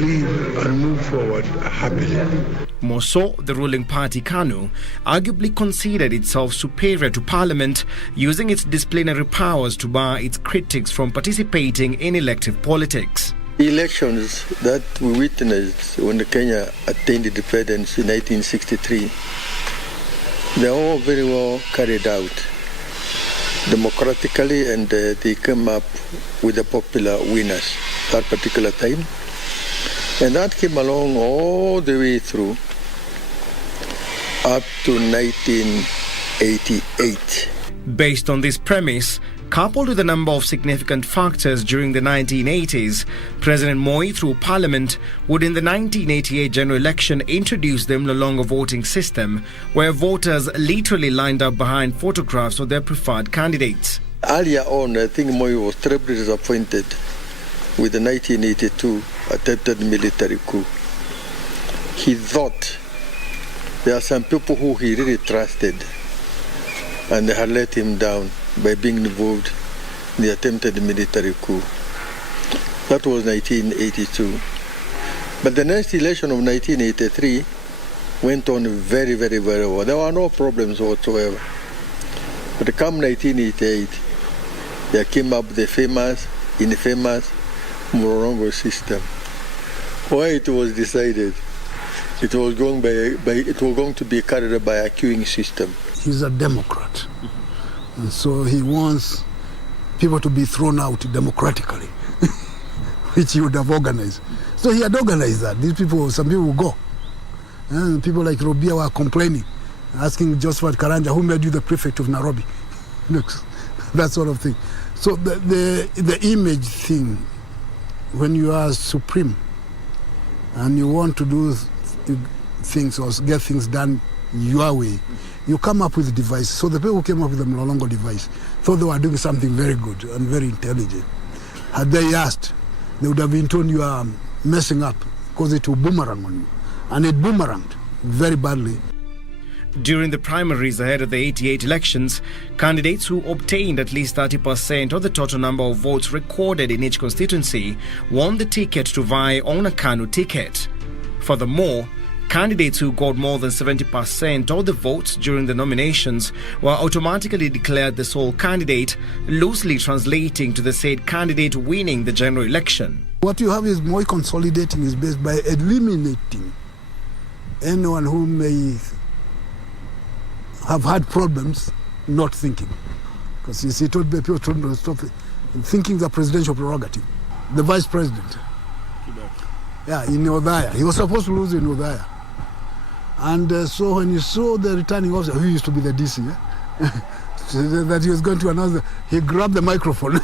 live and move forward happily. More so, the ruling party KANU arguably considered itself superior to parliament, using its disciplinary powers to bar its critics from participating in elective politics. Elections that we witnessed when Kenya attained independence in 1963, they are all very well carried out democratically, and they came up with the popular winners that particular time. And that came along all the way through up to 1988. Based on this premise, coupled with a number of significant factors during the 1980s, President Moi, through Parliament, would in the 1988 general election introduce the Mlolongo voting system, where voters literally lined up behind photographs of their preferred candidates. Earlier on, I think Moi was terribly disappointed with the 1982 attempted military coup. He thought there are some people who he really trusted, and they had let him down by being involved in the attempted military coup. That was 1982. But the next election of 1983 went on very, very, very well. There were no problems whatsoever. But come 1988, there came up the famous, infamous Mlolongo system. Why it was decided? It was going to be carried by a queuing system. He's a Democrat. And so he wants people to be thrown out democratically, which he would have organized. So he had organized that. Some people will go. And people like Robia were complaining, asking Josephat Karanja, who made you the prefect of Nairobi? That sort of thing. So the image thing, when you are supreme and you want to do things or get things done your way, you come up with a device. So the people who came up with the Mlolongo device thought they were doing something very good and very intelligent. Had they asked, they would have been told you are messing up because it will boomerang on you. And it boomeranged very badly. During the primaries ahead of the 88 elections, candidates who obtained at least 30% of the total number of votes recorded in each constituency won the ticket to vie on a KANU ticket. Furthermore, candidates who got more than 70% of the votes during the nominations were automatically declared the sole candidate, loosely translating to the said candidate winning the general election. What you have is Moi consolidating his base by eliminating anyone who may have had problems not thinking. Because you see, people told to stop thinking the presidential prerogative. The vice president. Yeah, in Odaya. He was supposed to lose in Odaya. And so when you saw the returning officer, who used to be the DC, that he was going to announce, he grabbed the microphone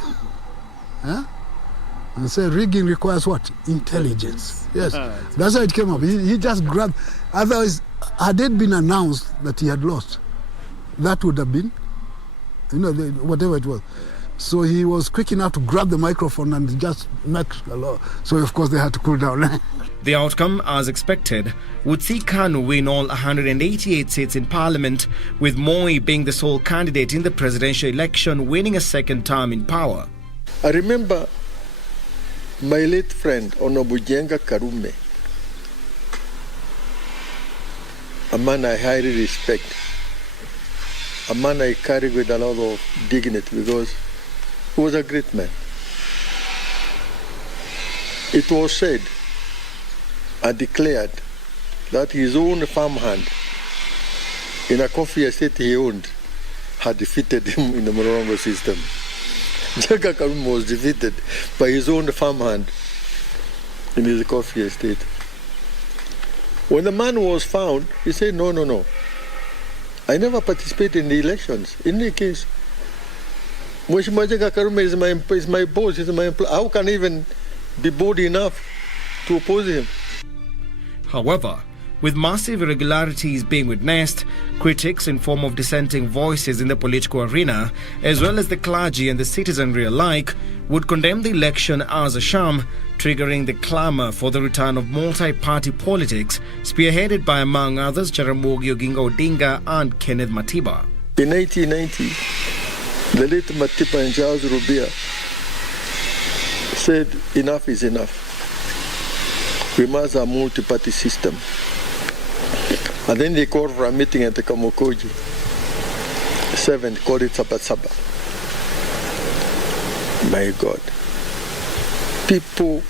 and said, rigging requires what? Intelligence. Yes, that's how it came up. He just grabbed. Otherwise, had it been announced that he had lost, that would have been, whatever it was. So he was quick enough to grab the microphone and just make a law. So of course they had to cool down. The outcome, as expected, would see KANU win all 188 seats in Parliament, with Moi being the sole candidate in the presidential election, winning a second term in power. I remember my late friend, Honorable Jenga Karume, a man I highly respect, a man I carry with a lot of dignity because he was a great man. It was said and declared that his own farmhand in a coffee estate he owned had defeated him in the Mlolongo system. Jenga Karume was defeated by his own farmhand in his coffee estate. When the man was found, he said, no. I never participated in the elections. In any case, Mheshimiwa Jenga Karume is my boss, is my employer. How can I even be bold enough to oppose him? However, With massive irregularities being witnessed, critics in form of dissenting voices in the political arena, as well as the clergy and the citizenry alike, would condemn the election as a sham, triggering the clamour for the return of multi-party politics, spearheaded by, among others, Jaramogi Oginga Odinga and Kenneth Matiba. In 1990, the late Matiba and Charles Rubia said enough is enough. We must have a multi-party system. And then they called for a meeting at the Kamukoji 7, called it Sabasaba. My God. People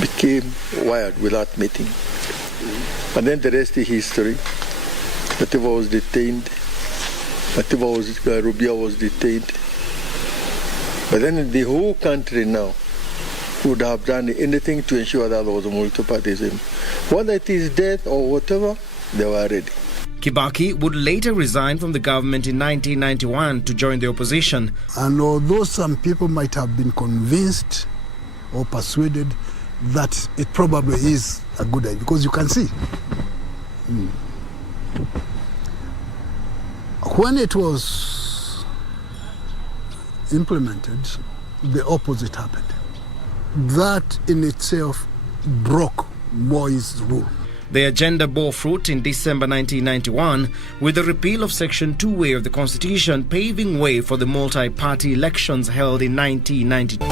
became wild with that meeting. And then the rest is history. Matiba was detained. Rubia was detained. But then the whole country now would have done anything to ensure that there was a multipartyism. Whether it is death or whatever, they were ready. Kibaki would later resign from the government in 1991 to join the opposition. And although some people might have been convinced or persuaded that it probably is a good idea, because you can see, when it was implemented, the opposite happened. That in itself broke Moi's rule. The agenda bore fruit in December 1991 with the repeal of Section 2A of the Constitution, paving way for the multi-party elections held in 1992.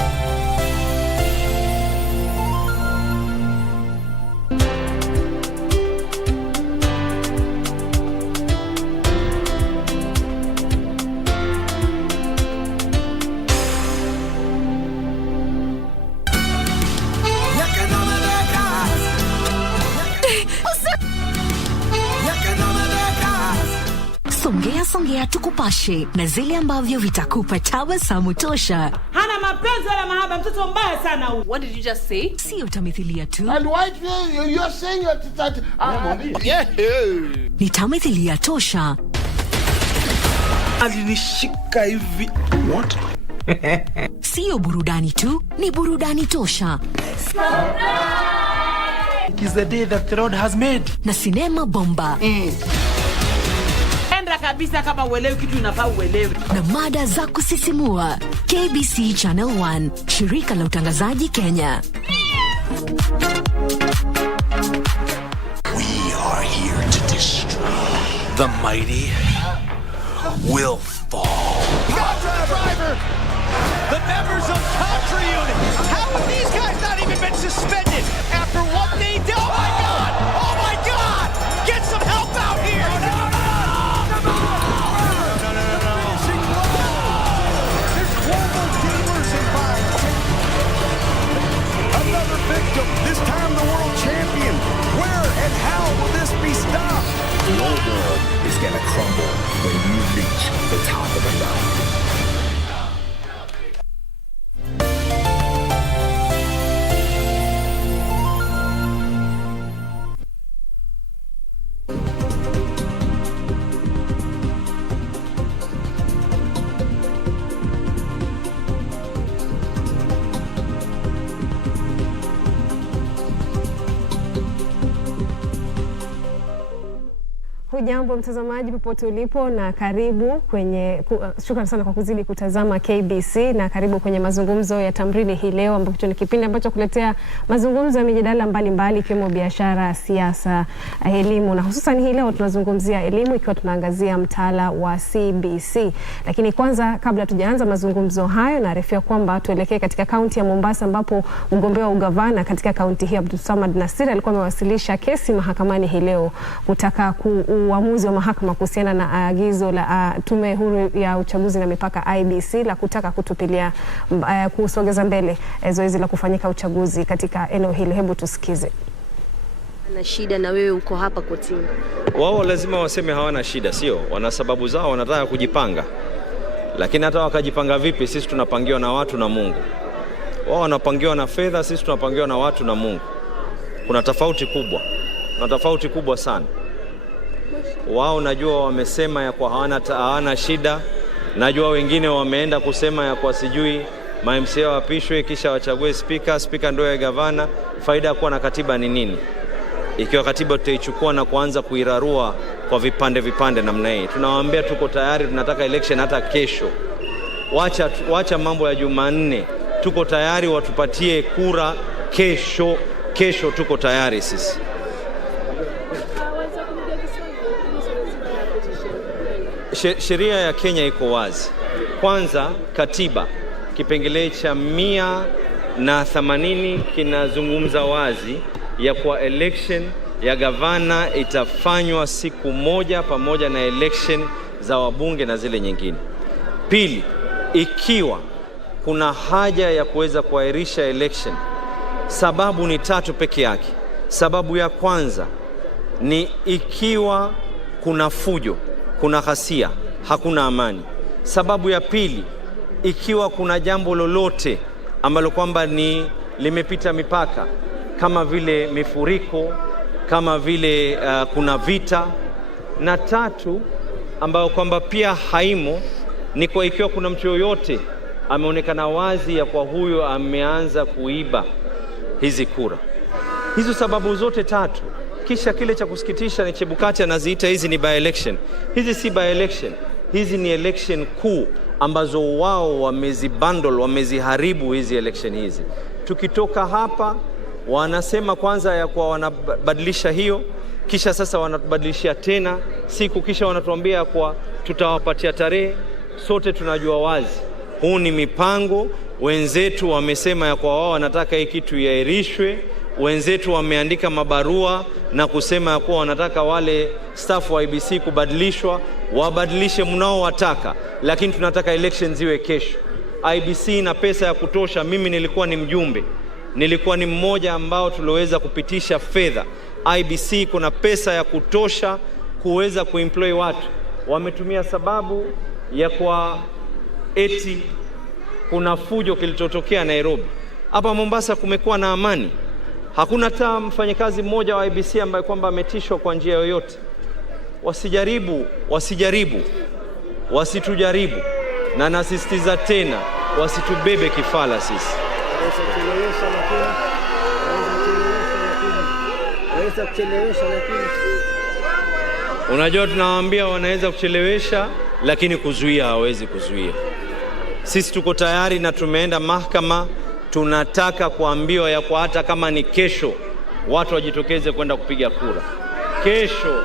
Songea tukupashe na zile ambavyo vitakupa tabasamu tosha. Hana mapenzi wala mahaba, mtoto mbaya sana huyu. What did you just say? Sio tamthilia tu. And why you're saying that Ni tamthilia tosha. Alinishika hivi. What? Sio burudani tu, ni burudani tosha. It is the day that the Lord has made. Na sinema bomba. Kabisa kama uelewi kitu unafaa uelewe. Na mada za kusisimua. KBC Channel 1, shirika la utangazaji Kenya. We are here to destroy. The mighty will fall. Driver! The members of Contra Unit! How have these guys not even been suspended after what they did? Oh my God! Oh my God! Get some help out here! Victim, this time the world champion. Where and how will this be stopped? No world is gonna crumble when you reach the top of the mountain. Hujambo mtazamaji popote ulipo na karibu kwenye shukrani sana kwa kuzidi kutazama KBC na karibu kwenye mazungumzo ya Tamrini hii leo, ambapo ni kipindi ambacho kuletea mazungumzo ya mijadala mbalimbali ikiwemo biashara, siasa, elimu, na hususan hii leo tunazungumzia elimu ikiwa tunaangazia mtaala wa CBC. Lakini kwanza kabla tujaanza mazungumzo hayo, naarifia kwamba tuelekee katika kaunti ya Mombasa, ambapo mgombea wa ugavana katika kaunti hii Abdulsamad Nasir alikuwa amewasilisha kesi mahakamani hii leo kutaka uamuzi wa mahakama kuhusiana na agizo la tume huru ya uchaguzi na mipaka IBC la kutaka kutupilia kusogeza mbele zoezi la kufanyika uchaguzi katika eneo hili. Hebu tusikize. Na shida na wewe uko hapa kotini. Wao lazima waseme hawana shida, sio? Wana sababu zao, wanataka kujipanga. Lakini hata wakajipanga vipi, sisi tunapangiwa na watu na Mungu. Wao wanapangiwa na fedha, sisi tunapangiwa na watu na Mungu. Kuna tofauti kubwa. Kuna tofauti kubwa sana. Wao najua wamesema ya kwa hawana shida. Najua wengine wameenda kusema ya kwa sijui MSMEs wapishwe kisha wachague speaker ndio ya gavana. Faida ya kuwa na katiba ni nini? ikiwa katiba tutaichukua na kuanza kuirarua kwa vipande namna hii. Tunawaambia tuko tayari, tunataka election hata kesho. Wacha mambo ya Jumanne. Tuko tayari, watupatie kura kesho tuko tayari sisi. Sheria ya Kenya iko wazi. Kwanza, katiba kipengele cha 180 kinazungumza wazi ya kwa election ya gavana itafanywa siku moja pamoja na election za wabunge na zile nyingine. Pili, ikiwa kuna haja ya kuweza kuahirisha election, sababu ni 3 peke yake. Sababu ya kwanza ni ikiwa kuna fujo, kuna ghasia, hakuna amani. Sababu ya pili, ikiwa kuna jambo lolote ambalo kwamba ni limepita mipaka, kama vile mifuriko, kama vile kuna vita. Na 3 ambayo kwamba pia haimo ni kwa ikiwa kuna mtu yoyote ameonekana wazi ya kwa huyo ameanza kuiba hizi kura. Hizo sababu zote 3. Kisha kile cha kusikitisha ni Chebukati anaziita hizi ni by election. Hizi si by election. Hizi ni election kuu ambazo wao wamezibundle, wameziharibu hizi election hizi. Tukitoka hapa wanasema kwanza ya kwa wanabadilisha hiyo, kisha sasa wanatubadilishia tena siku, kisha wanatuambia kwa tutawapatia tarehe. Sote tunajua wazi huu ni mipango. Wenzetu wamesema ya kwa wao wanataka hii kitu iahirishwe. Wenzetu wameandika mabarua na kusema ya kuwa wanataka wale staff wa IBC kubadilishwa. Wabadilishe mnao wataka, lakini tunataka elections ziwe kesho. IBC na pesa ya kutosha. Mimi nilikuwa ni mjumbe, nilikuwa ni mmoja ambao tuliweza kupitisha fedha. IBC kuna pesa ya kutosha kuweza kuemploy watu. Wametumia sababu ya kwa eti kuna fujo kilichotokea Nairobi. Hapa Mombasa kumekuwa na amani. Hakuna hata mfanyakazi mmoja wa IBC ambaye kwamba ametishwa kwa njia yoyote. Wasijaribu, wasitujaribu, na nasisitiza tena, wasitubebe kifala sisi. Unajua tunawaambia wanaweza kuchelewesha, lakini kuzuia hawezi kuzuia. Sisi tuko tayari na tumeenda mahakama. Tunataka kuambiwa ya kwa hata kama ni kesho watu wajitokeze kwenda kupiga kura kesho.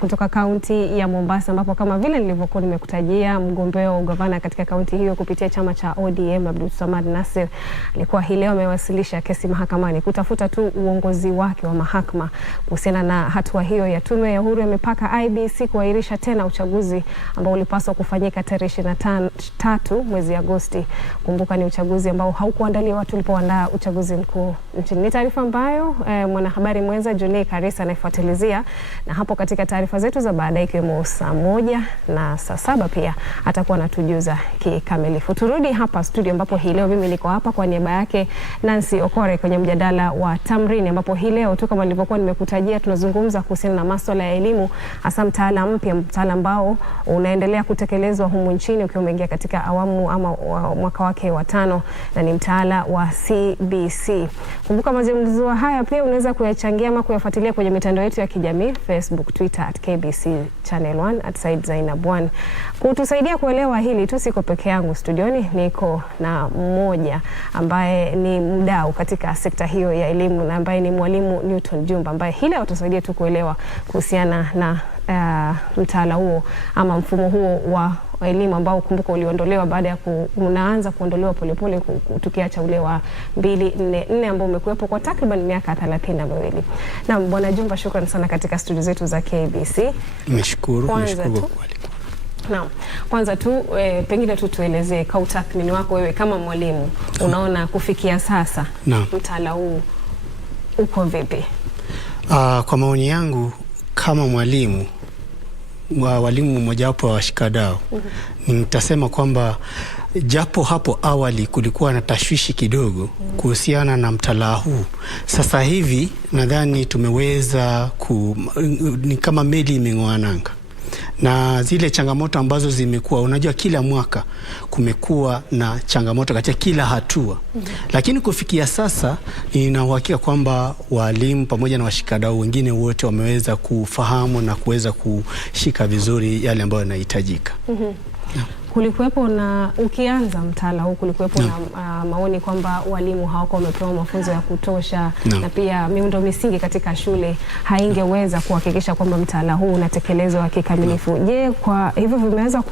Kutoka kaunti ya Mombasa, ambapo kama vile nilivyokuwa nimekutajia, mgombea wa ugavana katika kaunti hiyo kupitia chama cha ODM Abdul Samad Nasir alikuwa hii leo amewasilisha kesi mahakamani kutafuta tu uongozi wake wa mahakama kuhusiana na hatua hiyo ya tume ya huru ya mipaka IBC kuahirisha tena uchaguzi ambao ulipaswa kufanyika tarehe 23 mwezi Agosti. Kumbuka ni uchaguzi ambao haukuandaliwa tulipoandaa uchaguzi mkuu nchini. Ni taarifa ambayo mwanahabari mwenza Johnny Karisa anafuatilizia, na hapo katika taarifa zetu za baadaye ikiwemo saa 1 na saa 7 pia atakuwa anatujuza kikamilifu. Turudi hapa studio ambapo hii leo mimi niko hapa kwa niaba yake Nancy Okore kwenye mjadala wa Tamrini, ambapo hii leo tu kama nilivyokuwa nimekutajia tunazungumza kuhusiana na masuala ya elimu, hasa mtaala mpya, mtaala ambao unaendelea kutekelezwa humu nchini ukiwa umeingia katika awamu ama mwaka wake wa 5, na ni mtaala wa KBC. Kumbuka mazungumzo haya pia unaweza kuyachangia ama kuyafuatilia kwenye mitandao yetu ya kijamii, Facebook, Twitter @KBC Channel 1 @Said Zainab 1. Kutusaidia kuelewa hili tu siko peke yangu studioni, niko na mmoja ambaye ni mdau katika sekta hiyo ya elimu na ambaye ni mwalimu Newton Jumba, ambaye hili utatusaidia tu kuelewa kuhusiana na mtaala huo ama mfumo huo wa elimu ambao kumbuka uliondolewa baada ya unaanza kuondolewa polepole tukiacha ule wa 244 ambao umekuwepo kwa takriban miaka 32. Na bwana Jumba, shukrani sana katika studio zetu za KBC. Nimeshukuru. Naam. Kwanza tu pengine tu tuelezee kwa utathmini wako wewe kama mwalimu, unaona kufikia sasa mtaala huu uko vipi? Kwa maoni yangu kama mwalimu walimu mmojawapo wa washikadau, nitasema kwamba japo hapo awali kulikuwa na tashwishi kidogo kuhusiana na mtaala huu, sasa hivi nadhani tumeweza ni kama meli imeng'oa nanga, na zile changamoto ambazo zimekuwa, unajua kila mwaka kumekuwa na changamoto katika kila hatua. Lakini kufikia sasa nina uhakika kwamba walimu pamoja na washikadau wengine wote wameweza kufahamu na kuweza kushika vizuri yale ambayo yanahitajika. Kulikuwepo na, ukianza mtaala huu kulikuwepo na maoni kwamba walimu hawako wamepewa mafunzo ya kutosha na pia miundo misingi katika shule haingeweza kuhakikisha kwamba mtaala huu unatekelezwa kikamilifu. Je, kwa hivyo vimeweza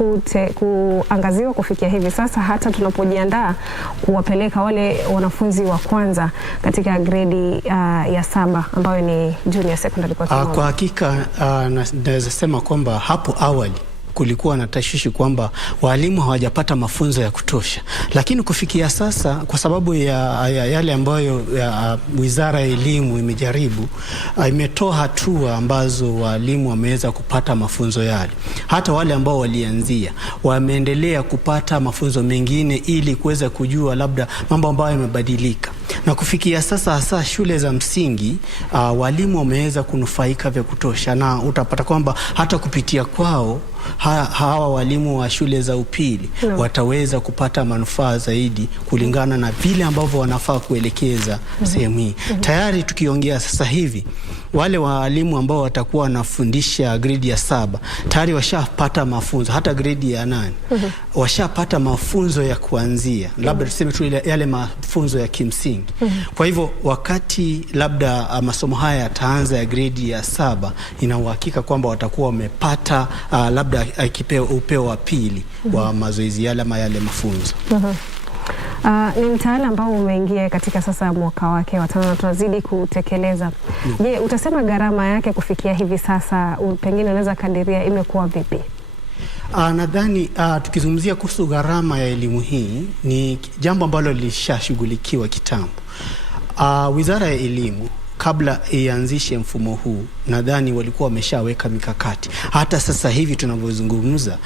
kuangaziwa kufikia hivi sasa hata tunapojiandaa kuwapeleka wale wanafunzi wa kwanza katika gredi ya 7 ambayo ni junior secondary kwa kimombo? Kwa hakika naweza sema kwamba hapo awali kulikuwa na tashwishi kwamba walimu hawajapata mafunzo ya kutosha, lakini kufikia sasa kwa sababu ya yale ambayo Wizara ya Elimu imejaribu, imetoa hatua ambazo walimu wameweza kupata mafunzo yale. Hata wale ambao walianzia wameendelea kupata mafunzo mengine ili kuweza kujua labda mambo ambayo yamebadilika. Na kufikia sasa hasa shule za msingi walimu wameweza kunufaika vya kutosha, na utapata kwamba hata kupitia kwao hawa walimu wa shule za upili wataweza kupata manufaa zaidi kulingana na vile ambavyo wanafaa kuelekeza sehemu hii. Tayari tukiongea sasa hivi wale walimu ambao watakuwa wanafundisha grade ya 7 tayari washapata mafunzo, hata grade ya 8 washapata mafunzo ya kuanzia, labda tuseme tu yale mafunzo ya kimsingi. Kwa hivyo wakati labda masomo haya yataanza ya grade ya 7, ina uhakika kwamba watakuwa wamepata labda upeo wa pili wa mazoezi yale ama yale mafunzo. Ni mtaala ambao umeingia katika sasa mwaka wake wa 5 na tunazidi kutekeleza. Je, utasema gharama yake kufikia hivi sasa pengine unaweza kadiria imekuwa vipi? Nadhani tukizungumzia kuhusu gharama ya elimu hii ni jambo ambalo lilishashughulikiwa kitambo. Wizara ya Elimu kabla ianzishe mfumo huu nadhani walikuwa wameshaweka mikakati. Hata sasa hivi tunavyozungumza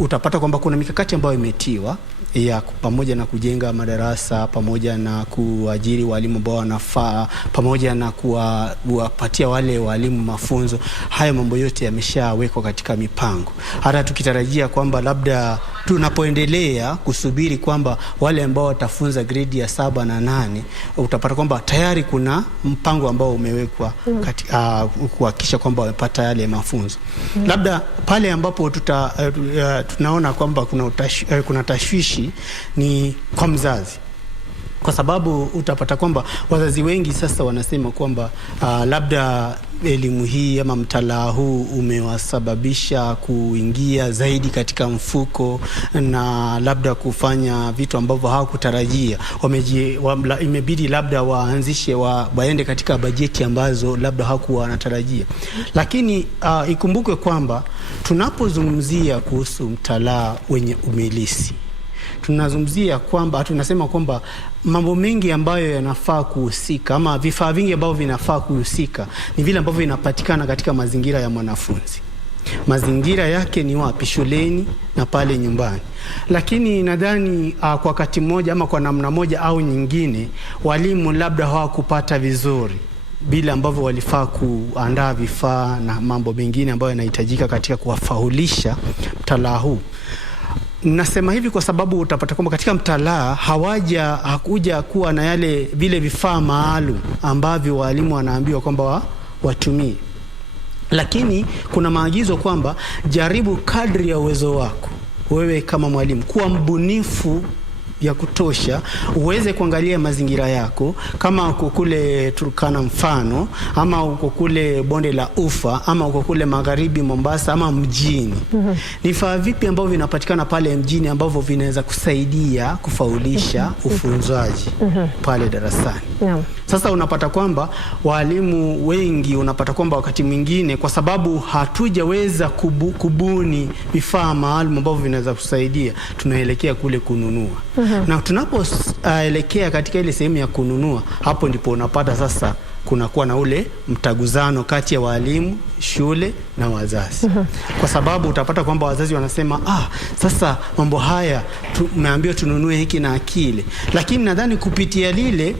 utapata kwamba kuna mikakati ambayo imetiwa ya pamoja na kujenga madarasa, pamoja na kuajiri walimu ambao wanafaa, pamoja na kuwapatia wale walimu mafunzo. Hayo mambo yote yameshawekwa katika mipango. Hata tukitarajia kwamba labda tunapoendelea kusubiri kwamba wale ambao watafunza grade ya 7 na 8 utapata kwamba tayari kuna mpango ambao umewekwa katika kuhakikisha kwamba wamepata yale mafunzo. Labda pale ambapo tunaona kwamba kuna tashwishi ni kwa mzazi, kwa sababu utapata kwamba wazazi wengi sasa wanasema kwamba labda elimu hii ama mtaala huu umewasababisha kuingia zaidi katika mfuko na labda kufanya vitu ambavyo hawakutarajia. Imebidi labda waanzishe waende katika bajeti ambazo labda hawakuwa wanatarajia. Lakini ikumbukwe kwamba tunapozungumzia kuhusu mtaala wenye umilisi, tunazungumzia kwamba tunasema kwamba mambo mengi ambayo yanafaa kuhusika ama vifaa vingi ambavyo vinafaa kuhusika ni vile ambavyo vinapatikana katika mazingira ya mwanafunzi. Mazingira yake ni wapi? Shuleni na pale nyumbani. Lakini nadhani kwa wakati mmoja ama kwa namna moja au nyingine walimu labda hawakupata vizuri bila ambavyo walifaa kuandaa vifaa na mambo mengine ambayo yanahitajika katika kuwafahulisha mtaala huu. Nasema hivi kwa sababu utapata kwamba katika mtaala hakuja kuwa na vile vifaa maalum ambavyo walimu wanaambiwa kwamba watumie. Lakini kuna maagizo kwamba jaribu kadri ya uwezo wako wewe kama mwalimu kuwa mbunifu ya kutosha, uweze kuangalia mazingira yako, kama uko kule Turkana mfano, ama uko kule Bonde la Ufa, ama uko kule magharibi Mombasa, ama mjini. Ni vifaa vipi ambavyo vinapatikana pale mjini ambavyo vinaweza kusaidia kufaulisha ufunzaji pale darasani. Sasa unapata kwamba walimu wengi unapata kwamba wakati mwingine kwa sababu hatujaweza kubuni vifaa maalum ambavyo vinaweza kusaidia, tunaelekea kule kununua. Na tunapoelekea katika ile sehemu ya kununua, hapo ndipo unapata sasa kunakuwa na ule mtaguzano kati ya walimu, shule na wazazi. Kwa sababu utapata kwamba wazazi wanasema sasa mambo haya tumeambiwa tununue hiki na kile. Lakini nadhani kupitia lile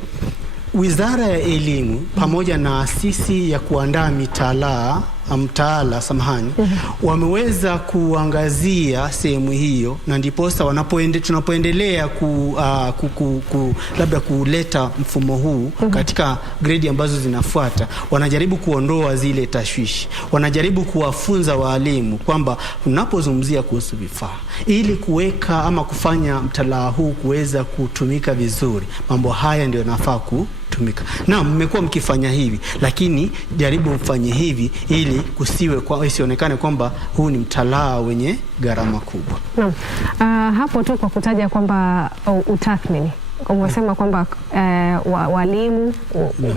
Wizara ya Elimu pamoja na asisi ya kuandaa mitaala mtaala wameweza kuangazia sehemu hiyo, na ndiposa tunapoendelea labda kuleta mfumo huu katika grade ambazo zinafuata, wanajaribu kuondoa zile tashwishi, wanajaribu kuwafunza walimu kwamba unapozungumzia kuhusu vifaa, ili kuweka ama kufanya mtaala huu kuweza kutumika vizuri, mambo haya ndio yanafaa kutumika. Na mmekuwa mkifanya hivi, lakini jaribu mfanye hivi ili isionekane kwamba huu ni mtaala wenye gharama kubwa. Hapo tu kwa kutaja kwamba utathmini, umesema kwamba walimu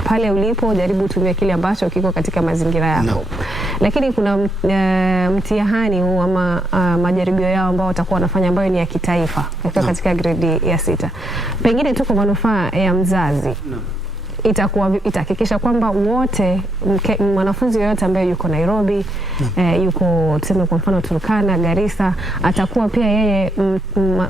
pale ulipo jaribu utumie kile ambacho kiko katika mazingira yako. Lakini kuna mtihani huu ama majaribio yao ambao watakuwa wanafanya ambayo ni ya kitaifa katika grade ya 6. Pengine tu kwa manufaa ya mzazi, itahakikisha kwamba wote mwanafunzi yoyote ambaye yuko Nairobi, yuko tuseme kwa mfano Turkana, Garissa, atakuwa pia yeye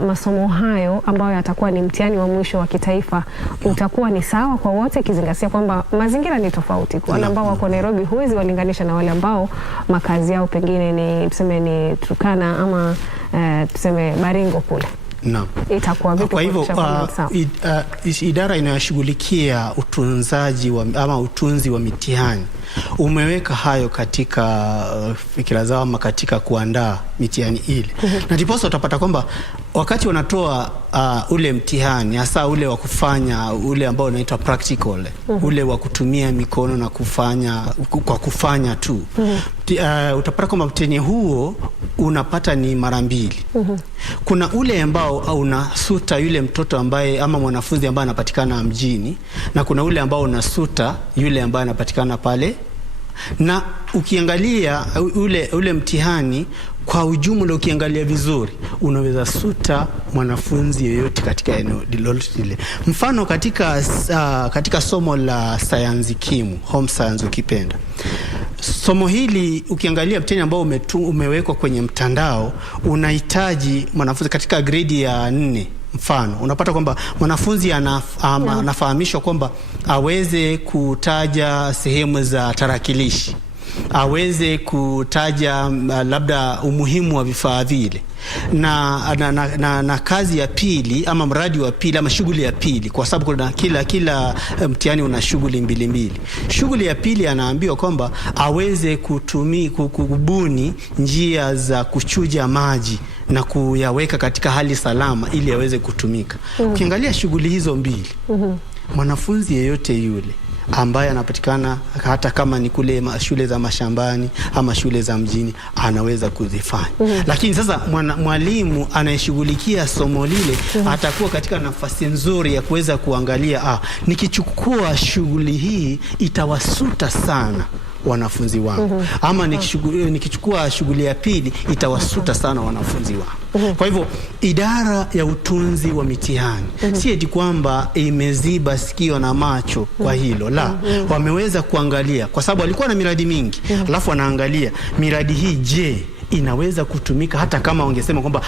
masomo hayo ambayo yatakuwa ni mtihani wa mwisho wa kitaifa utakuwa ni sawa kwa wote, kizingatia kwamba mazingira ni tofauti. Wale ambao wako Nairobi huwezi walinganisha na wale ambao makazi yao pengine ni tuseme ni Turkana ama tuseme Baringo kule. Itakuwa vipi? Kwa hivyo idara inayoshughulikia utunzaji ama utunzi wa mitihani umeweka hayo katika fikira zao ama katika kuandaa mitihani ile. Na ndiposa utapata kwamba wakati wanatoa ule mtihani, hasa ule wa kufanya, ule ambao unaitwa practical, ule wa kutumia mikono na kufanya tu, utapata kwamba mtihani huo unapata ni mara 2. Kuna ule ambao unasuta yule mtoto ambaye ama mwanafunzi ambaye anapatikana mjini, na kuna ule ambao unasuta yule ambaye anapatikana pale. Na ukiangalia ule mtihani kwa ujumla, ukiangalia vizuri, unaweza suta mwanafunzi yeyote katika eneo lile. Mfano katika somo la sayansi kimu, home science ukipenda, somo hili ukiangalia mtihani ambao umewekwa kwenye mtandao, unahitaji mwanafunzi katika grade ya 4 mfano, unapata kwamba mwanafunzi anafahamishwa kwamba aweze kutaja sehemu za tarakilishi, aweze kutaja labda umuhimu wa vifaa vile, na kazi ya pili ama mradi wa pili ama shughuli ya pili, kwa sababu kuna kila mtihani una shughuli mbili. Shughuli ya pili anaambiwa kwamba aweze kubuni njia za kuchuja maji na kuyaweka katika hali salama ili yaweze kutumika. Ukiangalia shughuli hizo mbili, mwanafunzi yeyote yule ambaye anapatikana hata kama ni kule shule za mashambani ama shule za mjini anaweza kuzifanya. Lakini sasa mwalimu anayeshughulikia somo lile atakuwa katika nafasi nzuri ya kuweza kuangalia, nikichukua shughuli hii itawasuta sana wanafunzi wangu, ama nikichukua shughuli ya pili itawasuta sana wanafunzi wangu. Kwa hivyo idara ya utunzi wa mitihani si eti kwamba imeziba sikio na macho kwa hilo, la, wameweza kuangalia, kwa sababu walikuwa na miradi mingi, alafu wanaangalia miradi hii, je, inaweza kutumika hata kama wangesema kwamba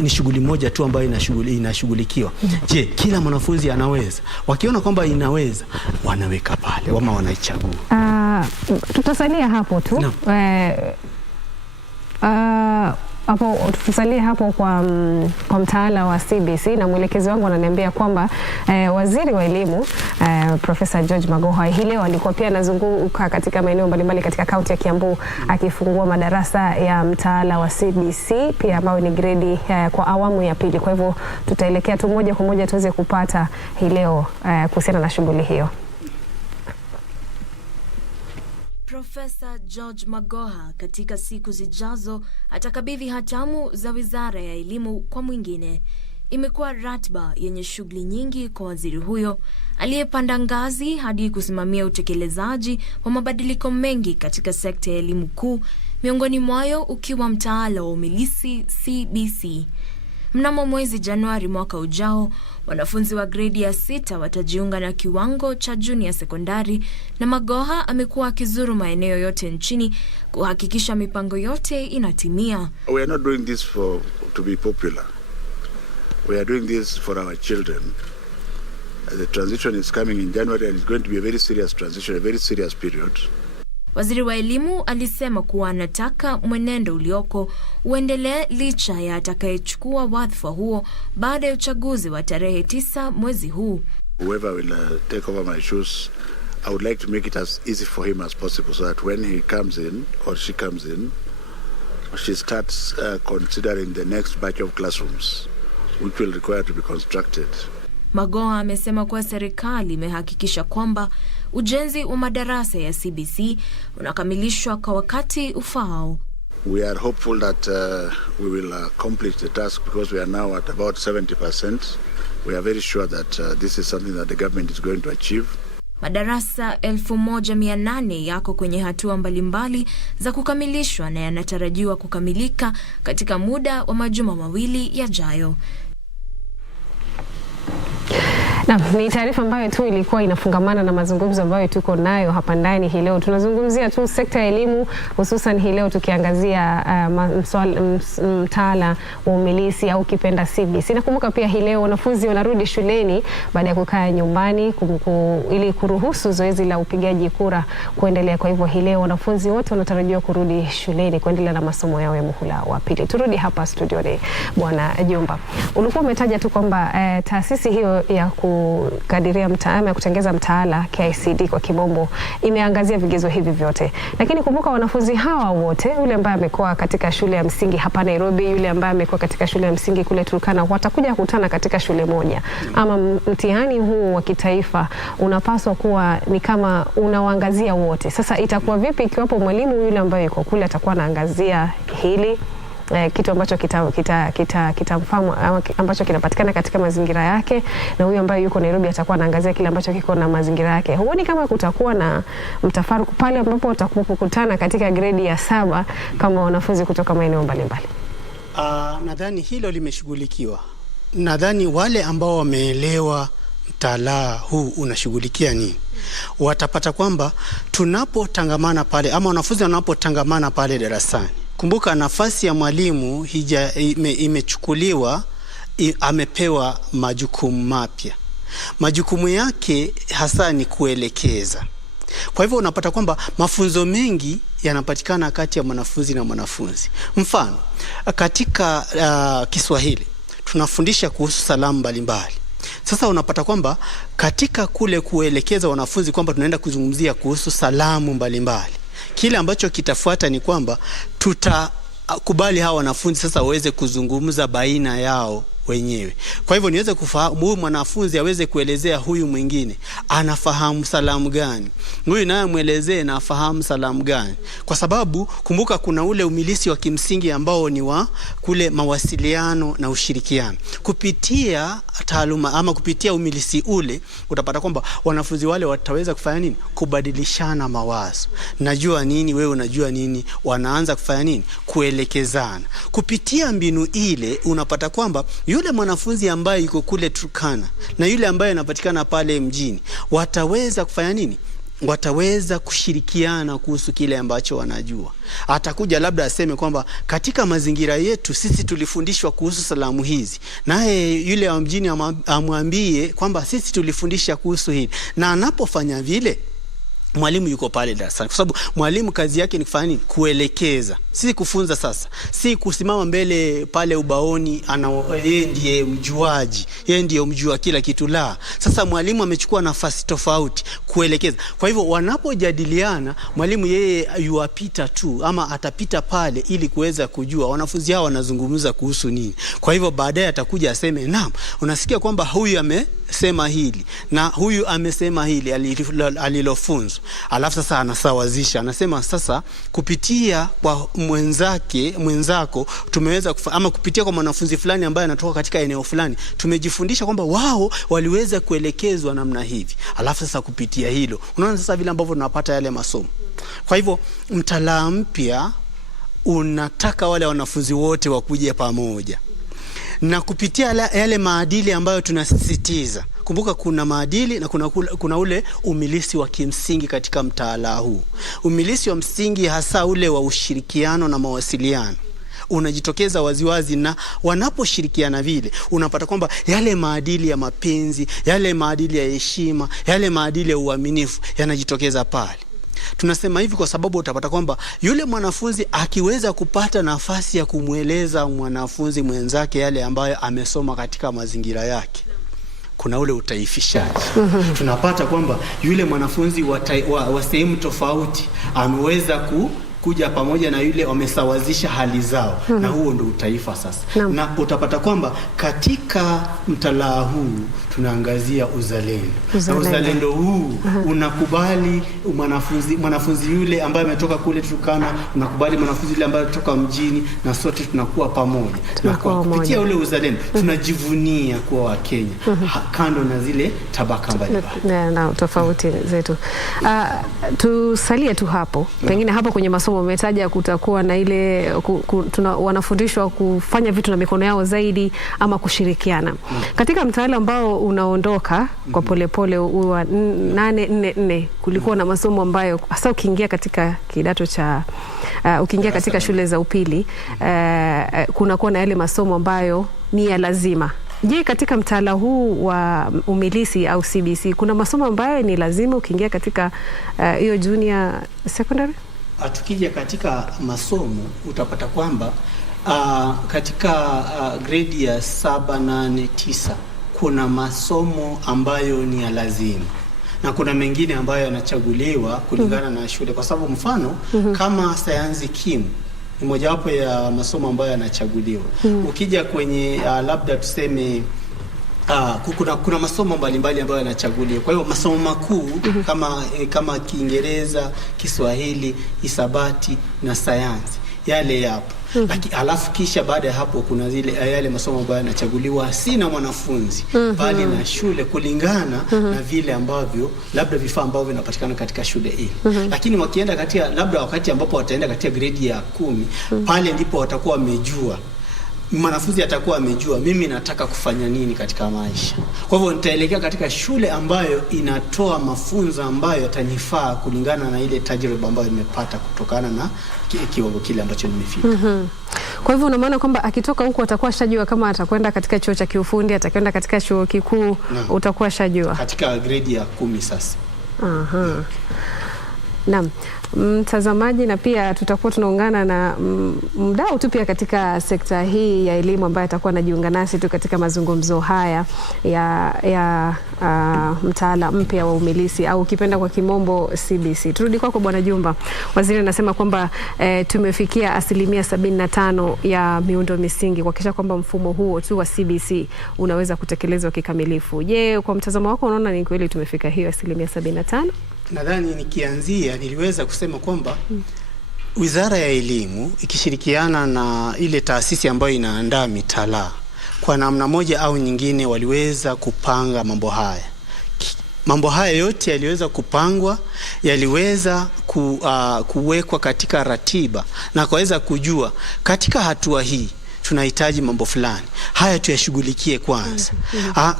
ni shughuli moja tu ambayo inashughulikiwa. Je, kila mwanafunzi anaweza? Wakiona kwamba inaweza, wanaweka pale ama wanaichagua. Tutasalia hapo tu. Hapo tusalie hapo kwa mtaala wa CBC, na mwelekezi wangu ananiambia kwamba waziri wa elimu Profesa George Magoha hii leo alikuwa pia anazunguka katika maeneo mbalimbali katika kaunti ya Kiambu akifungua madarasa ya mtaala wa CBC pia ambao ni grade kwa awamu ya pili. Kwa hivyo tutaelekea tu moja kwa moja tuweze kupata hii leo kuhusiana na shughuli hiyo. Profesa George Magoha katika siku zijazo atakabidhi hatamu za Wizara ya Elimu kwa mwingine. Imekuwa ratiba yenye shughuli nyingi kwa waziri huyo aliyepanda ngazi hadi kusimamia utekelezaji wa mabadiliko mengi katika sekta ya elimu kuu, miongoni mwayo ukiwa mtaala wa umilisi CBC. Mnamo mwezi Januari mwaka ujao, wanafunzi wa gredi ya 6 watajiunga na kiwango cha junior sekondari, na Magoha amekuwa akizuru maeneo yote nchini kuhakikisha mipango yote inatimia. We are not doing this to be popular. We are doing this for our children. The transition is coming in January and it's going to be a very serious transition, a very serious period. Waziri wa elimu alisema kuwa anataka mwenendo ulioko uendelee licha ya atakayechukua wadhifa huo baada ya uchaguzi wa tarehe 9 mwezi huu. Whoever will take over my shoes, I would like to make it as easy for him as possible so that when he comes in or she comes in, she starts considering the next batch of classrooms which will require to be constructed. Magoha amesema kuwa serikali imehakikisha kwamba ujenzi wa madarasa ya CBC unakamilishwa kwa wakati ufaao. We are hopeful that we will accomplish the task because we are now at about 70%. We are very sure that this is something that the government is going to achieve. Madarasa 1800 yako kwenye hatua mbalimbali za kukamilishwa na yanatarajiwa kukamilika katika muda wa majuma mawili yajayo. Ni taarifa ambayo tu ilikuwa inafungamana na mazungumzo ambayo tuko nayo hapa ndani hii leo. Tunazungumzia tu sekta ya elimu, hususan hii leo tukiangazia mtaala wa umilisi au kipenda CBC. Nakumbuka pia hii leo wanafunzi wanarudi shuleni baada ya kukaa nyumbani ili kuruhusu zoezi la upigaji kura kuendelea. Kwa hivyo hii leo wanafunzi wote wanatarajiwa kurudi shuleni kuendelea na masomo yao ya muhula wa pili. Turudi hapa studioni, Bwana Jumba. Ulikuwa umetaja tu kwamba taasisi hiyo ya kukadiria mtaala ya kutengeza mtaala KICD kwa kimombo imeangazia vigezo hivi vyote. Lakini kumbuka wanafunzi hawa wote, yule ambaye amekuwa katika shule ya msingi hapa Nairobi, yule ambaye amekuwa katika shule ya msingi kule Turkana, watakuja kukutana katika shule moja. Ama mtihani huu wa kitaifa unapaswa kuwa ni kama unawaangazia wote. Sasa itakuwa vipi ikiwapo mwalimu yule ambaye yuko kule atakuwa anaangazia hili kitu ambacho kitamfahamu ambacho kinapatikana katika mazingira yake, na huyu ambaye yuko Nairobi atakuwa anaangazia kile ambacho kiko na mazingira yake? Huoni kama kutakuwa na mtafaruku pale ambapo watakutana katika gredi ya 7 kama wanafunzi kutoka maeneo mbalimbali? Nadhani hilo limeshughulikiwa. Nadhani wale ambao wameelewa mtaala huu unashughulikia nini watapata kwamba tunapotangamana pale ama wanafunzi wanapotangamana pale darasani, kumbuka nafasi ya mwalimu imechukuliwa, amepewa majukumu mapya. Majukumu yake hasa ni kuelekeza. Kwa hivyo unapata kwamba mafunzo mengi yanapatikana kati ya mwanafunzi na mwanafunzi. Mfano, katika Kiswahili tunafundisha kuhusu salamu mbalimbali. Sasa unapata kwamba katika kule kuelekeza wanafunzi kwamba tunaenda kuzungumzia kuhusu salamu mbalimbali, kile ambacho kitafuata ni kwamba tutakubali hawa wanafunzi sasa waweze kuzungumza baina yao wenyewe. Kwa hivyo niweze kufahamu, huyu mwanafunzi aweze kuelezea huyu mwingine anafahamu salamu gani, huyu naye muelezee na afahamu salamu gani. Kwa sababu kumbuka kuna ule umilisi wa kimsingi ambao ni wa kule mawasiliano na ushirikiano. Kupitia taaluma ama kupitia umilisi ule utapata kwamba wanafunzi wale wataweza kufanya nini? Kubadilishana mawazo. Najua nini, wewe unajua nini, wanaanza kufanya nini? Kuelekezana. Kupitia mbinu ile unapata kwamba yule mwanafunzi ambaye yuko kule Turkana na yule ambaye anapatikana pale mjini wataweza kufanya nini? Wataweza kushirikiana kuhusu kile ambacho wanajua. Atakuja labda aseme kwamba katika mazingira yetu sisi tulifundishwa kuhusu salamu hizi, naye yule wa mjini amwambie kwamba sisi tulifundisha kuhusu hili. Na anapofanya vile, mwalimu yuko pale darasani, kwa sababu mwalimu kazi yake ni kufanya nini? Kuelekeza, si kufunza. Sasa si kusimama mbele pale ubaoni yeye ndiye mjuaji, yeye ndiye mjua kila kitu. La, sasa mwalimu amechukua nafasi tofauti, kuelekeza. Kwa hivyo wanapojadiliana, mwalimu yeye yuapita tu ama atapita pale ili kuweza kujua wanafunzi hao wanazungumza kuhusu nini. Kwa hivyo baadaye atakuja aseme, naam, unasikia kwamba huyu amesema hili na huyu amesema hili alilofunzwa. Alafu sasa anasawazisha, anasema sasa kupitia kwa mwenzako tumeweza ama kupitia kwa mwanafunzi fulani ambaye anatoka katika eneo fulani tumejifundisha kwamba wao waliweza kuelekezwa namna hivi. Alafu sasa kupitia hilo unaona sasa vile ambavyo tunapata yale masomo. Kwa hivyo mtaala mpya unataka wale wanafunzi wote wakuje pamoja na kupitia yale maadili ambayo tunasisitiza. Kumbuka kuna maadili na kuna ule umilisi wa kimsingi katika mtaala huu. Umilisi wa msingi hasa ule wa ushirikiano na mawasiliano unajitokeza waziwazi, na wanaposhirikiana vile unapata kwamba yale maadili ya mapenzi, yale maadili ya heshima, yale maadili ya uaminifu yanajitokeza pale. Tunasema hivi kwa sababu utapata kwamba yule mwanafunzi akiweza kupata nafasi ya kumweleza mwanafunzi mwenzake yale ambayo amesoma katika mazingira yake, kuna ule utaifishaji. Tunapata kwamba yule mwanafunzi wa sehemu tofauti ameweza kuja pamoja na yule, wamesawazisha hali zao, na huo ndio utaifa sasa. Na utapata kwamba katika mtalaa huu tunaangazia uzalendo. Na uzalendo huu unakubali mwanafunzi yule ambaye ametoka kule Turkana, unakubali mwanafunzi yule ambaye kutoka mjini, na sote tunakuwa pamoja. Na kupitia ule uzalendo tunajivunia kuwa wa Kenya, kando na zile tabaka mbalimbali na tofauti zetu. Tusalie tu hapo. Pengine hapo kwenye masomo umetaja kutakuwa na ile wanafundishwa kufanya vitu na mikono yao zaidi ama kushirikiana. Katika mtaala ambao unaondoka kwa polepole wa 844 kulikuwa na masomo ambayo hasa ukiingia katika kidato cha ukiingia katika shule za upili kunakuwa na yale masomo ambayo ni ya lazima. Je, katika mtaala huu wa umilisi au CBC kuna masomo ambayo ni lazima ukiingia katika hiyo junior secondary? Tukija katika masomo utapata kwamba katika grade ya 7, 8, 9 kuna masomo ambayo ni ya lazima, na kuna mengine ambayo yanachaguliwa kulingana na shule. Kwa sababu mfano kama sayansi kimu ni mojawapo ya masomo ambayo yanachaguliwa. Ukija kwenye labda tuseme kuna masomo mbalimbali ambayo yanachaguliwa. Kwa hiyo masomo makuu kama Kiingereza, Kiswahili, hisabati na sayansi yale yapo. Alafu kisha baada ya hapo kuna yale masomo ambayo yanachaguliwa si na mwanafunzi bali na shule, kulingana na vile ambavyo labda vifaa ambavyo vinapatikana katika shule ile. Lakini wakienda katika labda wakati ambapo wataenda katika grade ya 10, pale ndipo watakuwa wamejua, mwanafunzi atakuwa amejua mimi nataka kufanya nini katika maisha. Kwa hivyo nitaelekea katika shule ambayo inatoa mafunzo ambayo yatanifaa kulingana na ile tajriba ambayo nimepata kutokana na kiwango kile ambacho nimefika. Kwa hivyo una maana kwamba akitoka huko atakuwa shajua kama atakwenda katika chuo cha kiufundi, atakwenda katika chuo kikuu, utakuwa shajua katika grade ya 10 sasa. Naam, mtazamaji, na pia tutakuwa tunaungana na mdau tu pia katika sekta hii ya elimu ambaye atakuwa anajiunga nasi tu katika mazungumzo haya ya mtaala mpya wa umilisi au ukipenda kwa kimombo CBC. Turudi kwako Bwana Jumba. Waziri anasema kwamba tumefikia 75% ya miundo misingi kuhakikisha kwamba mfumo huo tu wa CBC unaweza kutekelezwa kikamilifu. Je, kwa mtazamo wako unaona ni kweli tumefika hiyo 75%? Nadhani nikianzia niliweza kusema kwamba Wizara ya Elimu ikishirikiana na ile taasisi ambayo inaandaa mitaala kwa namna moja au nyingine waliweza kupanga mambo haya. Mambo haya yote yaliweza kupangwa, yaliweza kuwekwa katika ratiba na kuweza kujua katika hatua hii tunahitaji mambo fulani, haya tuyashughulikie kwanza.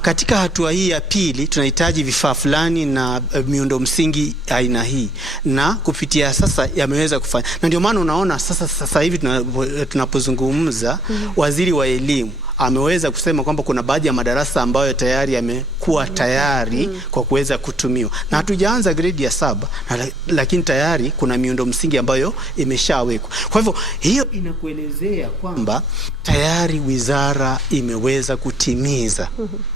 Katika hatua hii ya pili tunahitaji vifaa fulani na miundo msingi aina hii, na kupitia sasa yameweza kufanya. Na ndio maana unaona sasa hivi tunapozungumza waziri wa elimu ameweza kusema kwamba kuna baadhi ya madarasa ambayo tayari yamekuwa tayari kwa kuweza kutumiwa. Na hatujaanza grade ya 7 lakini tayari kuna miundo msingi ambayo imeshawekwa. Kwa hivyo hiyo inakuelezea kwamba tayari wizara imeweza kutimiza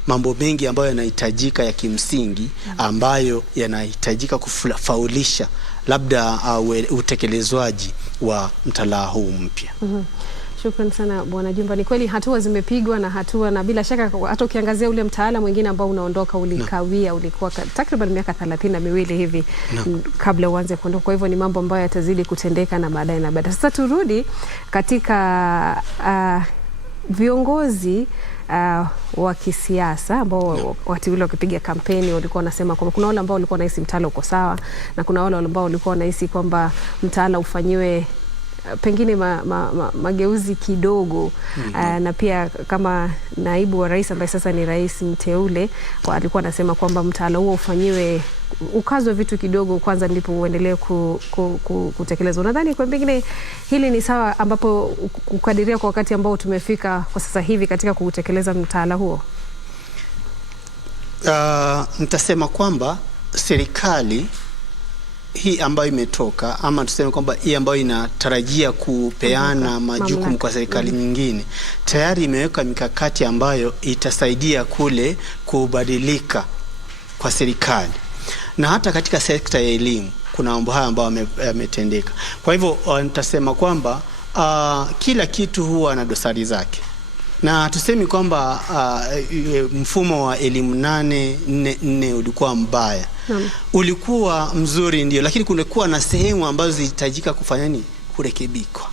mambo mengi ambayo yanahitajika ya kimsingi ambayo yanahitajika kufaulisha labda utekelezwaji wa mtaala huu mpya. Shukrani sana Bwana Jumba. Ni kweli hatua zimepigwa na bila shaka hata ukiangazia ule mtaala mwingine ambao unaondoka ulikawia, ulikuwa takriban miaka 32 hivi kabla uanze kuondoka. Kwa hivyo ni mambo ambayo yatazidi kutendeka na baadaye. Sasa turudi katika viongozi wa kisiasa ambao wakati ule wakipiga kampeni walikuwa wanasema kwamba kuna wale ambao walikuwa wanahisi mtaala uko sawa na kuna wale ambao walikuwa wanahisi kwamba mtaala ufanyiwe pengine mageuzi kidogo. Na pia kama naibu wa rais ambaye sasa ni rais mteule alikuwa anasema kwamba mtaala huo ufanyiwe ukazwe vitu kidogo kwanza ndipo uendelee kutekelezwa. Nadhani kwa pengine hili ni sawa ambapo kukadiria kwa wakati ambao tumefika kwa sasa hivi katika kutekeleza mtaala huo. Nitasema kwamba serikali hii ambayo imetoka, ama tuseme kwamba hii ambayo inatarajia kupeana majukumu kwa serikali nyingine, tayari imeweka mikakati ambayo itasaidia kule kubadilika kwa serikali. Na hata katika sekta ya elimu kuna mambo haya ambayo yametendeka. Kwa hivyo nitasema kwamba kila kitu huwa na dosari zake. Na tusemi kwamba mfumo wa elimu 8-4-4 ulikuwa mbaya. Ulikuwa mzuri ndio, lakini kulikuwa na sehemu ambazo zilihitajika kufanya nini? Kurekebikwa.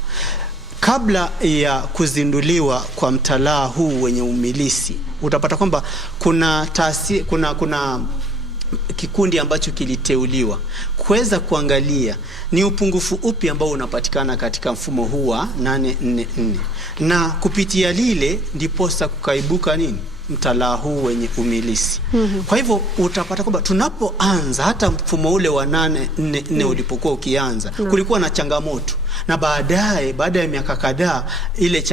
Kabla ya kuzinduliwa kwa mtalaa huu wenye umilisi, utapata kwamba kuna kikundi ambacho kiliteuliwa kuweza kuangalia ni upungufu upi ambao unapatikana katika mfumo huu wa 8-4-4, na kupitia lile ndiposa kukaibuka nini? Mtalaa huu wenye umilisi. Kwa hivyo utapata kwamba tunapoanza hata mfumo ule wa 8-4-4 ulipokuwa ukianza, kulikuwa na changamoto, na baada ya miaka kadhaa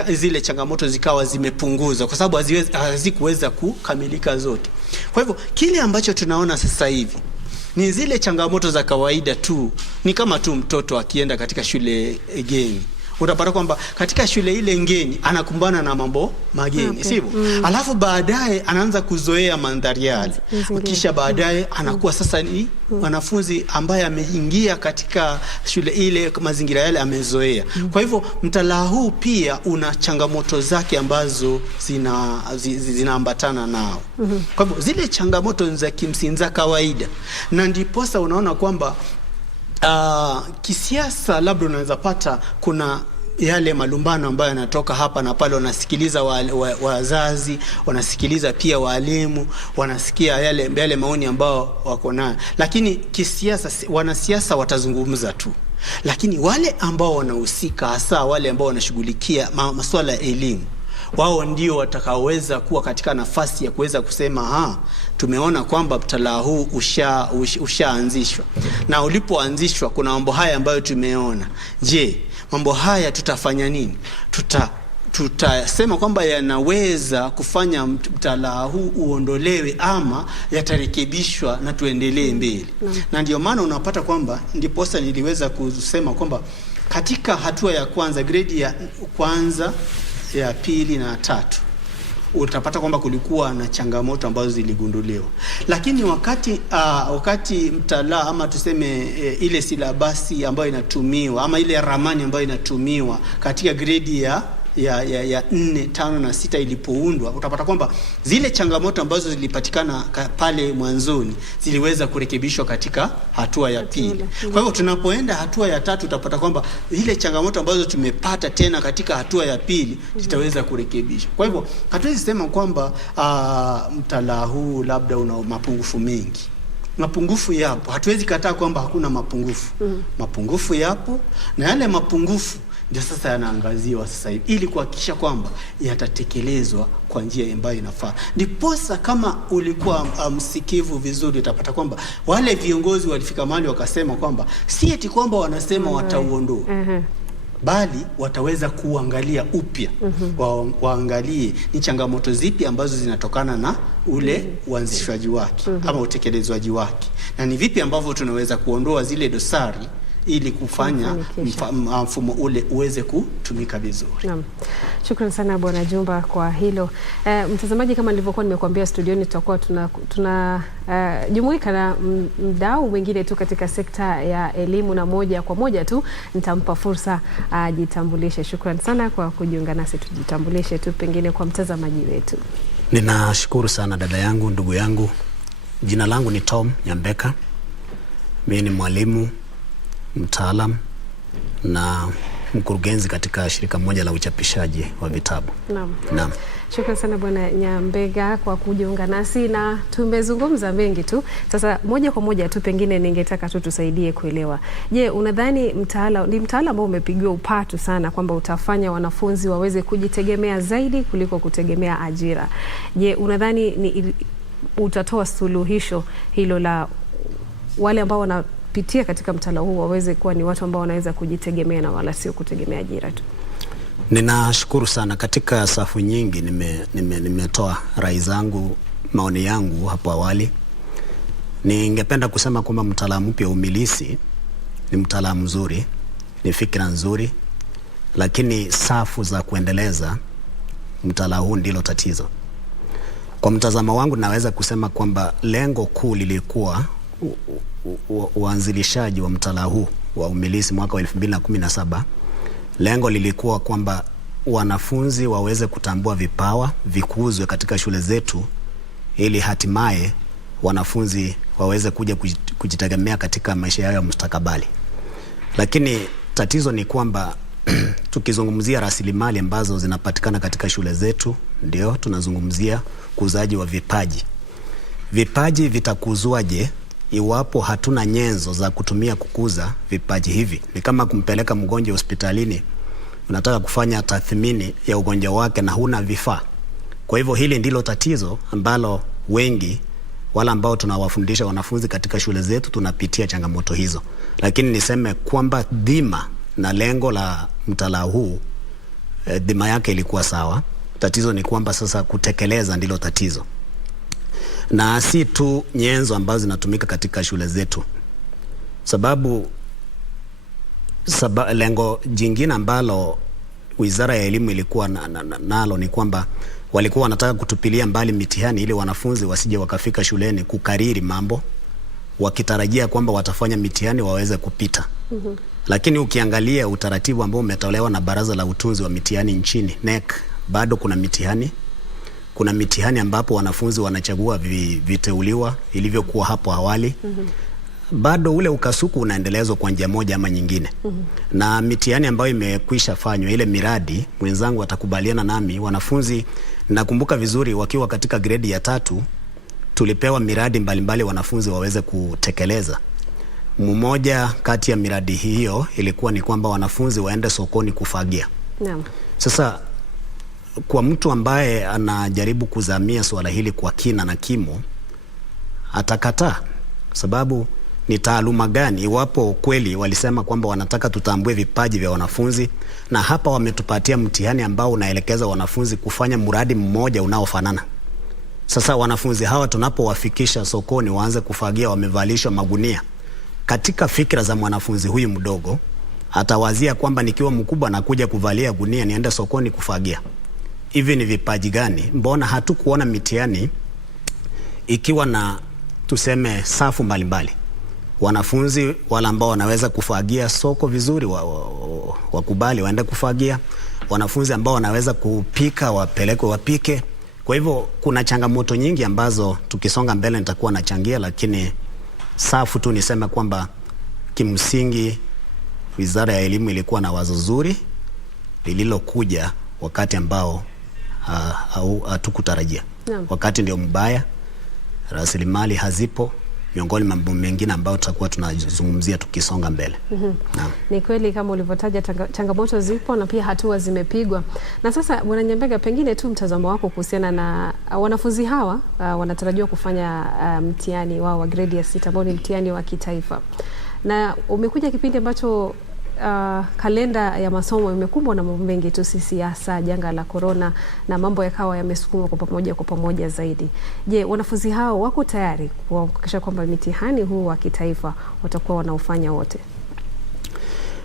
zile changamoto zikawa zimepunguzwa kwa sababu hazikuweza kukamilika zote. Kwa hivyo kile ambacho tunaona sasa hivi ni zile changamoto za kawaida tu. Ni kama tu mtoto akienda katika shule geni, utapata kwamba katika shule ile ngeni anakumbana na mambo mageni, sivyo? Alafu baadaye anaanza kuzoea mandhari yale. Kisha baadaye anakuwa sasa ni mwanafunzi ambaye ameingia katika shule ile, mazingira yale amezoea. Kwa hivyo mtalaa huu pia una changamoto zake ambazo zinaambatana nao. Kwa hivyo zile changamoto za kimsingi za kawaida, na ndiposa unaona kwamba kisiasa labda unaweza pata kuna yale malumbano ambayo yanatoka hapa na pale, wanasikiliza wazazi, wanasikiliza pia walimu, wanasikia yale maoni ambao wako nayo. Lakini kisiasa, wanasiasa watazungumza tu. Lakini wale ambao wanahusika, hasa wale ambao wanashughulikia masuala ya elimu, wao ndio watakaoweza kuwa katika nafasi ya kuweza kusema tumeona kwamba mtalaa huu ushaanzishwa. Na ulipoanzishwa kuna mambo haya ambayo tumeona. Je, mambo haya tutafanya nini? Tutasema kwamba yanaweza kufanya mtalaa huu uondolewe ama yatarekebishwa na tuendelee mbele. Na ndio maana unapata kwamba ndiposa niliweza kusema kwamba katika hatua ya kwanza, grade ya kwanza, ya pili na tatu, utapata kwamba kulikuwa na changamoto ambazo ziligunduliwa. Lakini wakati mtalaa ama tuseme ile silabasi ambayo inatumiwa ama ile ramani ambayo inatumiwa katika grade ya 4, 5 na 6 ilipoundwa, utapata kwamba zile changamoto ambazo zilipatikana pale mwanzoni ziliweza kurekebishwa katika hatua ya pili. Kwa hivyo tunapoenda hatua ya tatu, utapata kwamba zile changamoto ambazo tumepata tena katika hatua ya pili zitaweza kurekebishwa. Kwa hivyo hatuwezi sema kwamba mtalaa huu labda una mapungufu mengi. Mapungufu yapo, hatuwezi kataa kwamba hakuna mapungufu. Mapungufu yapo, na yale mapungufu ndio sasa yanaangaziwa sasa hivi ili kuhakikisha kwamba yatatekelezwa kwa njia ambayo inafaa. Ndiposa kama ulikuwa msikivu vizuri, utapata kwamba wale viongozi walifika mahali wakasema kwamba si eti kwamba wanasema watauondoa, bali wataweza kuangalia upya. Waangalie ni changamoto zipi ambazo zinatokana na ule uanzishwaji wake ama utekelezwaji wake, na ni vipi ambavyo tunaweza kuondoa zile dosari ili kufanya mfumo ule uweze kutumika vizuri. Naam. Shukrani sana Bwana Jumba kwa hilo. Mtazamaji, kama nilivyokuwa nimekuambia studioni, tutakuwa jumuika na mdau mwingine tu katika sekta ya elimu, na moja kwa moja tu nitampa fursa ajitambulishe. Shukrani sana kwa kujiunga nasi. Tujitambulishe tu pengine kwa mtazamaji wetu. Ninashukuru sana dada yangu, ndugu yangu. Jina langu ni Tom Nyambeka. Mimi ni mwalimu, mtaalam na mkurugenzi katika shirika moja la uchapishaji wa vitabu. Naam. Shukrani sana Bwana Nyambega kwa kujiunga nasi, na tumezungumza mengi tu. Sasa moja kwa moja tu pengine ningetaka tu tusaidie kuelewa. Je, unadhani ni mtaala ambao umepigiwa upatu sana kwamba utafanya wanafunzi waweze kujitegemea zaidi kuliko kutegemea ajira? Je, unadhani utatoa suluhisho hilo la wale ambao wanapitia katika mtaala huu waweze kuwa ni watu ambao wanaweza kujitegemea na wala sio kutegemea ajira tu? Ninashukuru sana. Katika safu nyingi nimetoa rai zangu, maoni yangu hapo awali. Ningependa kusema kwamba mtaala mpya umilisi ni mtaalamu mzuri, ni fikra nzuri, lakini safu za kuendeleza mtaala huu ndilo tatizo. Kwa mtazamo wangu naweza kusema kwamba lengo kuu lilikuwa uanzilishaji wa mtaala huu wa umilisi mwaka wa 2017. Lengo lilikuwa kwamba wanafunzi waweze kutambua vipawa, vikuzwe katika shule zetu, ili hatimaye wanafunzi waweze kuja kujitegemea katika maisha yao ya mustakabali. Lakini tatizo ni kwamba tukizungumzia rasilimali ambazo zinapatikana katika shule zetu, ndio tunazungumzia kuzaji wa vipaji. Vipaji vitakuzwaje iwapo hatuna nyenzo za kutumia kukuza vipaji hivi? Ni kama kumpeleka mgonjwa hospitalini, unataka kufanya tathmini ya ugonjwa wake na huna vifaa. Kwa hivyo hili ndilo tatizo ambalo wengi wala ambao tunawafundisha wanafunzi katika shule zetu tunapitia changamoto hizo. Lakini niseme kwamba dhima na lengo la mtaala huu, dhima yake ilikuwa sawa. Tatizo ni kwamba sasa kutekeleza ndilo tatizo. Na si tu nyenzo ambazo zinatumika katika shule zetu. Sababu lengo jingine ambalo Wizara ya Elimu ilikuwa nalo ni kwamba walikuwa wanataka kutupilia mbali mitihani ili wanafunzi wasije wakafika shuleni kukariri mambo wakitarajia kwamba watafanya mitihani waweze kupita. Lakini ukiangalia utaratibu ambao umetolewa na Baraza la Utunzi wa Mitihani nchini, NEC, bado kuna mitihani. Kuna mitihani ambapo wanafunzi wanachagua viteuliwa ilivyokuwa hapo awali. Bado ule ukasuku unaendelezwa kwa njia moja ama nyingine. Na mitihani ambayo imekwisha fanywa, ile miradi, mwenzangu atakubaliana nami, wanafunzi nakumbuka vizuri wakiwa katika grade ya 3 tulipewa miradi mbalimbali wanafunzi waweze kutekeleza. Mmoja kati ya miradi hiyo ilikuwa ni kwamba wanafunzi waende sokoni kufagia. Naam. Sasa kwa mtu ambaye anajaribu kuzamia swala hili kwa kina na kimo, atakataa. Sababu ni taaluma gani iwapo kweli walisema kwamba wanataka tutambue vipaji vya wanafunzi, na hapa wametupatia mtihani ambao unaelekeza wanafunzi kufanya mradi mmoja unaofanana. Sasa wanafunzi hawa tunapowafikisha sokoni waanze kufagia wamevalishwa magunia. Katika fikra za mwanafunzi huyu mdogo, atawazia kwamba nikiwa mkubwa na kuja kuvalia gunia niende sokoni kufagia. Hivi ni vipaji gani? Mbona hatukuona mitihani ikiwa na tuseme safu mbalimbali? Wanafunzi wala ambao wanaweza kufagia soko vizuri wakubali waende kufagia. Wanafunzi ambao wanaweza kupika wapelekwe wapike. Kwa hivyo kuna changamoto nyingi ambazo tukisonga mbele nitakuwa nachangia, lakini safu tu niseme kwamba kimsingi Wizara ya Elimu ilikuwa na wazo zuri lililokuja wakati ambao hatukutarajia. Wakati ndio mbaya, rasilimali hazipo, miongoni mambo mengine ambayo tutakuwa tunazungumzia tukisonga mbele. Ni kweli kama ulivyotaja, changamoto zipo na pia hatua zimepigwa. Na sasa Bwana Nyambega, pengine tu mtazamo wako kuhusiana na wanafunzi hawa wanatarajiwa kufanya mtihani wao wa grade ya 6 ambao ni mtihani wa kitaifa. Na umekuja kipindi ambacho kalenda ya masomo imekumbwa na mambo mengi tu, siasa, janga la corona, na mambo yakawa yamesukumwa kwa pamoja zaidi. Je, wanafunzi hao wako tayari kuhakikisha kwamba mitihani huu wa kitaifa watakuwa wanaufanya wote?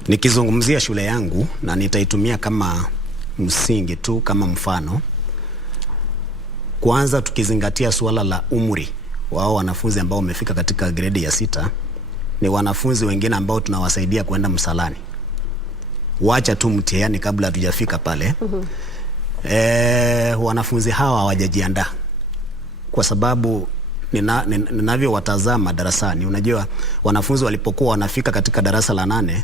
Nikizungumzia shule yangu na nitaitumia kama msingi tu, kama mfano, kwanza tukizingatia suala la umri wao wanafunzi ambao wamefika katika grade ya 6, ni wanafunzi wengine ambao tunawasaidia kwenda msalani. Wacha tu mtihani kabla hatujafika pale. Wanafunzi hawa hawajajiandaa. Kwa sababu ninavyo watazama darasani, unajua wanafunzi walipokuwa wanafika katika darasa la 8,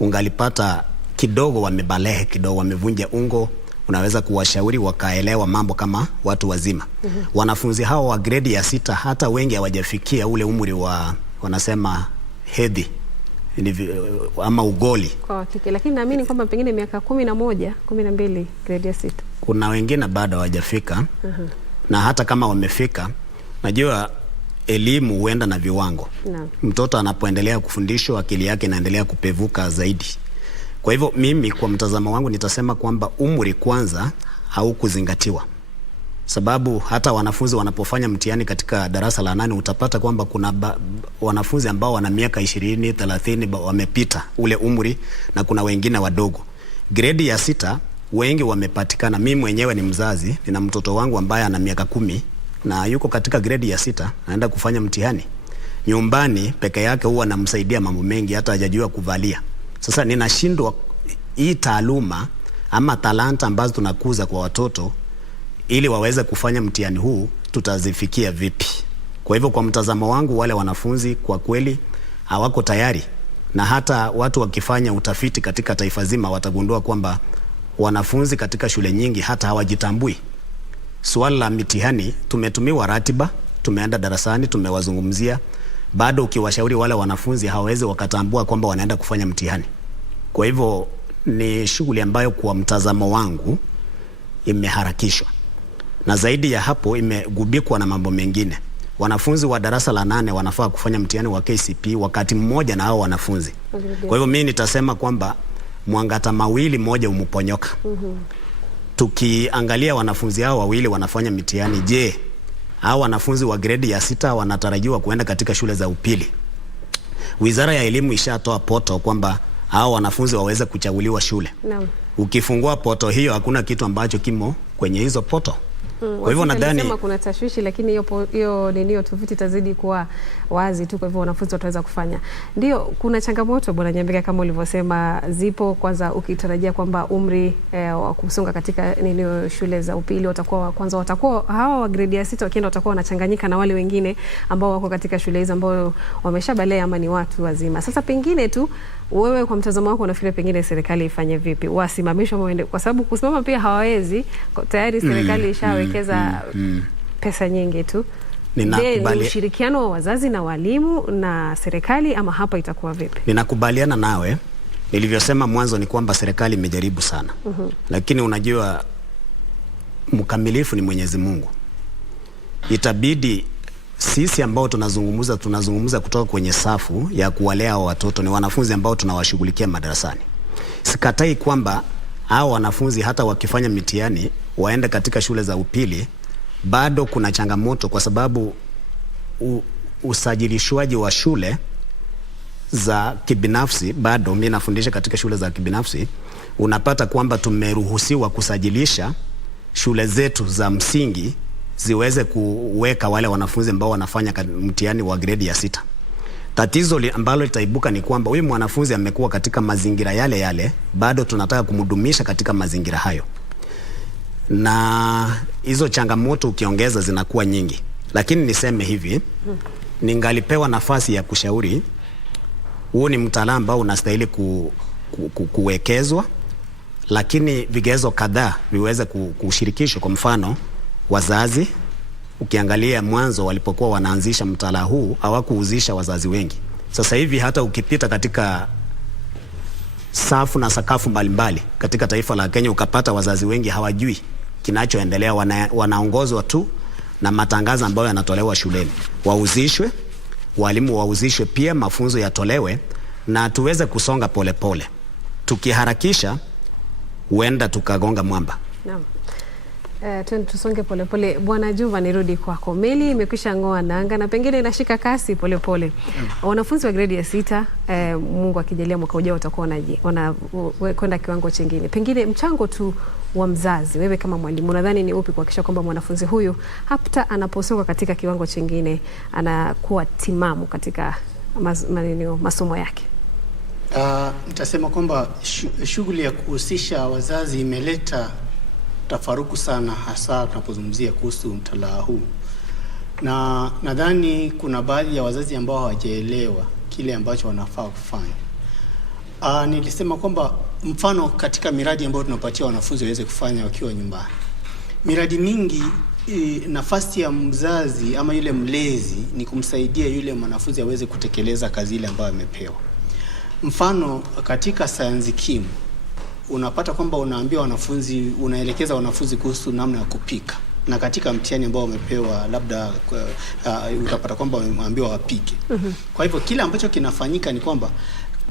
ungalipata kidogo wamebalehe, kidogo wamevunja ungo, unaweza kuwashauri wakaelewa mambo kama watu wazima. Wanafunzi hawa wa grade ya 6 hata wengi hawajafikia ule umri wa wanasema hedhi ama ugoli kwa kike, lakini naamini kwamba pengine miaka 11, 12 grade ya 6. Kuna wengine bado hawajafika. Na hata kama wamefika, najua elimu huenda na viwango. Mtoto anapoendelea kufundishwa, akili yake inaendelea kupevuka zaidi. Kwa hivyo mimi kwa mtazamo wangu nitasema kwamba umri kwanza haukuzingatiwa. sababu hata wanafunzi wanapofanya mtihani katika darasa la 8 utapata kwamba kuna wanafunzi ambao wana miaka 20, 30 wamepita ule umri na kuna wengine wadogo. Grade ya 6 wengi wamepatikana. Mimi mwenyewe ni mzazi, nina mtoto wangu ambaye ana miaka 10 na yuko katika grade ya 6 anaenda kufanya mtihani. Nyumbani peke yake huwa namsaidia mambo mengi, hata hajajua kuvalia. Sasa ninashindwa hii taaluma ama talanta ambazo tunakuza kwa watoto ili waweze kufanya mtihani huu tutazifikia vipi? Kwa hivyo kwa mtazamo wangu wale wanafunzi kwa kweli hawako tayari, na hata watu wakifanya utafiti katika taifa zima watagundua kwamba wanafunzi katika shule nyingi hata hawajitambui. Swala la mitihani tumetumiwa ratiba, tumeenda darasani, tumewazungumzia, bado ukiwashauri wale wanafunzi hawawezi wakatambua kwamba wanaenda kufanya mtihani. Kwa hivyo ni shughuli ambayo kwa mtazamo wangu imeharakishwa. Na zaidi ya hapo imegubikwa na mambo mengine. Wanafunzi wa darasa la 8 wanafaa kufanya mtihani wa KCP wakati mmoja na hao wanafunzi. Kwa hivyo mimi nitasema kwamba mwangata mawili moja umuponyoka. Tukiangalia wanafunzi hao wawili wanafanya mitihani, je, hao wanafunzi wa grade ya 6 wanatarajiwa kuenda katika shule za upili? Wizara ya Elimu ishatoa poto kwamba hao wanafunzi waweze kuchaguliwa shule. Naam. Ukifungua poto hiyo hakuna kitu ambacho kimo kwenye hizo poto. Kwa hivyo nadhani kama kuna tashwishi, lakini hiyo ndio tofauti tazidi kuwa wazi tu, kwa hivyo wanafunzi wataweza kufanya. Ndio kuna changamoto Bwana Nyambeka kama ulivyosema zipo. Kwanza ukitarajia kwamba umri wa kusonga katika shule za upili watakuwa hawa wa grade ya 6 wakienda watakuwa wanachanganyika na wale wengine ambao wako katika shule hizo ambao wameshabalea ama ni watu wazima. Sasa pengine tu wewe kwa mtazamo wako unafikiri pengine serikali ifanye vipi? Wasimamishwe waende, kwa sababu kusimama pia hawawezi, tayari serikali ishawekeza pesa nyingi tu. Ni ushirikiano wa wazazi na walimu na serikali, ama hapa itakuwa vipi? Ninakubaliana nawe. Nilivyosema mwanzo ni kwamba serikali imejaribu sana. Lakini unajua mkamilifu ni Mwenyezi Mungu. Itabidi sisi ambao tunazungumza kutoka kwenye safu ya kuwalea watoto, ni wanafunzi ambao tunawashughulikia madarasani. Sikatai kwamba hao wanafunzi hata wakifanya mitihani waende katika shule za upili, bado kuna changamoto, kwa sababu usajilishwaji wa shule za kibinafsi, bado mimi nafundisha katika shule za kibinafsi, unapata kwamba tumeruhusiwa kusajilisha shule zetu za msingi ziweze kuweka wale wanafunzi ambao wanafanya mtihani wa grade ya 6. Tatizo ambalo litaibuka ni kwamba huyu mwanafunzi amekuwa katika mazingira yale yale, bado tunataka kumdumisha katika mazingira hayo. Na hizo changamoto ukiongeza zinakuwa nyingi. Lakini niseme hivi, ningalipewa nafasi ya kushauri, huo ni mtaala ambao unastahili kuwekezwa, lakini vigezo kadhaa viweze kushirikishwa. Kwa mfano, wazazi, ukiangalia mwanzo walipokuwa wanaanzisha mtaala huu hawakuhusisha wazazi wengi. Sasa hivi hata ukipita katika safu na sakafu mbalimbali katika taifa la Kenya ukapata wazazi wengi hawajui kinachoendelea, wanaongozwa tu na matangazo ambayo yanatolewa shuleni. Wahusishwe, walimu wahusishwe pia, mafunzo yatolewe na tuweze kusonga polepole. Tukiharakisha huenda tukagonga mwamba. Naam. Tusonge polepole. Bwana Juma, nirudi kwako. Meli imekwisha ngoa nanga na pengine inashika kasi polepole. Wanafunzi wa grade ya 6 Mungu akijalia mwaka ujao watakuwa kwenda kiwango kingine. Pengine mchango tu wa mzazi, wewe kama mwalimu, nadhani ni upi kuhakikisha kwamba mwanafunzi huyu hata anaposonga katika kiwango kingine anakuwa timamu katika masomo yake? Nitasema kwamba shughuli ya kuhusisha wazazi imeleta tafaruku sana, hasa tunapozungumzia kuhusu mtaala huu. Na nadhani kuna baadhi ya wazazi ambao hawajaelewa kile ambacho wanafaa kufanya. Nilisema kwamba mfano katika miradi ambayo tunapatia wanafunzi waweze kufanya wakiwa nyumbani, miradi mingi, nafasi ya mzazi ama yule mlezi ni kumsaidia yule mwanafunzi aweze kutekeleza kazi ile ambayo amepewa. Mfano katika sayansi kimu unapata kwamba unaelekeza wanafunzi kuhusu namna ya kupika, na katika mtihani ambao wamepewa labda utapata kwamba wameambiwa wapike. Kwa hivyo kile ambacho kinafanyika ni kwamba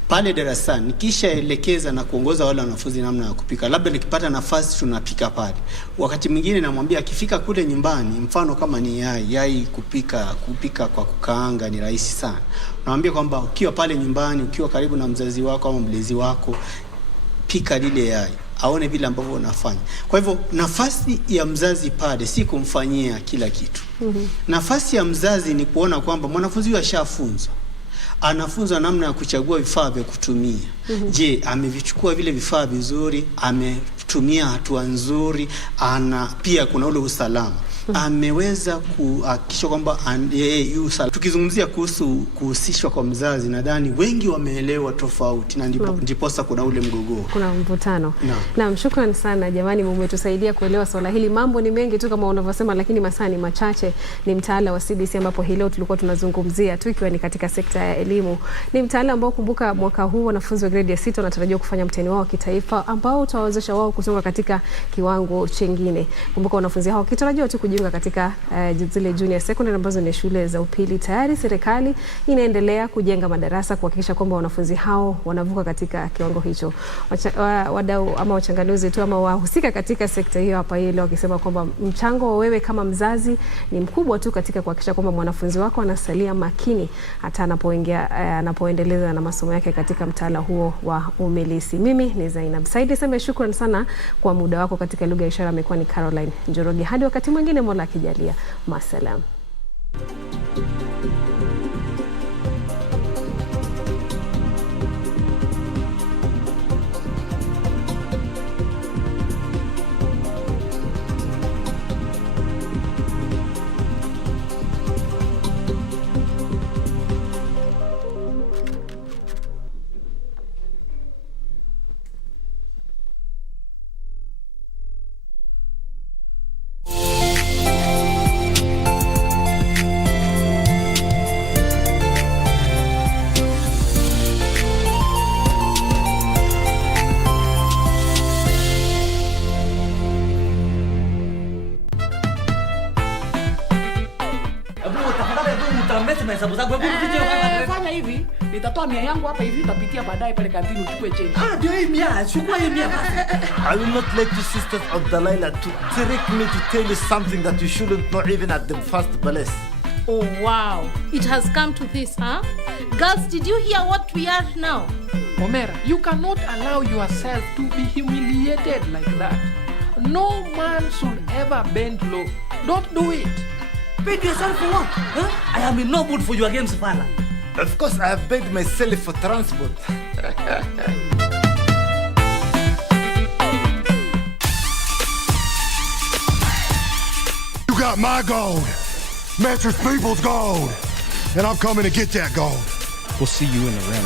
pale darasani nikishaelekeza na kuongoza wale wanafunzi namna ya kupika, labda nikipata nafasi tunapika pale. Wakati mwingine namwambia akifika kule nyumbani, mfano kama ni yai kupika kwa kukaanga ni rahisi sana. Namwambia kwamba ukiwa pale nyumbani, ukiwa karibu na mzazi wako au mlezi wako, pika lile yai, aone vile ambavyo unafanya. Kwa hivyo nafasi ya mzazi pale si kumfanyia kila kitu. Nafasi ya mzazi ni kuona kwamba mwanafunzi huyu ashafunzwa, anafunzwa namna ya kuchagua vifaa vya kutumia. Je, amevichukua vile vifaa vizuri? Ametumia hatua nzuri? Pia kuna ule usalama. Ameweza kuhakikisha kwamba yeye usalama. Tukizungumzia kuhusu kuhusishwa kwa mzazi, nadhani wengi wameelewa tofauti, na ndiposa kuna ule mgogoro, kuna mvutano. Naam, shukrani sana jamani, mmetusaidia kuelewa swala hili. Mambo ni mengi tu kama unavyosema, lakini masaa ni machache. Ni mtaala wa CBC ambapo hii leo tulikuwa tunazungumzia tu, ikiwa ni katika sekta ya elimu. Ni mtaala ambao, kumbuka, mwaka huu wanafunzi wa grade ya 6 wanatarajiwa kufanya mtihani wao wa kitaifa ambao utawawezesha wao kusonga katika kiwango chengine. Kumbuka wanafunzi hao kitarajiwa tu kujiunga katika zile junior secondary ambazo ni shule za upili. Tayari serikali inaendelea kujenga madarasa kuhakikisha kwamba wanafunzi hao wanavuka katika kiwango hicho. Wadau ama wachanganuzi tu ama wahusika katika sekta hiyo hapa hii leo wakisema kwamba mchango wa wewe kama mzazi ni mkubwa tu katika kuhakikisha kwamba mwanafunzi wako anasalia makini hata anapoendeleza na masomo yake katika mtaala huo wa umilisi. Mimi ni Zainab Said, sema shukrani sana kwa muda wako. Katika lugha ya ishara amekuwa ni Caroline Njoroge. Hadi wakati mwingine, Mola akijalia. Masalam. Fanya hivi, nitatoa 100 yangu hapa hivi, utapitia baadaye pale kantini uchukue change. Ndio hii 100, chukua hii 100. I will not let you sisters of Delilah to trick me to tell you something that you shouldn't know even at the first place. Oh wow, it has come to this, huh? Girls, did you hear what we are now? Omera, you cannot allow yourself to be humiliated like that. No man should ever bend low. Don't do it. Beg yourself for what? Huh? I am in no mood for your games, Fala. Of course, I have begged myself for transport. You got my gold. Mattress People's gold. And I'm coming to get that gold. We'll see you in the ring.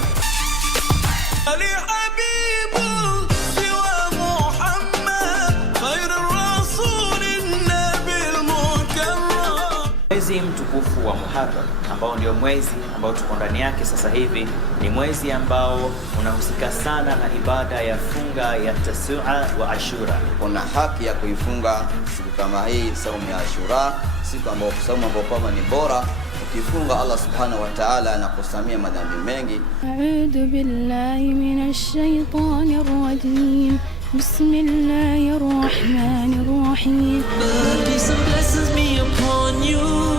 Mwezi mtukufu wa Muharram ambao ndio mwezi ambao tuko ndani yake sasa hivi ni mwezi ambao unahusika sana na ibada ya funga ya Tasua wa Ashura. Una haki ya kuifunga siku kama hii, saumu ya Ashura, siku ambayo saumu ambayo kama ni bora. Ukifunga Allah subhanahu wa ta'ala anakusamia madhambi mengi. A'udhu billahi minash shaitanir rajim. Bismillahir rahmanir rahim. Peace and blessings be upon you.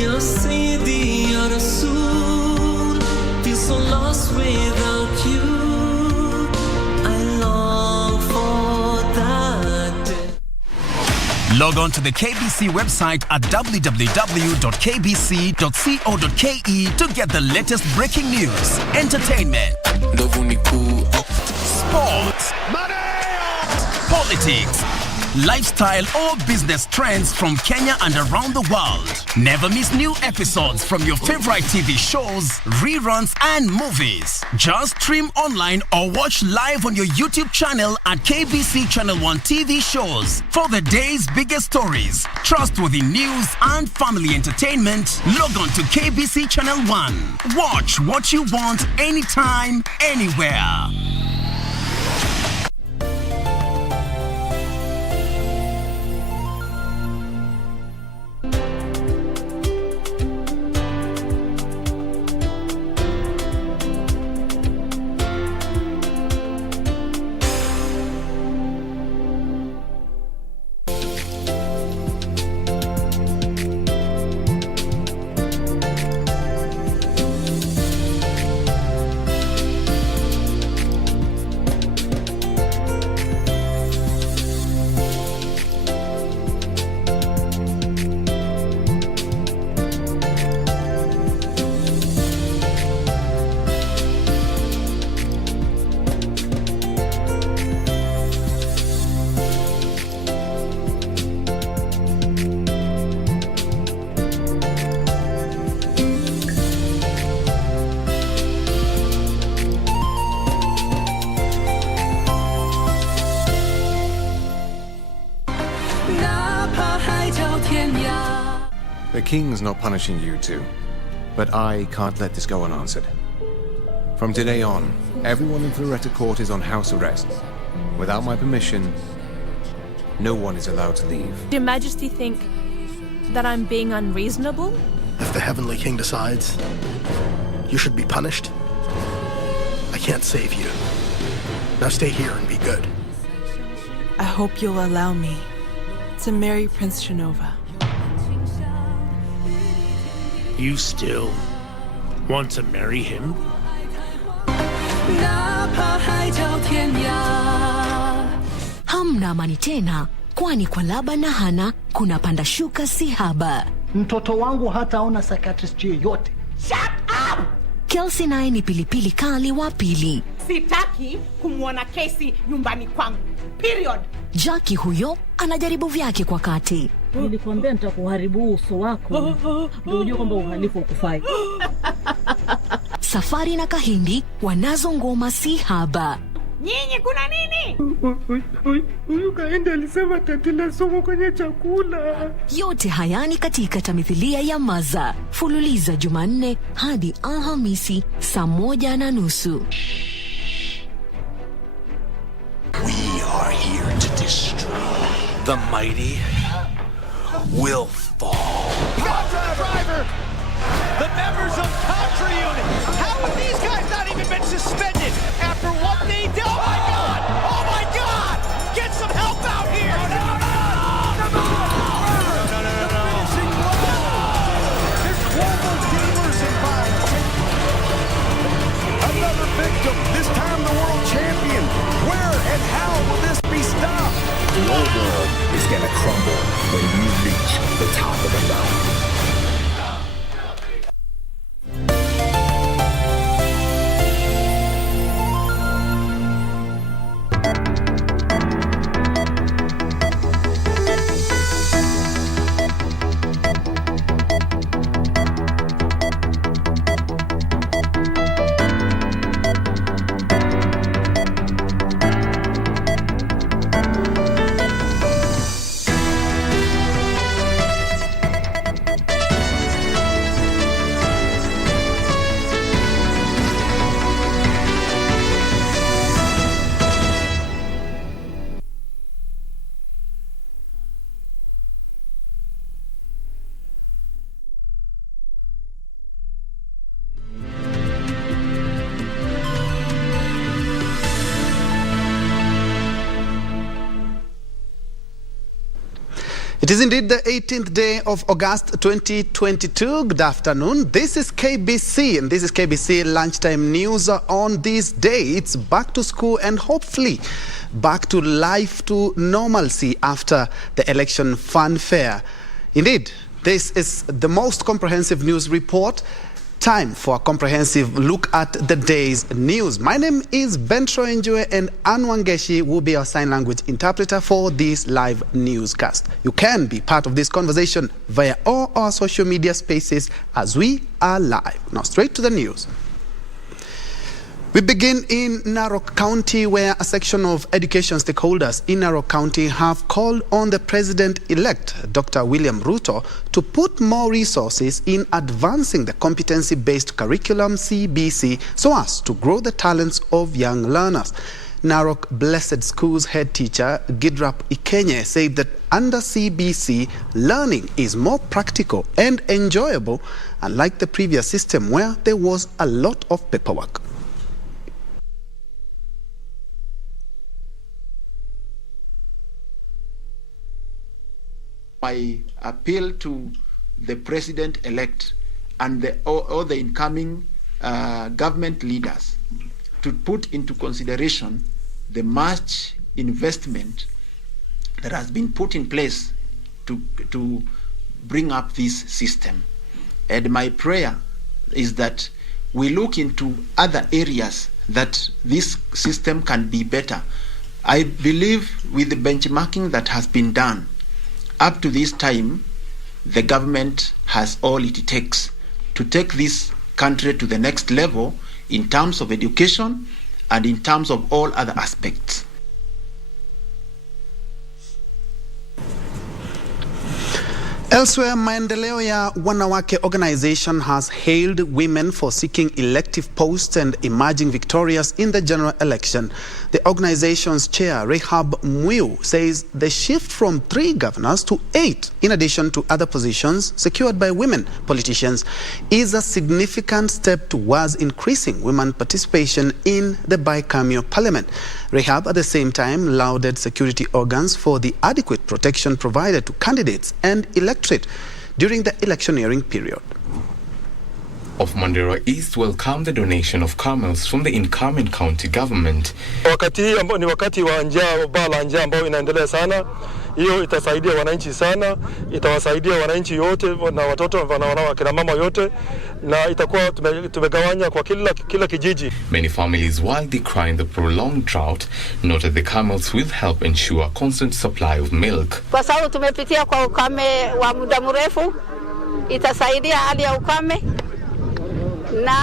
Ya Sayyidi, Ya Rasul. Feel so lost without you. I long for that day. Log on to the KBC website at www.kbc.co.ke to get the latest breaking news, entertainment, sports, politics, lifestyle or business trends from Kenya and around the world. Never miss new episodes from your favorite TV shows, reruns and movies. Just stream online or watch live on your YouTube channel at KBC Channel 1 TV shows. For the day's biggest stories, trustworthy news and family entertainment, log on to KBC Channel 1. Watch what you want anytime, anywhere. The king's not punishing you two, but I can't let this go unanswered. From today on, everyone in Floretta Court is on house arrest. Without my permission, no one is allowed to leave. Your Majesty think that I'm being unreasonable? If the Heavenly King decides you should be punished, I can't save you. Now stay here and be good. I hope you'll allow me to marry Prince Genova. You still want to marry him? Hamna amani tena, kwani kwa Laba na Hana kuna panda shuka si haba. Mtoto wangu hataona psychiatrist yoyote. Shut up! Kelsey naye ni pilipili kali wa pili. Sitaki kumwona Kesi nyumbani kwangu. Period. Jackie huyo anajaribu vyake kwa kati. Nilikwambia nitakuharibu uso wako. Ndio unajua kwamba uhalifu ukufai. Safari na Kahindi wanazo ngoma si haba. Nyinyi kuna nini? Huyu Kahindi alisema tatila somo kwenye chakula. Yote hayani katika tamthilia ya Maza. Fululiza Jumanne hadi Alhamisi saa 1:30. We are here to destroy. The mighty will fall. Driver! The members of Contra Unit! How have these guys not even been suspended after what they did? Oh my God! Oh my God! Get some help out here! No! There's global gamers involved. Another victim, this time the world champion. Where and how will this be stopped? Your world is gonna crumble when you reach the top of the mountain. It is indeed the 18th day of August 2022. Good afternoon. This is KBC and this is KBC Lunchtime News. On this day, it's back to school and hopefully back to life to normalcy after the election fanfare. Indeed, this is the most comprehensive news report. Time for a comprehensive look at the day's news. My name is Bentro Njue and Anwangeshi will be our sign language interpreter for this live newscast. You can be part of this conversation via all our social media spaces as we are live. Now straight to the news. We begin in Narok County, where a section of education stakeholders in Narok County have called on the President-elect, Dr. William Ruto, to put more resources in advancing the competency-based curriculum CBC so as to grow the talents of young learners. Narok Blessed School's head teacher, Gidrap Ikenye, said that under CBC, learning is more practical and enjoyable, unlike the previous system where there was a lot of paperwork. I appeal to the President-elect and all the incoming government leaders to put into consideration the much investment that has been put in place to bring up this system. And my prayer is that we look into other areas that this system can be better. I believe with the benchmarking that has been done, up to this time, the government has all it takes to take this country to the next level in terms of education and in terms of all other aspects. Elsewhere, Maendeleo ya Wanawake organization has hailed women for seeking elective posts and emerging victorious in the general election. The organization's chair, Rehab Muiu, says the shift from 3 governors to 8, in addition to other positions secured by women politicians, is a significant step towards increasing women participation in the bicameral parliament. Rehab, at the same time, lauded security organs for the adequate protection provided to candidates and electorate during the electioneering period. Of Mandera East welcomed the donation of camels from the incoming county government. Wakati hii ambao ni wakati wa njaa, baa la njaa ambao inaendelea sana. Hiyo itasaidia wananchi sana, itawasaidia wananchi yote na watoto na wanawake na mama yote, na itakuwa tumegawanya kwa kila kijiji. Many families, while decrying the prolonged drought, noted the camels will help ensure a constant supply of milk. Kwa sababu tumepitia kwa ukame wa muda mrefu, itasaidia hali ya ukame na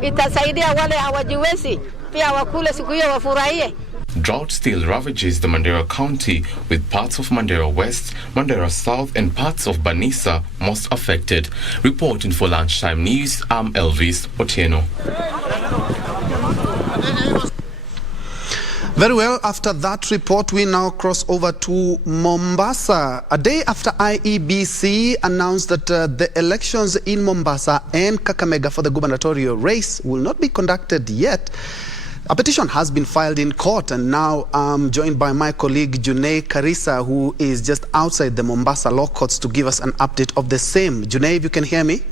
itasaidia wale hawajiwezi pia wakule siku hiyo wafurahie. Drought still ravages the Mandera County, with parts of Mandera West, Mandera South and parts of Banisa most affected. Reporting for Lunchtime News, I'm Elvis Otieno. Very well, after that report, we now cross over to Mombasa. A day after IEBC announced that the elections in Mombasa and Kakamega for the gubernatorial race will not be conducted yet, a petition has been filed in court, and now I'm joined by my colleague Junei Karisa, who is just outside the Mombasa law courts to give us an update of the same. Junei, if you can hear me?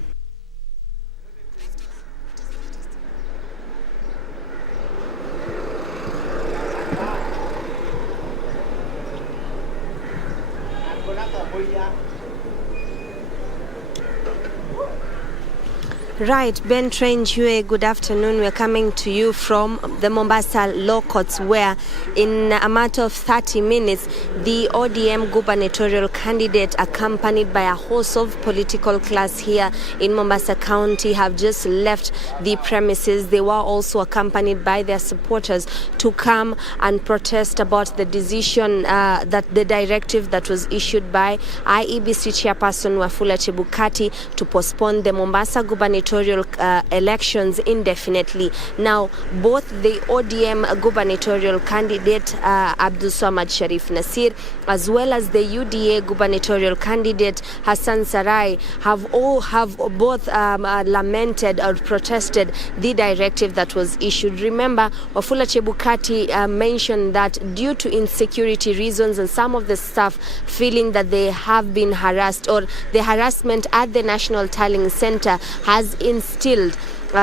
Right, Ben Trenjue, good afternoon. We're coming to you from the Mombasa law courts, where in a matter of 30 minutes, the ODM gubernatorial candidate, accompanied by a host of political class here in Mombasa County, have just left the premises. They were also accompanied by their supporters to come and protest about the decision, that the directive that was issued by IEBC chairperson Wafula Chebukati to postpone the Mombasa gubernatorial elections indefinitely. Now, both the ODM gubernatorial candidate Abdul Samad Sharif Nasir, as well as the UDA gubernatorial candidate Hassan Sarai, have both lamented or protested the directive that was issued. Remember, Wafula Chebukati mentioned that due to insecurity reasons and some of the staff feeling that they have been harassed, or the harassment at the National Tallying Center has instilled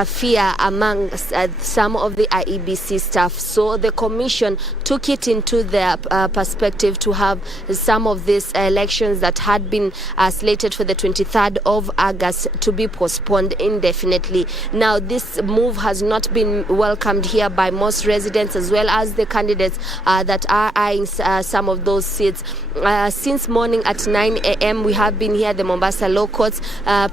fear among some of the IEBC staff. So the commission took it into their perspective to have some of these elections that had been slated for the 23rd of August to be postponed indefinitely. Now, this move has not been welcomed here by most residents, as well as the candidates that are eyeing some of those seats. Since morning at 9 a.m. we have been here at the Mombasa law courts.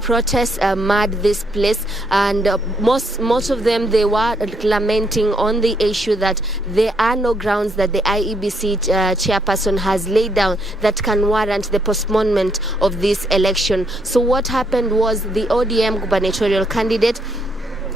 Protests marred this place, and most of them, they were lamenting on the issue that there are no grounds that the IEBC chairperson has laid down that can warrant the postponement of this election. So what happened was the ODM gubernatorial candidate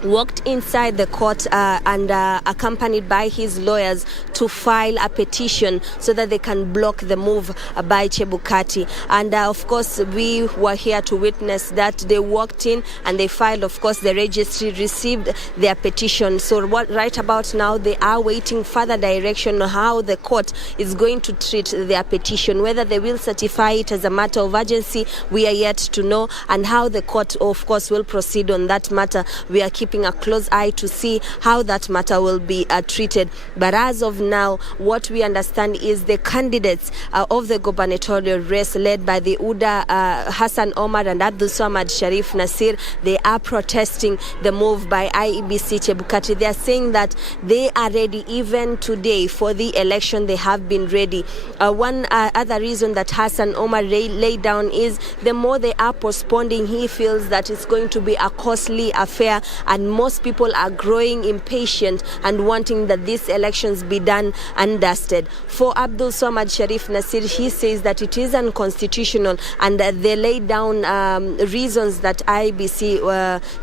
walked inside the court and accompanied by his lawyers to file a petition so that they can block the move by Chebukati. And of course, we were here to witness that. They walked in and they filed. Of course, the registry received their petition. So right about now, they are waiting further direction on how the court is going to treat their petition. Whether they will certify it as a matter of urgency, we are yet to know, and how the court, of course, will proceed on that matter. We are keeping a close eye to see how that matter will be treated. But as of now, what we understand is the candidates of the gubernatorial race, led by the UDA Hassan Omar and Abdul Samad Sharif Nasir, they are protesting the move by IEBC Chebukati. They are saying that they are ready even today for the election. They have been ready. One other reason that Hassan Omar laid down is the more they are postponing, he feels that it's going to be a costly affair and and most people are growing impatient and wanting that these elections be done and dusted. For Abdul Samad Sharif Nasir, he says that it is unconstitutional, and they laid down reasons that IBC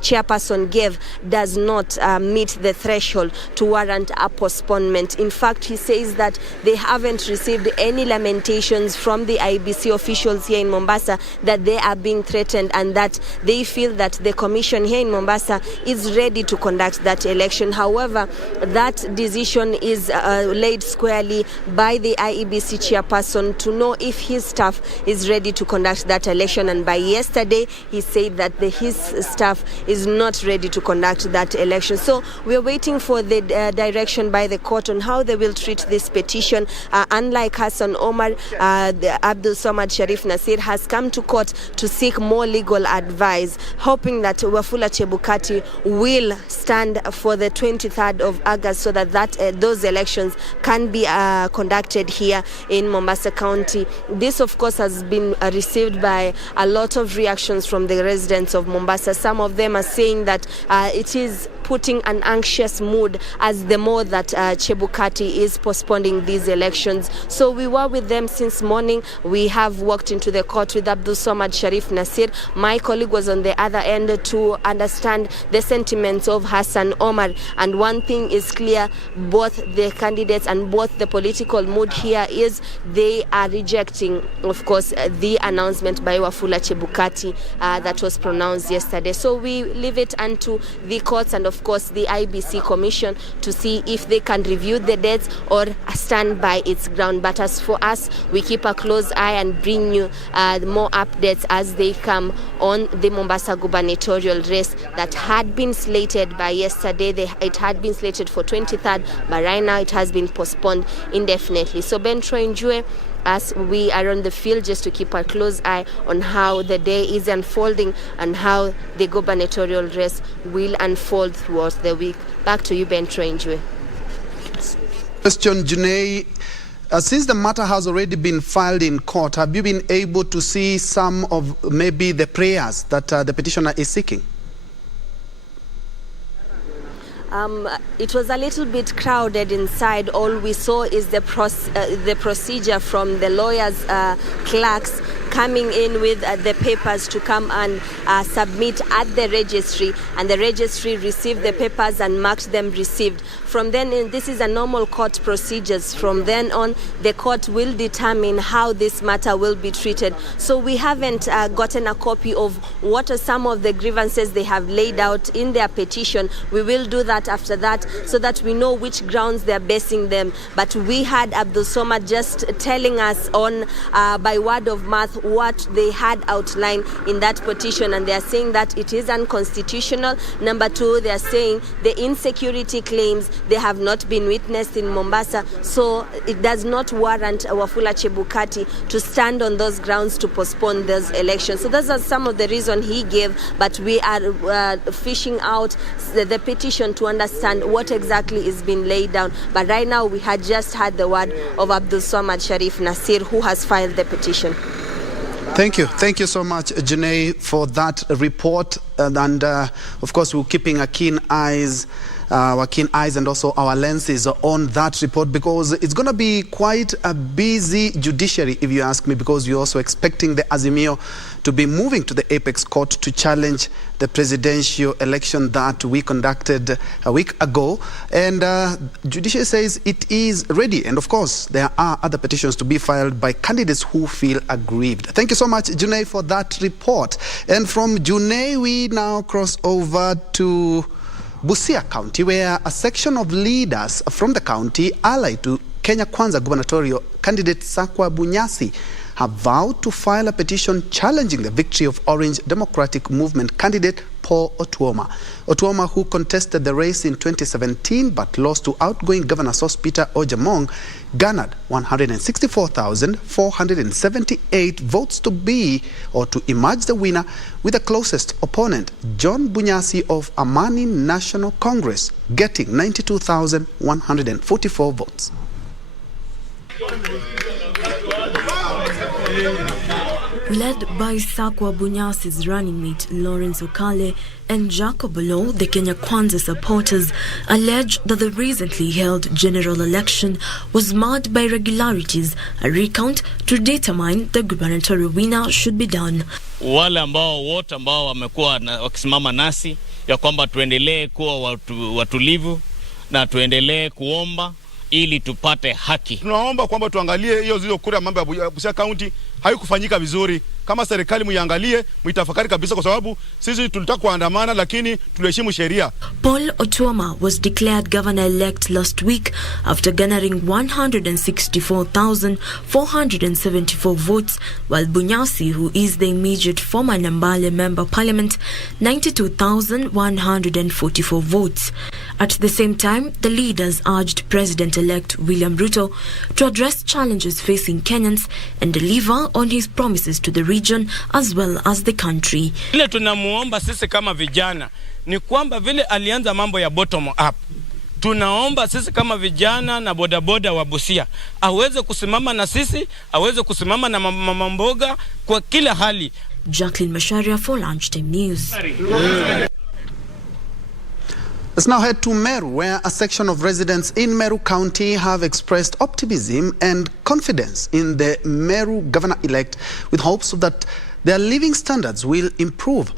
chairperson gave does not meet the threshold to warrant a postponement. In fact, he says that they haven't received any lamentations from the IBC officials here in Mombasa that they are being threatened, and that they feel that the commission here in Mombasa is ready to conduct that election. However, that decision is laid squarely by the IEBC chairperson to know if his staff is ready to conduct that election, and by yesterday he said that his staff is not ready to conduct that election. So we are waiting for the direction by the court on how they will treat this petition. Unlike Hassan Omar, Abdul Samad Sharif Nasir has come to court to seek more legal advice, hoping that Wafula Chebukati will stand for the 23rd of August so that those elections can be conducted here in Mombasa County. This, of course, has been received by a lot of reactions from the residents of Mombasa. Some of them are saying that it is putting an anxious mood as the more that Chebukati is postponing these elections. So we were with them since morning. We have walked into the court with Abdul Samad Sharif Nasir. My colleague was on the other end to understand the sentiments of Hassan Omar. And one thing is clear, both the candidates and both the political mood here is they are rejecting, of course, the announcement by Wafula Chebukati that was pronounced yesterday. So we leave it unto the courts and of course the IBC Commission to see if they can review the dates or stand by its ground. But as for us, we keep a close eye and bring you more updates as they come on the Mombasa gubernatorial race that had been slated by yesterday. It had been slated for 23rd, but right now it has been postponed indefinitely. So Ben Troinjue, as we are on the field, just to keep a close eye on how the day is unfolding and how the gubernatorial race will unfold throughout the week. Back to you, Ben Troinjue. Question, Junei. Since the matter has already been filed in court, have you been able to see some of maybe the prayers that the petitioner is seeking? It was a little bit crowded inside. All we saw is the procedure from the lawyers' clerks coming in with the papers to come and submit at the registry, and the registry received the papers and marked them received. From then in, this is a normal court procedures. From then on, the court will determine how this matter will be treated. So we haven't gotten a copy of what are some of the grievances they have laid out in their petition. We will do that after that so that we know which grounds they are basing them. But we had Abdul Somad just telling us on by word of mouth what they had outlined in that petition, and they are saying that it is unconstitutional. Number two, they are saying the insecurity claims, they have not been witnessed in Mombasa, so it does not warrant Wafula Chebukati to stand on those grounds to postpone those elections. So those are some of the reasons he gave, but we are fishing out the petition to understand what exactly is being laid down. But right now we had just had the word of Abdul Samad Sharif Nasir, who has filed the petition. Thank you. Thank you so much, Janae, for that report. And of course, we're keeping our keen eyes and also our lenses on that report, because it's going to be quite a busy judiciary, if you ask me, because we're also expecting the Azimio to be moving to the Apex Court to challenge the presidential election that we conducted a week ago. And judiciary says it is ready. And of course, there are other petitions to be filed by candidates who feel aggrieved. Thank you so much, Junei, for that report. And from Junei, we now cross over to Busia County, where a section of leaders from the county allied to Kenya Kwanza gubernatorial candidate Sakwa Bunyasi have vowed to file a petition challenging the victory of Orange Democratic Movement candidate Paul Otuoma. Otuoma, who contested the race in 2017 but lost to outgoing Governor Sospeter Ojamong, garnered 164,478 votes to emerge the winner, with the closest opponent, John Bunyasi of Amani National Congress, getting 92,144 votes. Led by Sakwa Bunyasi's running mate Lawrence Okale and Jacob Below, the Kenya Kwanza supporters allege that the recently held general election was marred by irregularities. A recount to determine the gubernatorial winner should be done. Wale ambao wote ambao wamekuwa wakisimama nasi ya kwamba tuendelee kuwa watulivu na tuendelee kuomba ili tupate haki. Tunaomba kwamba tuangalie hiyo zile kura mambo ya Busia County haikufanyika vizuri. Kama serikali muiangalie, muitafakari kabisa kwa sababu sisi tulitaka kuandamana lakini tuliheshimu sheria. Paul Otuoma was declared governor-elect last week after garnering 164,474 votes, while Bunyasi, who is the immediate former Nambale Member Parliament, 92,144 votes. At the same time, the leaders urged President-elect William Ruto to address challenges facing Kenyans and deliver on his promises to the region as well as the country. Ile tunamuomba sisi kama vijana ni kwamba vile alianza mambo ya bottom up. Tunaomba sisi kama vijana na bodaboda wa Busia aweze kusimama na sisi, aweze kusimama na mama mboga kwa kila hali. Jacqueline Masharia for Lunchtime News. Let's now head to Meru, where a section of residents in Meru County have expressed optimism and confidence in the Meru governor-elect with hopes that their living standards will improve.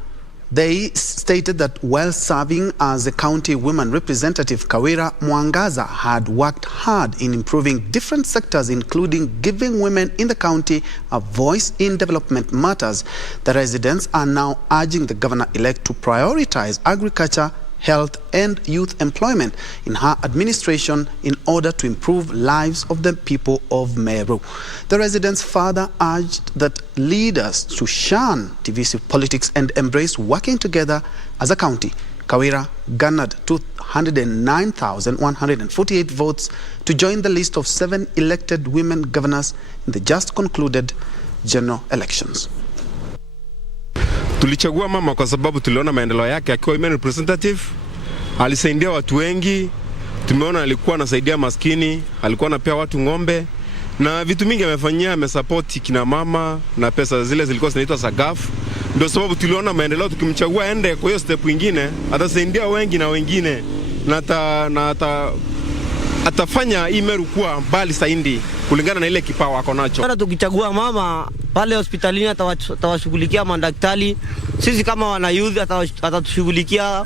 They stated that while serving as a county women representative, Kawira Mwangaza had worked hard in improving different sectors, including giving women in the county a voice in development matters. The residents are now urging the governor-elect to prioritize agriculture, health and youth employment in her administration in order to improve lives of the people of Meru. The residents further urged that leaders to shun divisive politics and embrace working together as a county. Kawira garnered 209,148 votes to join the list of 7 elected women governors in the just concluded general elections. Tulichagua mama kwa sababu tuliona maendeleo yake akiwa women representative. Alisaidia watu wengi. Tumeona alikuwa anasaidia maskini, alikuwa anapea watu ng'ombe na vitu mingi amefanyia, amesupport kina mama na pesa zile zilikuwa zinaitwa SAGAF. Ndio sababu tuliona maendeleo, tukimchagua ende kwa hiyo step nyingine, atasaidia wengi na wengine na atafanya Meru kuwa mbali zaidi kulingana na ile kipawa wako nacho. Hata tukichagua mama pale hospitalini atawashughulikia madaktari, sisi kama wana youth atatushughulikia.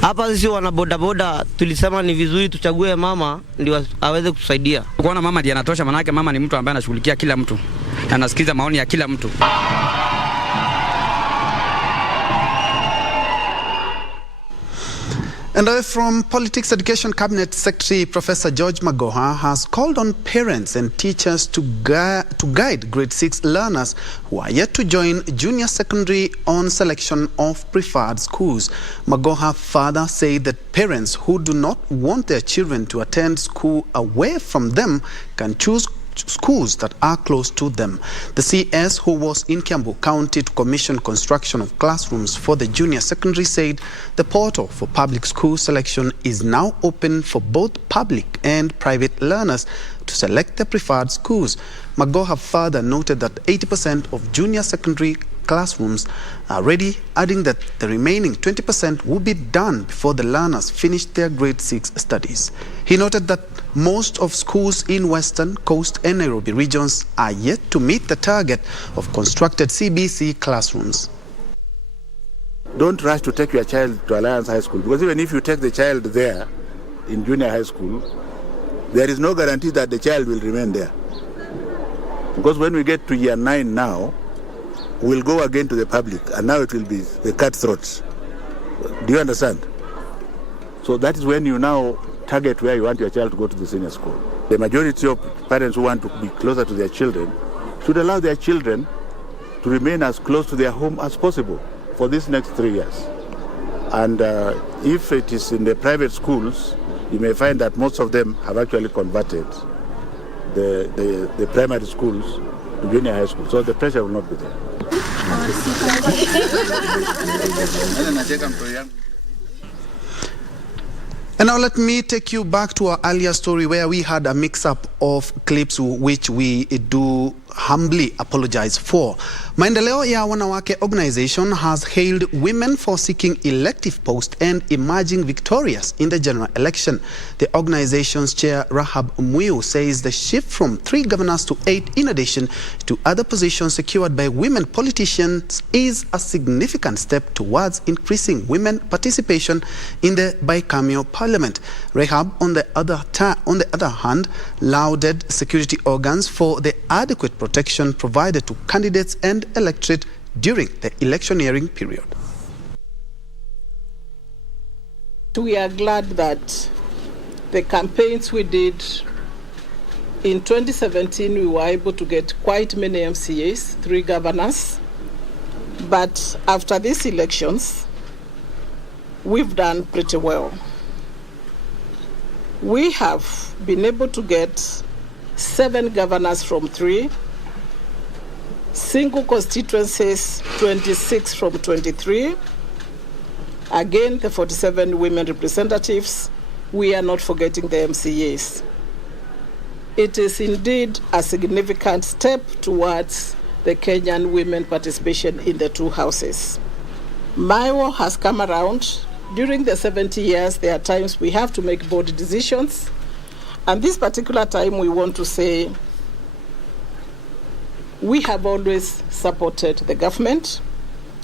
Hapa sisi wana bodaboda tulisema ni vizuri tuchague mama ndio aweze kutusaidia. Kuona mama ndiye anatosha, maana yake mama ni mtu ambaye anashughulikia kila mtu. Anasikiza maoni ya kila mtu. And away from politics, Education Cabinet Secretary Professor George Magoha has called on parents and teachers to guide grade 6 learners who are yet to join junior secondary on selection of preferred schools. Magoha further said that parents who do not want their children to attend school away from them can choose schools that are close to them. The CS, who was in Kiambu County to commission construction of classrooms for the junior secondary, said the portal for public school selection is now open for both public and private learners to select their preferred schools. Magoha further noted that 80% of junior secondary classrooms are ready, adding that the remaining 20% will be done before the learners finish their grade 6 studies. He noted that most of schools in Western Coast and Nairobi regions are yet to meet the target of constructed CBC classrooms. Don't rush to take your child to Alliance High School, because even if you take the child there in junior high school, there is no guarantee that the child will remain there. Because when we get to year 9 now, we'll go again to the public, and now it will be the cutthroats. Do you understand? So that is when you now target where you want your child to go to the senior school. The majority of parents who want to be closer to their children should allow their children to remain as close to their home as possible for these next 3 years. And if it is in the private schools, you may find that most of them have actually converted the primary schools to junior high school, so the pressure will not be there. And now let me take you back to our earlier story where we had a mix-up of clips which we do humbly apologize for. Maendeleo ya Wanawake organization has hailed women for seeking elective posts and emerging victorious in the general election. The organization's chair, Rahab Muyu, says the shift from 3 governors to 8 in addition to other positions secured by women politicians is a significant step towards increasing women participation in the bicameral parliament. Rahab, on the other hand, lauded security organs for the adequate protection provided to candidates and electorate during the electioneering period. We are glad that the campaigns we did in 2017, we were able to get quite many MCAs, 3 governors. But after these elections, we've done pretty well. We have been able to get 7 governors from 3, single constituencies 26 from 23. Again, the 47 women representatives. We are not forgetting the MCAs. It is indeed a significant step towards the Kenyan women participation in the 2 houses. Maiwo has come around. During the 70 years, there are times we have to make bold decisions. And this particular time, we want to say we have always supported the government,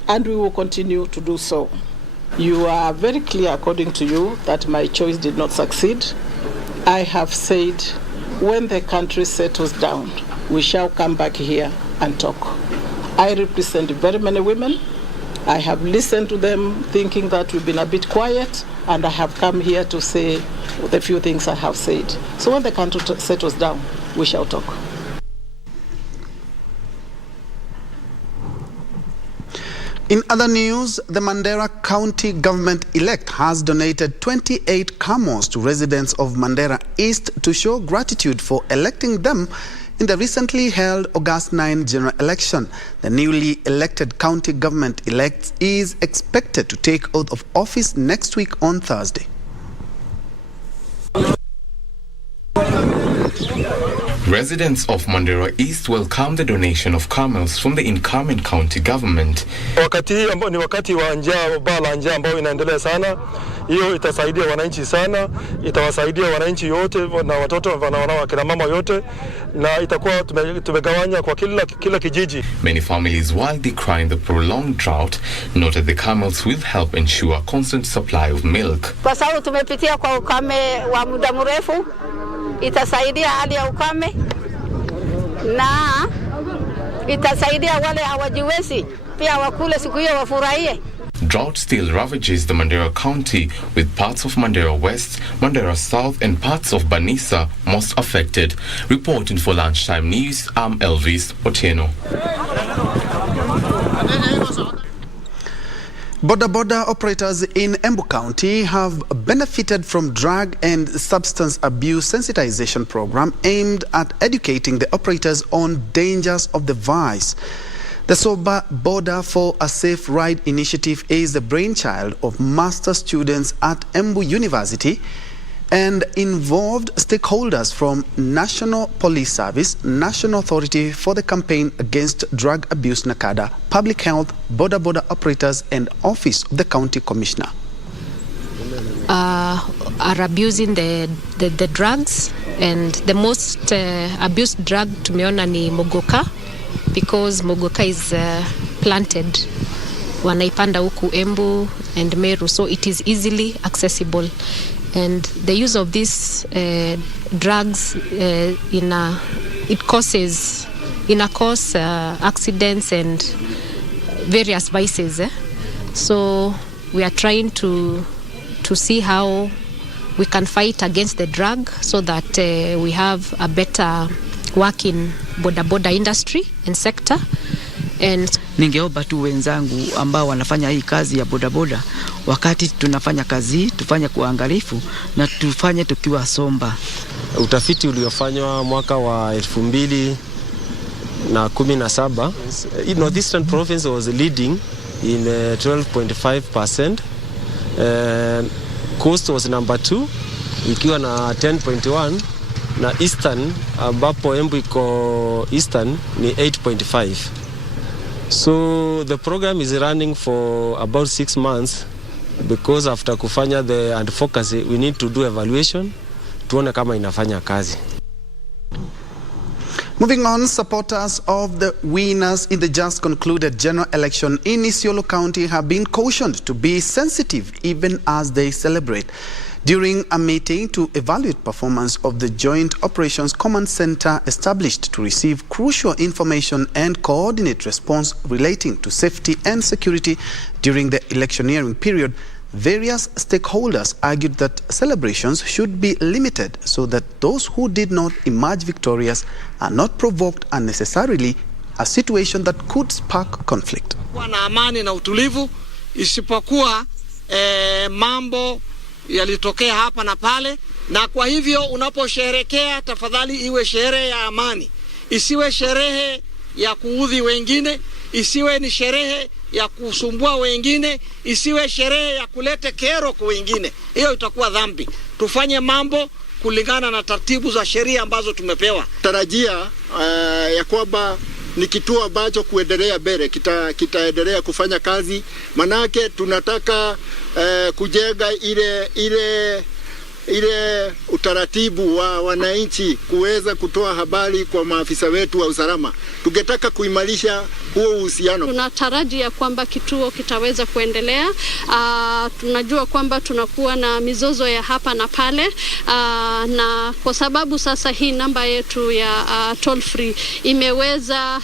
and we will continue to do so. You are very clear, according to you, that my choice did not succeed. I have said, when the country settles down, we shall come back here and talk. I represent very many women. I have listened to them thinking that we've been a bit quiet, and I have come here to say the few things I have said. So when the country settles down, we shall talk. In other news, the Mandera County government-elect has donated 28 camels to residents of Mandera East to show gratitude for electing them in the recently held August 9 general election. The newly elected county government-elect is expected to take oath of office next week on Thursday. Residents of Mandera East welcome the donation of camels from the incoming county government. Wakati hii ambao ni wakati wa njaa, baa la njaa ambao inaendelea sana. Hiyo itasaidia wananchi sana, itawasaidia wananchi yote na watoto na wakina mama yote, na itakuwa tumegawanya kwa kila kijiji. Many families, while decrying the prolonged drought, noted the camels will help ensure a constant supply of milk. Kwa sababu tumepitia kwa ukame wa muda mrefu, itasaidia hali ya ukame na itasaidia wale hawajiwezi pia wakule siku hiyo wafurahie. Drought still ravages the Mandera County, with parts of Mandera West, Mandera South and parts of Banissa most affected. Reporting for Lunchtime News, I'm Elvis Otieno. Boda operators in Embu County have benefited from drug and substance abuse sensitization program aimed at educating the operators on dangers of the vice. The Sober Border for a Safe Ride initiative is the brainchild of master students at Embu University and involved stakeholders from National Police Service, National Authority for the Campaign Against Drug Abuse NACADA, Public Health, Border Operators and Office of the County Commissioner. Are abusing the drugs, and the most abused drug tumeona ni mogoka, because mogoka is planted wanaipanda huku Embu and Meru, so it is easily accessible, and the use of these drugs it causes accidents and various vices. So we are trying to see how we can fight against the drug so that we have a better work in boda industry and sector. And ningeomba tu wenzangu ambao wanafanya hii kazi ya bodaboda, wakati tunafanya kazi tufanye kwa uangalifu na tufanye tukiwa somba. Utafiti uliofanywa mwaka wa 2017, Northeastern Province was leading in 12.5%. Coast was number 2 ikiwa na 10.1 na Eastern ambapo Embu iko Eastern ni 8.5. So the program is running for about 6 months because after kufanya the advocacy we need to do evaluation tuone kama inafanya kazi. Moving on, supporters of the winners in the just concluded general election in Isiolo County have been cautioned to be sensitive even as they celebrate. During a meeting to evaluate performance of the Joint Operations Command Center established to receive crucial information and coordinate response relating to safety and security during the electioneering period, various stakeholders argued that celebrations should be limited so that those who did not emerge victorious are not provoked unnecessarily, a situation that could spark conflict. Na amani na utulivu, isipokuwa mambo yalitokea hapa na pale, na kwa hivyo unaposherekea tafadhali iwe sherehe ya amani, isiwe sherehe ya kuudhi wengine, isiwe ni sherehe ya kusumbua wengine, isiwe sherehe ya kuleta kero kwa wengine. Hiyo itakuwa dhambi. Tufanye mambo kulingana na taratibu za sheria ambazo tumepewa. Tarajia ya kwamba ni kituo ambacho kuendelea mbele, kitaendelea kufanya kazi, manake tunataka kujenga ile utaratibu wa wananchi kuweza kutoa habari kwa maafisa wetu wa usalama. Tungetaka kuimarisha huo uhusiano. Tunatarajia kwamba kituo kitaweza kuendelea. Tunajua kwamba tunakuwa na mizozo ya hapa na pale, na kwa sababu sasa hii namba yetu ya toll free imeweza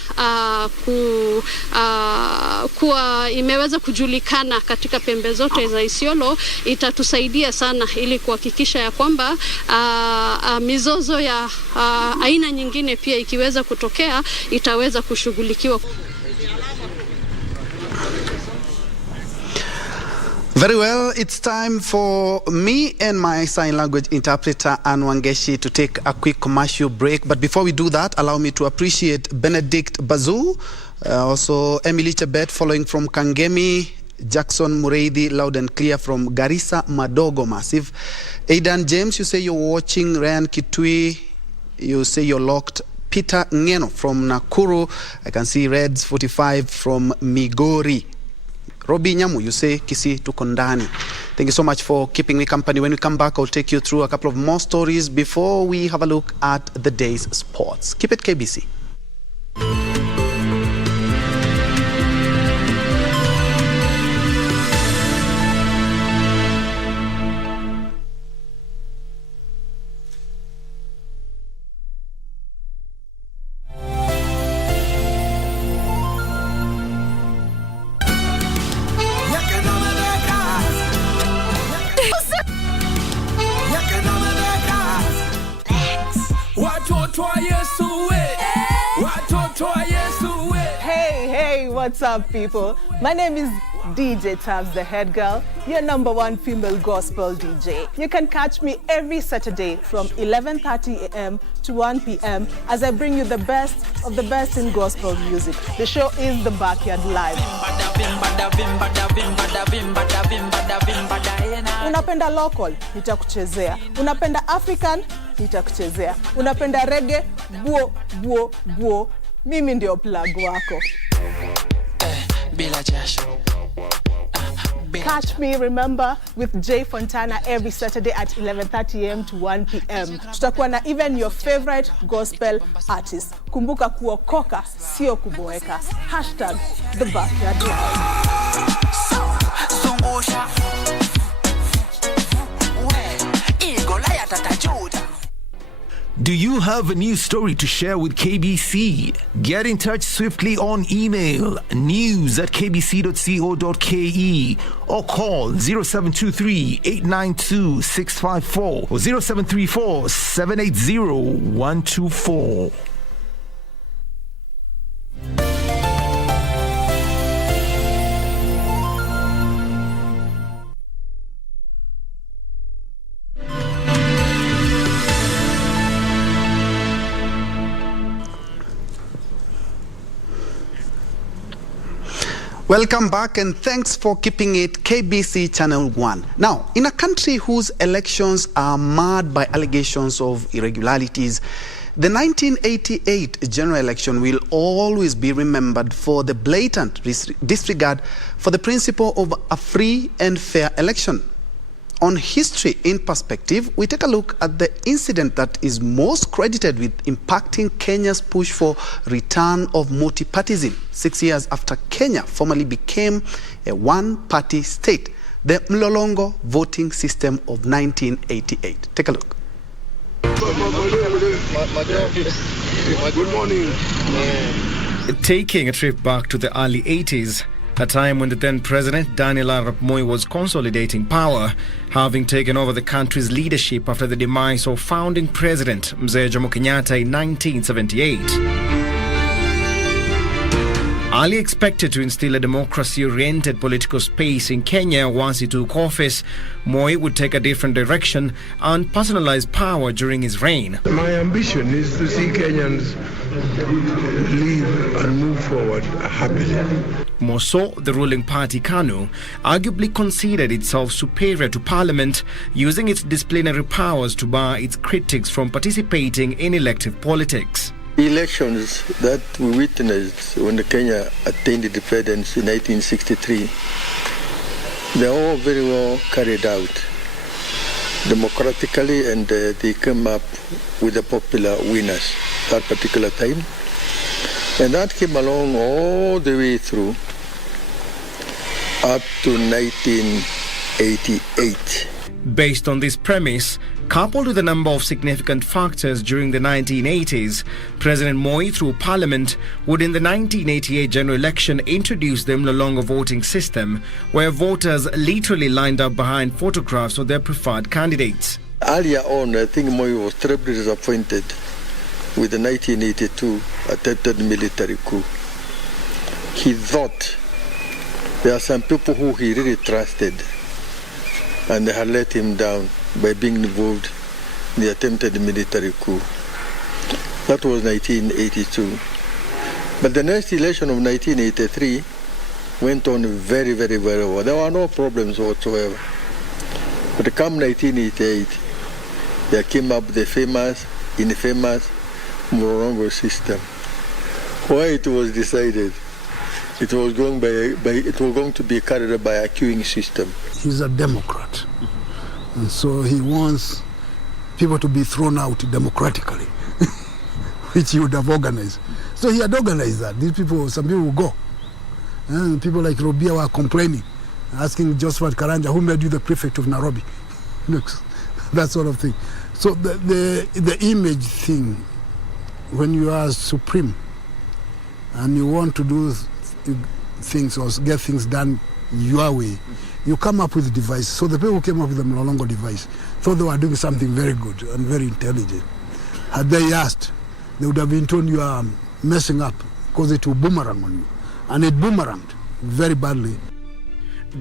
imeweza kujulikana katika pembe zote za Isiolo, itatusaidia sana ili kuhakikisha ya kwamba mizozo ya aina nyingine pia ikiweza kutokea itaweza kushughulikiwa. Very well, it's time for me and my sign language interpreter Anwangeshi to take a quick commercial break. But before we do that, allow me to appreciate Benedict Bazu, also Emily Chebet following from Kangemi, Jackson Mureidi loud and clear from Garissa Madogo Massive. Aidan James, you say you're watching. Ryan Kitui, you say you're locked. Peter Ngeno from Nakuru. I can see Reds 45 from Migori. Robi Nyamu, you say Kisi tuko ndani. Thank you so much for keeping me company. When we come back, I'll take you through a couple of more stories before we have a look at the day's sports. Keep it KBC. What's up, people? My name is DJ Tabs, the head girl, your #1 female gospel DJ. You can catch me every Saturday from 11:30 a.m. to 1 p.m. as I bring you the best of the best in gospel music. The show is The Backyard Live. Unapenda local, nitakuchezea. Unapenda African, nitakuchezea. Unapenda reggae, buo, buo, buo. Mimi ndio plug wako. Catch me, remember, with Jay Fontana every Saturday at 11:30 a.m. to 1 p.m. Tutakuwa na even your favorite gospel artists. Kumbuka kuokoka, sio kuboeka. #The Backyard Live. Do you have a news story to share with KBC? Get in touch swiftly on email news@kbc.co.ke or call 0723-892-654 or 0734-780-124. Welcome back and thanks for keeping it KBC Channel 1. Now, in a country whose elections are marred by allegations of irregularities, the 1988 general election will always be remembered for the blatant disregard for the principle of a free and fair election. On History in Perspective, we take a look at the incident that is most credited with impacting Kenya's push for return of multipartyism 6 years after Kenya formally became a one-party state, the Mlolongo voting system of 1988. Take a look. Good morning. Taking a trip back to the early 80s, a time when the then President Daniel Arap Moi was consolidating power, having taken over the country's leadership after the demise of founding President Mzee Jomo Kenyatta in 1978. Ali expected to instill a democracy-oriented political space in Kenya once he took office. Moi would take a different direction and personalize power during his reign. My ambition is to see Kenyans live and move forward happily. More so, the ruling party KANU arguably considered itself superior to parliament, using its disciplinary powers to bar its critics from participating in elective politics. The elections that we witnessed when Kenya attained independence in 1963, they're all very well carried out democratically, and they came up with the popular winners that particular time. And that came along all the way through up to 1988. Based on this premise, coupled with a number of significant factors during the 1980s, President Moi, through Parliament, would in the 1988 general election introduce the Mlolongo voting system, where voters literally lined up behind photographs of their preferred candidates. Earlier on, I think Moi was terribly disappointed with the 1982 attempted military coup. He thought there are some people who he really trusted, and they had let him down by being involved in the attempted military coup. That was 1982. But the next election of 1983 went on very, very, very well. There were no problems whatsoever. But come 1988, there came up the famous, infamous Mlolongo system. Why it was decided it was going to be carried by a queuing system. He's a Democrat, and so he wants people to be thrown out democratically, which he would have organized. So he had organized that. These people, some people will go. And people like Robia were complaining, asking Josephat Karanja, who made you the prefect of Nairobi? That sort of thing. So the image thing, when you are supreme and you want to do things or get things done your way, you come up with a device. So the people who came up with the Mlolongo device thought they were doing something very good and very intelligent. Had they asked, they would have been told you are messing up because it will boomerang on you. And it boomeranged very badly.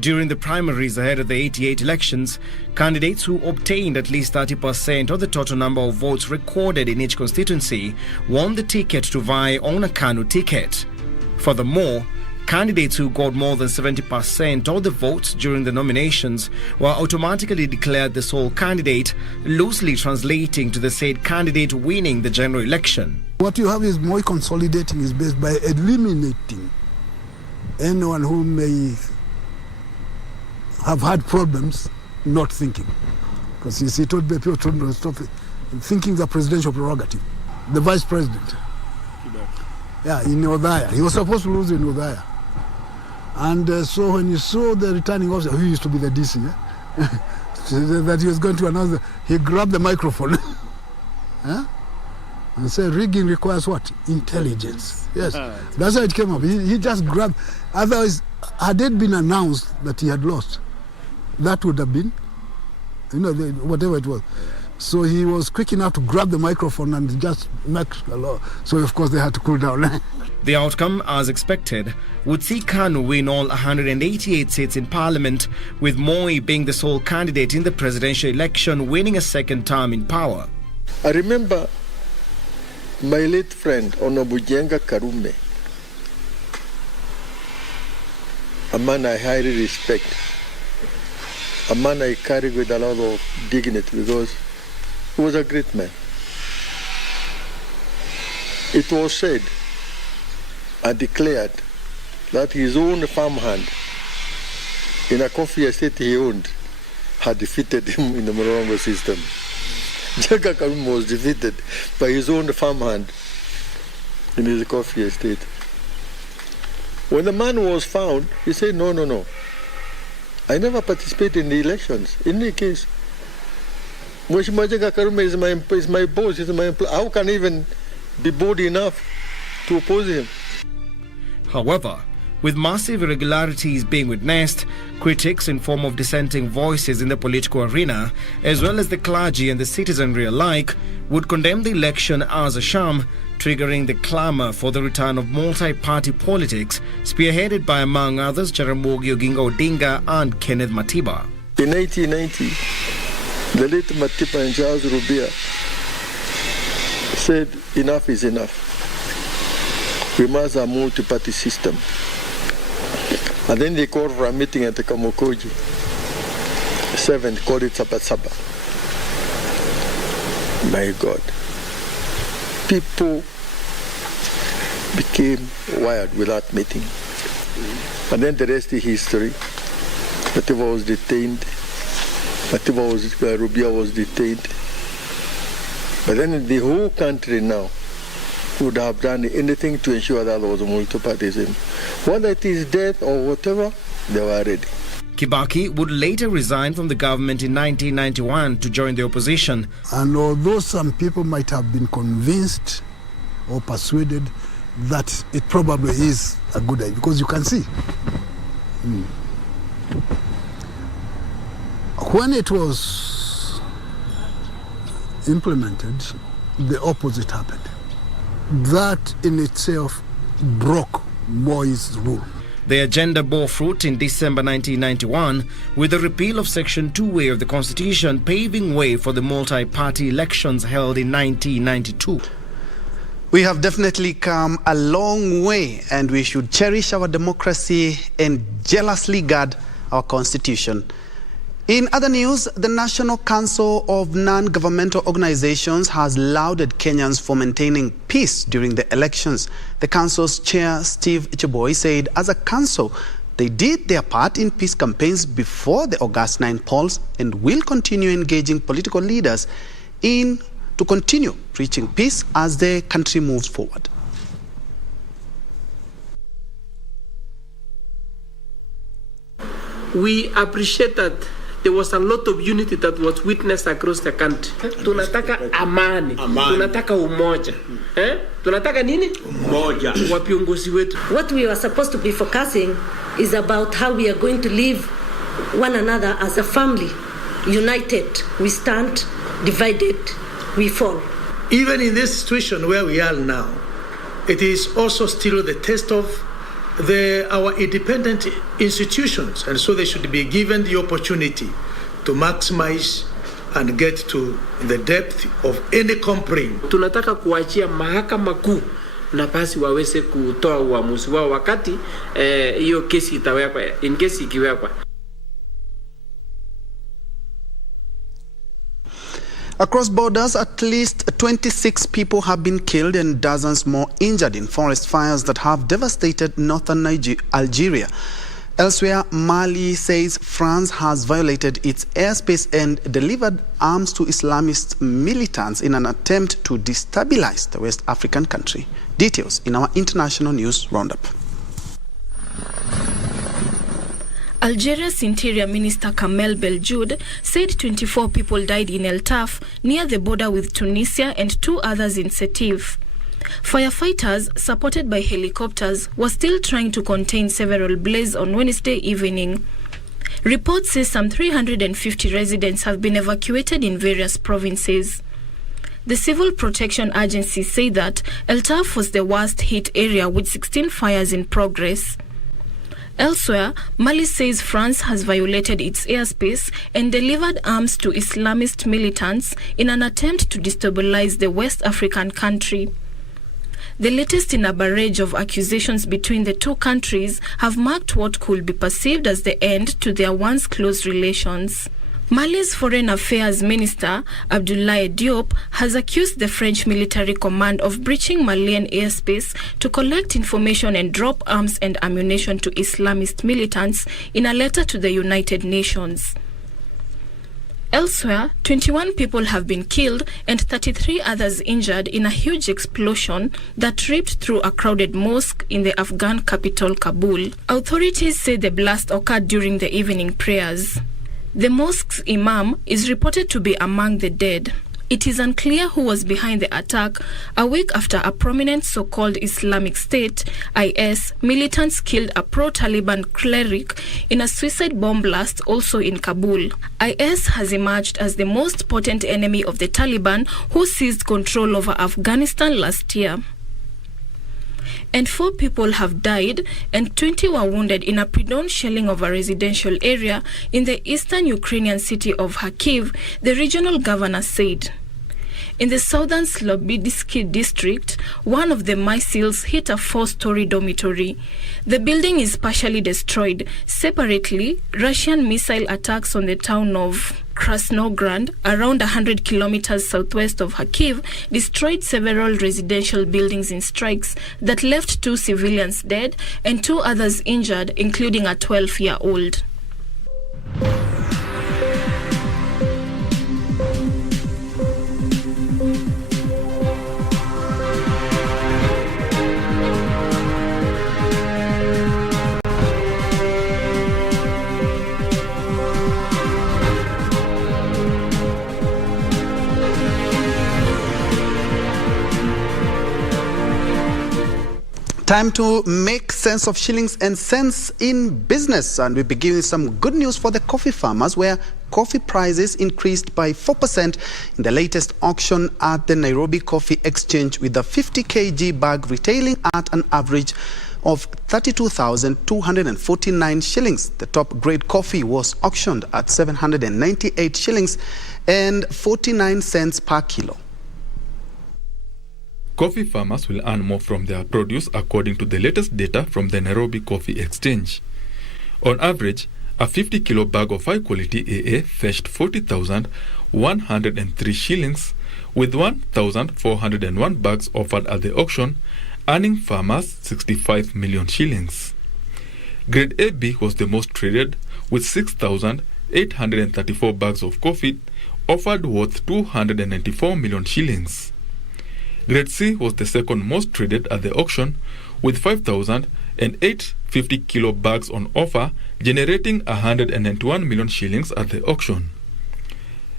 During the primaries ahead of the 88 elections, candidates who obtained at least 30% of the total number of votes recorded in each constituency won the ticket to vie on a KANU ticket. Furthermore, candidates who got more than 70% of the votes during the nominations were automatically declared the sole candidate, loosely translating to the said candidate winning the general election. What you have is Moi consolidating his base by eliminating anyone who may have had problems not thinking. Because you see, people told to stop thinking the presidential prerogative. The vice president. Yeah, in Odaya. He was supposed to lose in Odaya. And so when you saw the returning officer, who used to be the DC, that he was going to announce, he grabbed the microphone and said, rigging requires what? Intelligence. Yes, that's how it came up. He just grabbed. Otherwise, had it been announced that he had lost, that would have been, whatever it was. So he was quick enough to grab the microphone and just make a law. So of course they had to cool down. The outcome, as expected, would see KANU win all 188 seats in parliament, with Moi being the sole candidate in the presidential election, winning a second term in power. I remember my late friend Honorable Jenga Karume a man I highly respect, a man I carry with a lot of dignity because he was a great man. It was said and declared that his own farmhand in a coffee estate he owned had defeated him in the Morongo system. Jaga Karume was defeated by his own farmhand in his coffee estate. When the man was found, he said, no. I never participated in the elections. In any case, Mheshimiwa Jaga Karume is my boss, is my employer. How can I even be bold enough to oppose him? However, with massive irregularities being witnessed, critics in form of dissenting voices in the political arena, as well as the clergy and the citizenry alike, would condemn the election as a sham, triggering the clamour for the return of multi-party politics, spearheaded by, among others, Jaramogi Oginga Odinga and Kenneth Matiba. In 1990, the late Matiba and Charles Rubia said, enough is enough. We must have a multi-party system. And then they called for a meeting at the Kamukoji 7, called it Sabasaba. My God. People became wired with that meeting. And then the rest is history. Matiba was detained. Rubia was detained. But then the whole country now would have done anything to ensure that there was a multipartyism. Whether it is death or whatever, they were ready. Kibaki would later resign from the government in 1991 to join the opposition. And although some people might have been convinced or persuaded that it probably is a good idea, because you can see, when it was implemented, the opposite happened. That in itself broke Moi's rule. The agenda bore fruit in December 1991 with the repeal of Section 2A of the Constitution, paving way for the multi-party elections held in 1992. We have definitely come a long way, and we should cherish our democracy and jealously guard our Constitution. In other news, the National Council of Non-Governmental Organizations has lauded Kenyans for maintaining peace during the elections. The council's chair, Steve Cheboy, said as a council, they did their part in peace campaigns before the August 9 polls and will continue engaging political leaders to continue preaching peace as the country moves forward. We appreciate that there was a lot of unity that was witnessed across the country. Tunataka amani. Tunataka umoja. Tunataka nini? Umoja. Wa viongozi wetu. What we are supposed to be focusing is about how we are going to live one another as a family. United, we stand. Divided, we fall. Even in this situation where we are now, it is also still the test of our independent institutions, and so they should be given the opportunity to maximize and get to the depth of any complaint. Tunataka kuachia mahakama kuu nafasi waweze kutoa uamuzi wao wakati hiyo kesi itawekwa, in case ikiwekwa. Across borders, at least 26 people have been killed and dozens more injured in forest fires that have devastated northern Algeria. Elsewhere, Mali says France has violated its airspace and delivered arms to Islamist militants in an attempt to destabilize the West African country. Details in our international news roundup. Algeria's Interior Minister Kamel Beljoud said 24 people died in El Taf near the border with Tunisia and 2 others in Sétif. Firefighters, supported by helicopters, were still trying to contain several blazes on Wednesday evening. Reports say some 350 residents have been evacuated in various provinces. The Civil Protection Agency say that El Taf was the worst hit area with 16 fires in progress. Elsewhere, Mali says France has violated its airspace and delivered arms to Islamist militants in an attempt to destabilize the West African country. the latest in a barrage of accusations between the two countries, have marked what could be perceived as the end to their once close relations. Mali's Foreign Affairs Minister, Abdoulaye Diop, has accused the French military command of breaching Malian airspace to collect information and drop arms and ammunition to Islamist militants in a letter to the United Nations. Elsewhere, 21 people have been killed and 33 others injured in a huge explosion that ripped through a crowded mosque in the Afghan capital Kabul. Authorities say the blast occurred during the evening prayers. The mosque's imam is reported to be among the dead. It is unclear who was behind the attack a week after a prominent so-called Islamic State, IS, militants killed a pro-Taliban cleric in a suicide bomb blast also in Kabul. IS has emerged as the most potent enemy of the Taliban, who seized control over Afghanistan last year. And 4 people have died and 20 were wounded in a pre-dawn shelling of a residential area in the eastern Ukrainian city of Kharkiv, the regional governor said. In the southern Slobodisky district, one of the missiles hit a 4-story dormitory. The building is partially destroyed. Separately, Russian missile attacks on the town of Krasnograd, around 100 kilometers southwest of Kharkiv, destroyed several residential buildings in strikes that left 2 civilians dead and 2 others injured, including a 12-year-old. Time to make sense of shillings and cents in business, and we begin with some good news for the coffee farmers, where coffee prices increased by 4% in the latest auction at the Nairobi Coffee Exchange, with the 50 kg bag retailing at an average of 32,249 shillings. The top grade coffee was auctioned at 798 shillings and 49 cents per kilo. Coffee farmers will earn more from their produce according to the latest data from the Nairobi Coffee Exchange. On average, a 50 kilo bag of high quality AA fetched 40,103 shillings, with 1,401 bags offered at the auction, earning farmers 65 million shillings. Grade AB was the most traded, with 6,834 bags of coffee offered worth 294 million shillings. Grade C was the second most traded at the auction, with 5,850 kilo bags on offer, generating 191 million shillings at the auction.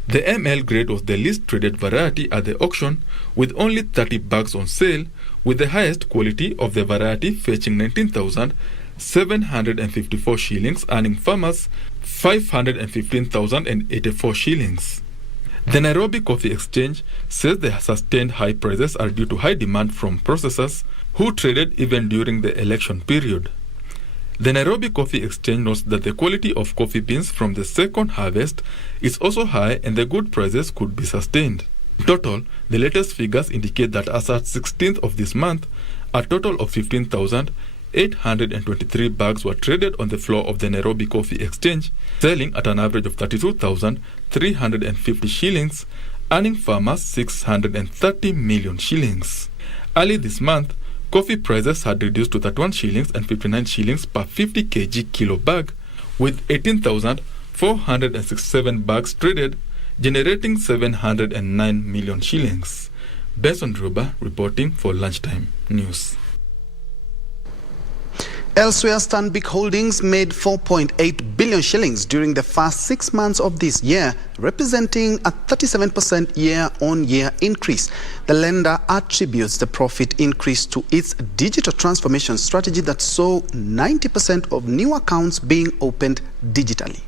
The ML grade was the least traded variety at the auction, with only 30 bags on sale, with the highest quality of the variety fetching 19,754 shillings, earning farmers 515,084 shillings. The Nairobi Coffee Exchange says the sustained high prices are due to high demand from processors who traded even during the election period. The Nairobi Coffee Exchange notes that the quality of coffee beans from the second harvest is also high and the good prices could be sustained. In total, the latest figures indicate that as at 16th of this month, a total of 15,823 bags were traded on the floor of the Nairobi Coffee Exchange, selling at an average of 32,350 shillings, earning farmers 630 million shillings. Early this month, coffee prices had reduced to 31 shillings and 59 shillings per 50 kg kilo bag, with 18,467 bags traded, generating 709 million shillings. Benson Druba reporting for Lunchtime News. Elsewhere, Stanbic Holdings made 4.8 billion shillings during the first 6 months of this year, representing a 37% year-on-year increase. The lender attributes the profit increase to its digital transformation strategy that saw 90% of new accounts being opened digitally.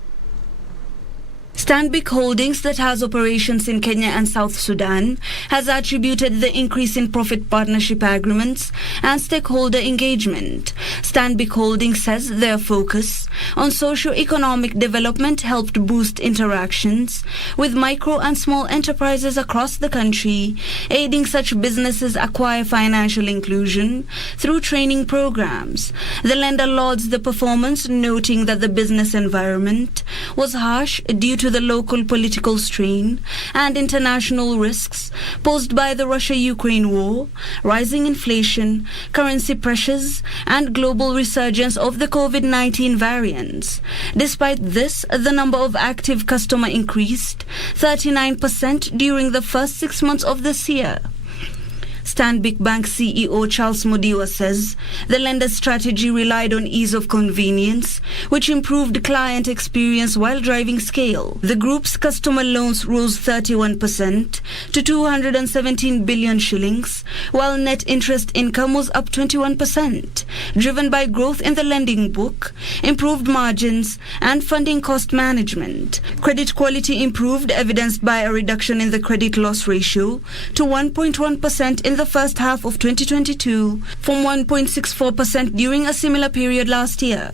Stanbic Holdings, that has operations in Kenya and South Sudan, has attributed the increase in profit partnership agreements and stakeholder engagement. Stanbic Holdings says their focus on socio-economic development helped boost interactions with micro and small enterprises across the country, aiding such businesses acquire financial inclusion through training programs. The lender lauds the performance, noting that the business environment was harsh due to the local political strain and international risks posed by the Russia-Ukraine war, rising inflation, currency pressures, and global resurgence of the COVID-19 variants. Despite this, the number of active customers increased 39% during the first 6 months of this year. Stanbic Bank CEO Charles Modiwa says the lender's strategy relied on ease of convenience, which improved client experience while driving scale. The group's customer loans rose 31% to 217 billion shillings, while net interest income was up 21%, driven by growth in the lending book, improved margins, and funding cost management. Credit quality improved, evidenced by a reduction in the credit loss ratio to 1.1% in the first half of 2022 from 1.64% during a similar period last year.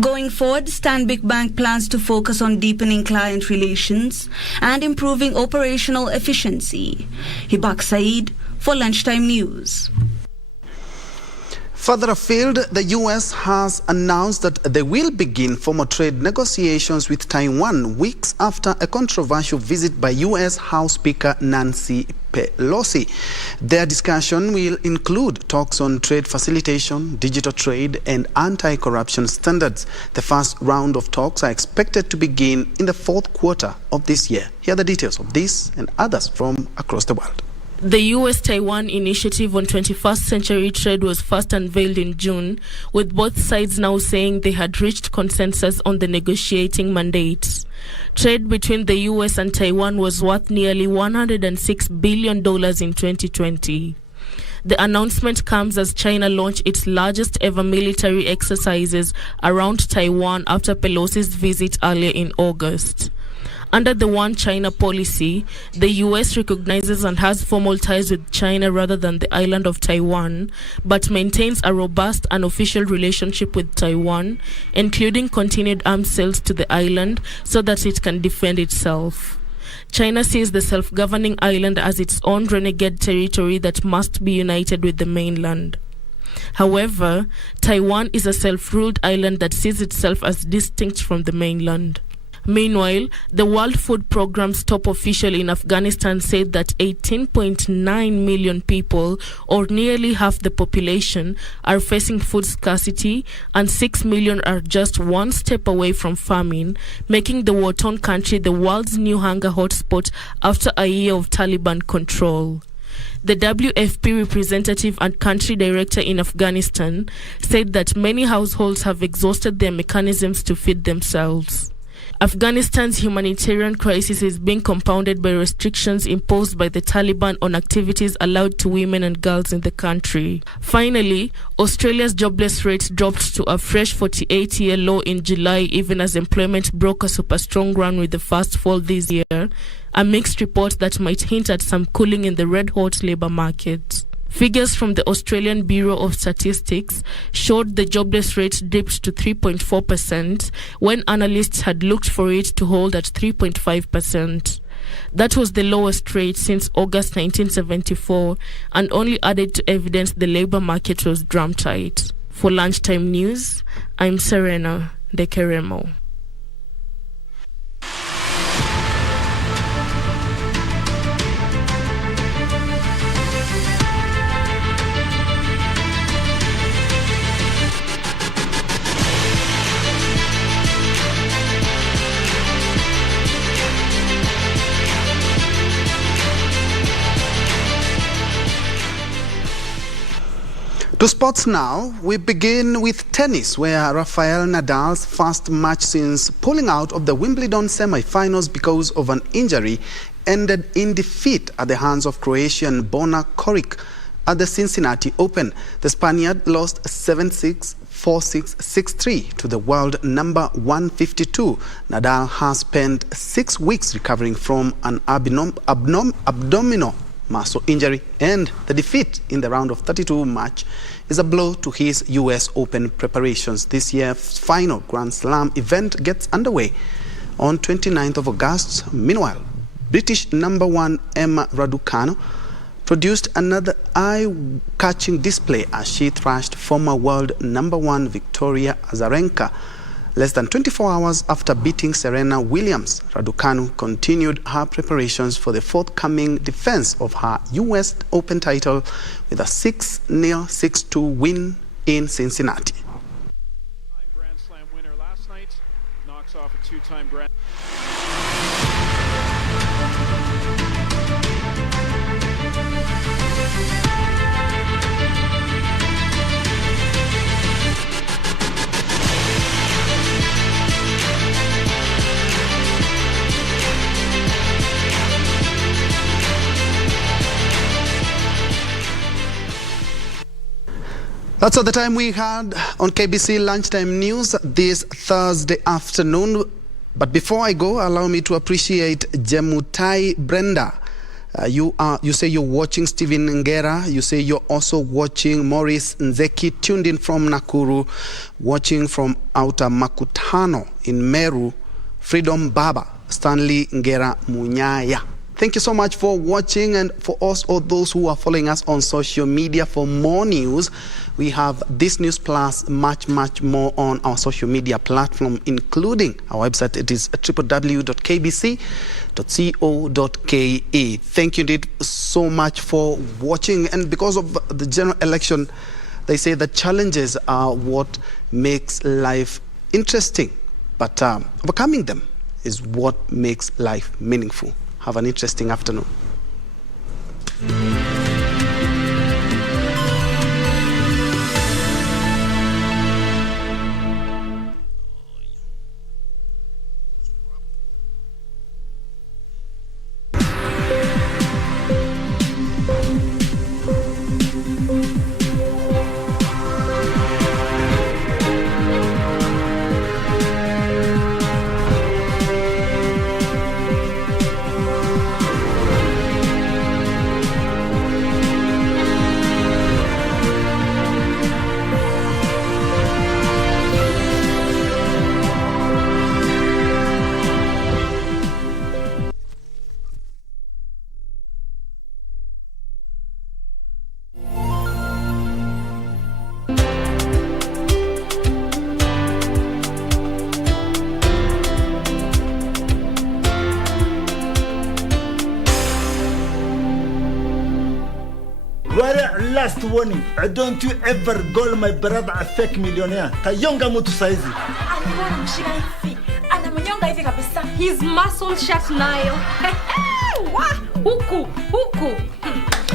Going forward, Stanbic Bank plans to focus on deepening client relations and improving operational efficiency. Hibak Saeed for Lunchtime News. Further afield, the U.S. has announced that they will begin formal trade negotiations with Taiwan weeks after a controversial visit by U.S. House Speaker Nancy Pelosi. Their discussion will include talks on trade facilitation, digital trade, and anti-corruption standards. The first round of talks are expected to begin in the fourth quarter of this year. Here are the details of this and others from across the world. The US-Taiwan Initiative on 21st Century Trade was first unveiled in June, with both sides now saying they had reached consensus on the negotiating mandates. Trade between the US and Taiwan was worth nearly $106 billion in 2020. The announcement comes as China launched its largest ever military exercises around Taiwan after Pelosi's visit earlier in August. Under the One China policy, the U.S. recognizes and has formal ties with China rather than the island of Taiwan, but maintains a robust and official relationship with Taiwan, including continued arms sales to the island so that it can defend itself. China sees the self-governing island as its own renegade territory that must be united with the mainland. However, Taiwan is a self-ruled island that sees itself as distinct from the mainland. Meanwhile, the World Food Programme's top official in Afghanistan said that 18.9 million people, or nearly half the population, are facing food scarcity, and 6 million are just one step away from famine, making the war-torn country the world's new hunger hotspot after a year of Taliban control. The WFP representative and country director in Afghanistan said that many households have exhausted their mechanisms to feed themselves. Afghanistan's humanitarian crisis is being compounded by restrictions imposed by the Taliban on activities allowed to women and girls in the country. Finally, Australia's jobless rate dropped to a fresh 48-year low in July, even as employment broke a super strong run with the first fall this year, a mixed report that might hint at some cooling in the red-hot labour market. Figures from the Australian Bureau of Statistics showed the jobless rate dipped to 3.4% when analysts had looked for it to hold at 3.5%. That was the lowest rate since August 1974 and only added to evidence the labour market was drum tight. For Lunchtime News, I'm Serena Dekeremo. To sports now, we begin with tennis, where Rafael Nadal's first match since pulling out of the Wimbledon semi-finals because of an injury ended in defeat at the hands of Croatian Bona Koric at the Cincinnati Open. The Spaniard lost 7-6, 4-6, 6-3 to the world number 152. Nadal has spent 6 weeks recovering from an abdominal muscle injury, and the defeat in the round of 32 match is a blow to his US Open preparations. This year's final Grand Slam event gets underway on 29th of August. Meanwhile, British number 1 Emma Raducanu produced another eye-catching display as she thrashed former world number 1 Victoria Azarenka less than 24 hours after beating Serena Williams. Raducanu continued her preparations for the forthcoming defense of her US Open title with a 6-0, 6-2 win in Cincinnati. Grand Slam winner last night knocks off a two-time Grand. That's all the time we had on KBC Lunchtime News this Thursday afternoon. But before I go, allow me to appreciate Jemutai Brenda. You say you're watching Stephen Ngera. You say you're also watching Maurice Nzeki, tuned in from Nakuru, watching from outer Makutano in Meru, Freedom Baba, Stanley Ngera Munyaya. Thank you so much for watching, and for us, all those who are following us on social media. For more news, we have this news plus much more on our social media platform, including our website. It is www.kbc.co.ke. Thank you indeed so much for watching. And because of the general election, they say that challenges are what makes life interesting, but overcoming them is what makes life meaningful. Have an interesting afternoon. Last warning, don't you ever call my brother a fake millionaire. Kayonga mutu saizi. Aliona mshika hivi. Anamnyonga hivi kabisa. His muscle shaft nayo. Wa huku.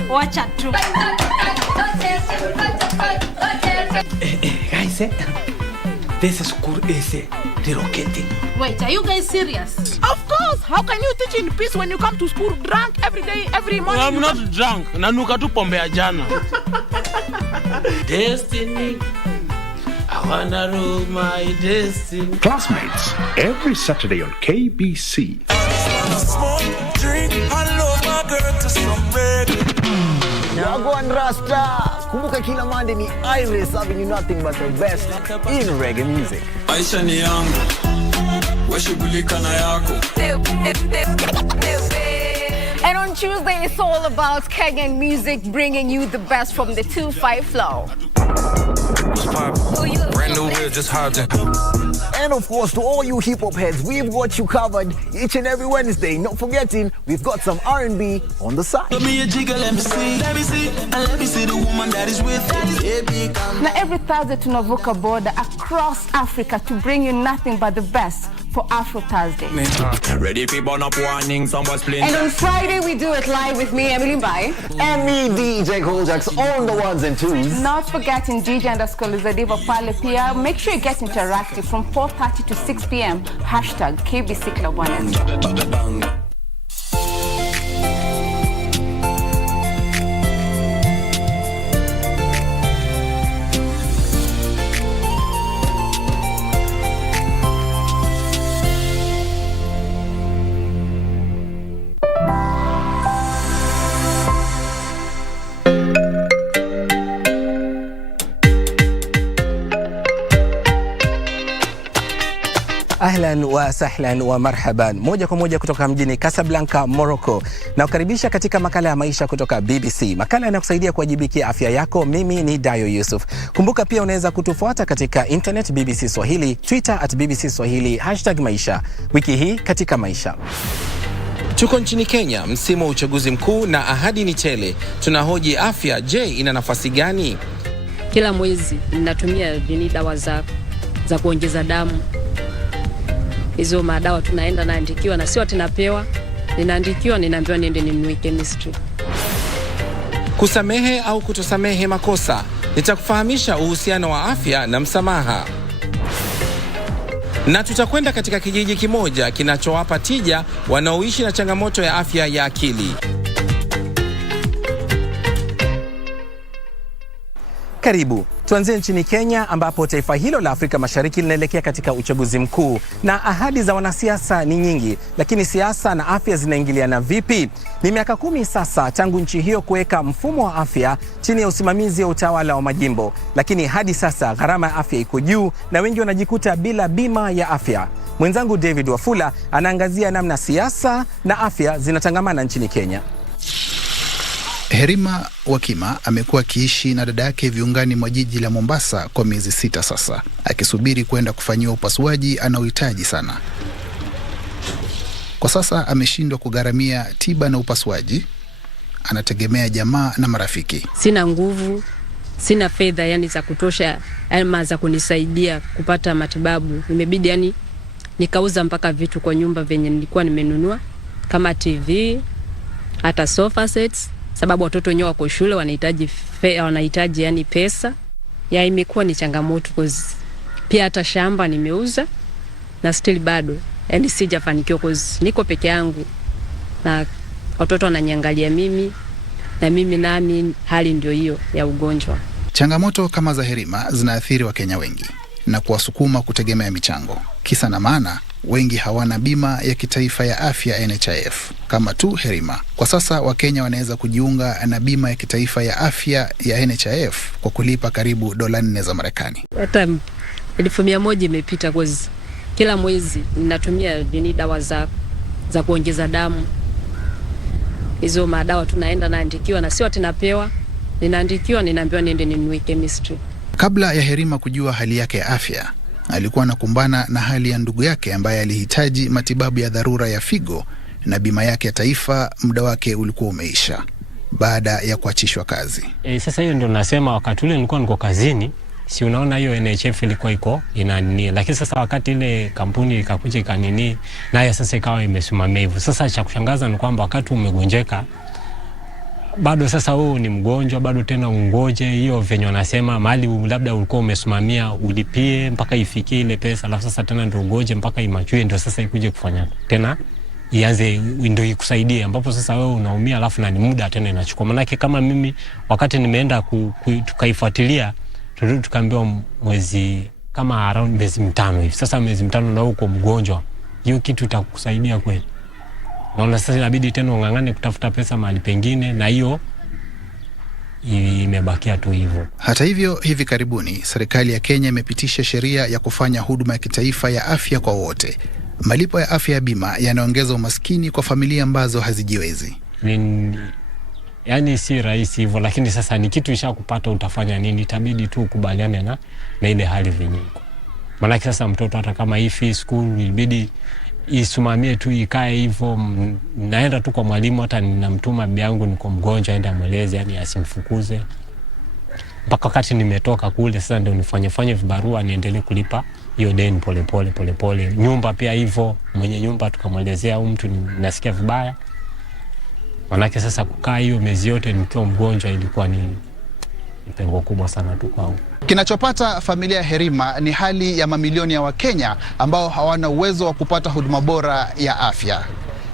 Wacha tu. Guys, this school is relocating. Wait, are you guys serious? Of course. How can you teach in peace when you come to school drunk every day, every morning? I'm not drunk. Nanuka tu pombe ya jana. Destiny. I wanna rule my destiny. Classmates, every Saturday on KBC. Smoke, drink, I love my girl to some reggae. Wagwan Rasta. Kumbuka kila Monday ni Iris serving you nothing but the best in reggae music. Aisha ni yangu. Washibulika na yako. And on Tuesday, it's all about Kenyan music, bringing you the best from the 2-5 flow. Brand new wheel, just hopped in. And of course, to all you hip-hop heads, we've got you covered each and every Wednesday. Not forgetting, we've got some R&B on the side. Let me a jiggle, let me see, and let me see the woman that is with me. Now, every Thursday, tunavuka border across Africa to bring you nothing but the best for Afro Thursday. Ready people up warning, someone's playing. And on Friday, we do it live with me, Emily Mbai. And me, DJ Koljax, on the ones and twos. Not forgetting DJ_Lizadiva Pale Pia. Make sure you get interactive from 4:30 to 6 p.m. Hashtag KBC Club 1. Ahlan wa sahlan wa marhaban. Moja kwa moja kutoka mjini Casablanca, Morocco. Na kukaribisha katika makala ya maisha kutoka BBC. Makala yanakusaidia kuwajibikia afya yako. Mimi ni Dayo Yusuf. Kumbuka pia unaweza kutufuata katika internet BBC Swahili, Twitter @BBC Swahili, #maisha. Wiki hii katika maisha. Tuko nchini Kenya, msimu wa uchaguzi mkuu na ahadi ni tele. Tunahoji afya, je, ina nafasi gani? Kila mwezi ninatumia dawa za kuongeza damu. Hizo madawa tunaenda naandikiwa na sio tunapewa. Ninaandikiwa, ninaambiwa niende ninunue chemistry. Kusamehe au kutosamehe makosa. Nitakufahamisha uhusiano wa afya na msamaha. Na tutakwenda katika kijiji kimoja kinachowapa tija wanaoishi na changamoto ya afya ya akili. Karibu. Tuanzie nchini Kenya ambapo taifa hilo la Afrika Mashariki linaelekea katika uchaguzi mkuu na ahadi za wanasiasa ni nyingi, lakini siasa na afya zinaingiliana vipi? Ni miaka 10 sasa tangu nchi hiyo kuweka mfumo wa afya chini ya usimamizi wa utawala wa majimbo, lakini hadi sasa gharama ya afya iko juu na wengi wanajikuta bila bima ya afya. Mwenzangu David Wafula anaangazia namna siasa na afya zinatangamana nchini Kenya. Herima Wakima amekuwa akiishi na dada yake viungani mwa jiji la Mombasa kwa miezi 6 sasa, akisubiri kwenda kufanyiwa upasuaji anaohitaji sana. Kwa sasa ameshindwa kugharamia tiba na upasuaji, anategemea jamaa na marafiki. Sina nguvu, sina fedha za kutosha ama za kunisaidia kupata matibabu. Imebidi nikauza mpaka vitu kwa nyumba venye nilikuwa nimenunua kama TV, hata sofa sets. Sababu watoto wenyewe wako shule wanahitaji pesa. Imekuwa ni changamoto cause pia hata shamba nimeuza na still bado sijafanikiwa cause niko peke yangu na watoto wananiangalia mimi na mimi hali ndio hiyo ya ugonjwa. Changamoto kama za Herima zinaathiri Wakenya wengi na kuwasukuma kutegemea michango. Kisa na maana wengi hawana bima ya kitaifa ya afya NHIF kama tu Herima. Kwa sasa Wakenya wanaweza kujiunga na bima ya kitaifa ya afya ya NHIF kwa kulipa karibu $4 za Marekani. Hata 1,100 imepita kwa kila mwezi ninatumia dawa za kuongeza damu. Hizo madawa tunaenda naandikiwa na sio tunapewa. Ninaandikiwa, ninaambiwa niende ninunue chemistry. Kabla ya Herima kujua hali yake ya afya, alikuwa anakumbana na hali ya ndugu yake ambaye alihitaji matibabu ya dharura ya figo na bima yake ya taifa muda wake ulikuwa umeisha baada ya kuachishwa kazi. Sasa hiyo ndio nasema wakati ule nilikuwa niko kazini, si unaona hiyo NHIF ilikuwa iko inanini, lakini sasa wakati ile kampuni ikakuja ikanini nayo sasa ikawa imesimamia hivyo. Sasa cha kushangaza ni kwamba wakati umegonjeka bado sasa wewe ni mgonjwa bado tena ungoje hiyo venye wanasema mali labda ulikuwa umesimamia ulipie mpaka ifikie ile pesa, alafu sasa tena ndio ungoje mpaka imachue ndio sasa ikuje kufanya tena ianze ndio ikusaidie, ambapo sasa wewe unaumia alafu na ni muda tena inachukua. Maana kama mimi wakati nimeenda tukaifuatilia tukaambiwa mwezi kama around miezi 5 hivi. Sasa miezi 5 na uko mgonjwa, hiyo kitu itakusaidia kweli? Naona sasa inabidi tena ungangane kutafuta pesa mahali pengine na hiyo imebakia tu hivyo. Hata hivyo, hivi karibuni serikali ya Kenya imepitisha sheria ya kufanya huduma ya kitaifa ya afya kwa wote. Malipo ya afya ya bima yanaongeza umaskini kwa familia ambazo hazijiwezi. Si rahisi hivyo, lakini sasa ni kitu ishakupata utafanya nini? Itabidi tu ukubaliane na ile hali vinyiko. Maana sasa mtoto hata kama hivi school ilibidi isimamie tu ikae hivyo, naenda tu kwa mwalimu, hata ninamtuma bibi yangu niko mgonjwa aende amweleze asimfukuze. Mpaka wakati nimetoka kule sasa ndio nifanye vibarua niendelee kulipa hiyo deni pole. Nyumba pia hivyo, mwenye nyumba tukamwelezea mtu nasikia vibaya. Manake sasa kukaa hiyo miezi yote nikiwa mgonjwa ilikuwa ni pengo kubwa sana tu kwangu. Kinachopata familia ya Herima ni hali ya mamilioni ya Wakenya ambao hawana uwezo wa kupata huduma bora ya afya.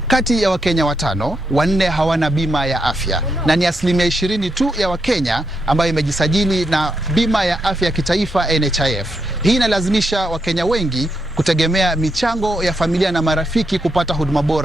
Kati ya Wakenya 5, 4 hawana bima ya afya na ni 20% tu ya Wakenya ambayo imejisajili na bima ya afya ya kitaifa NHIF. Hii inalazimisha Wakenya wengi kutegemea michango ya familia na marafiki kupata huduma bora.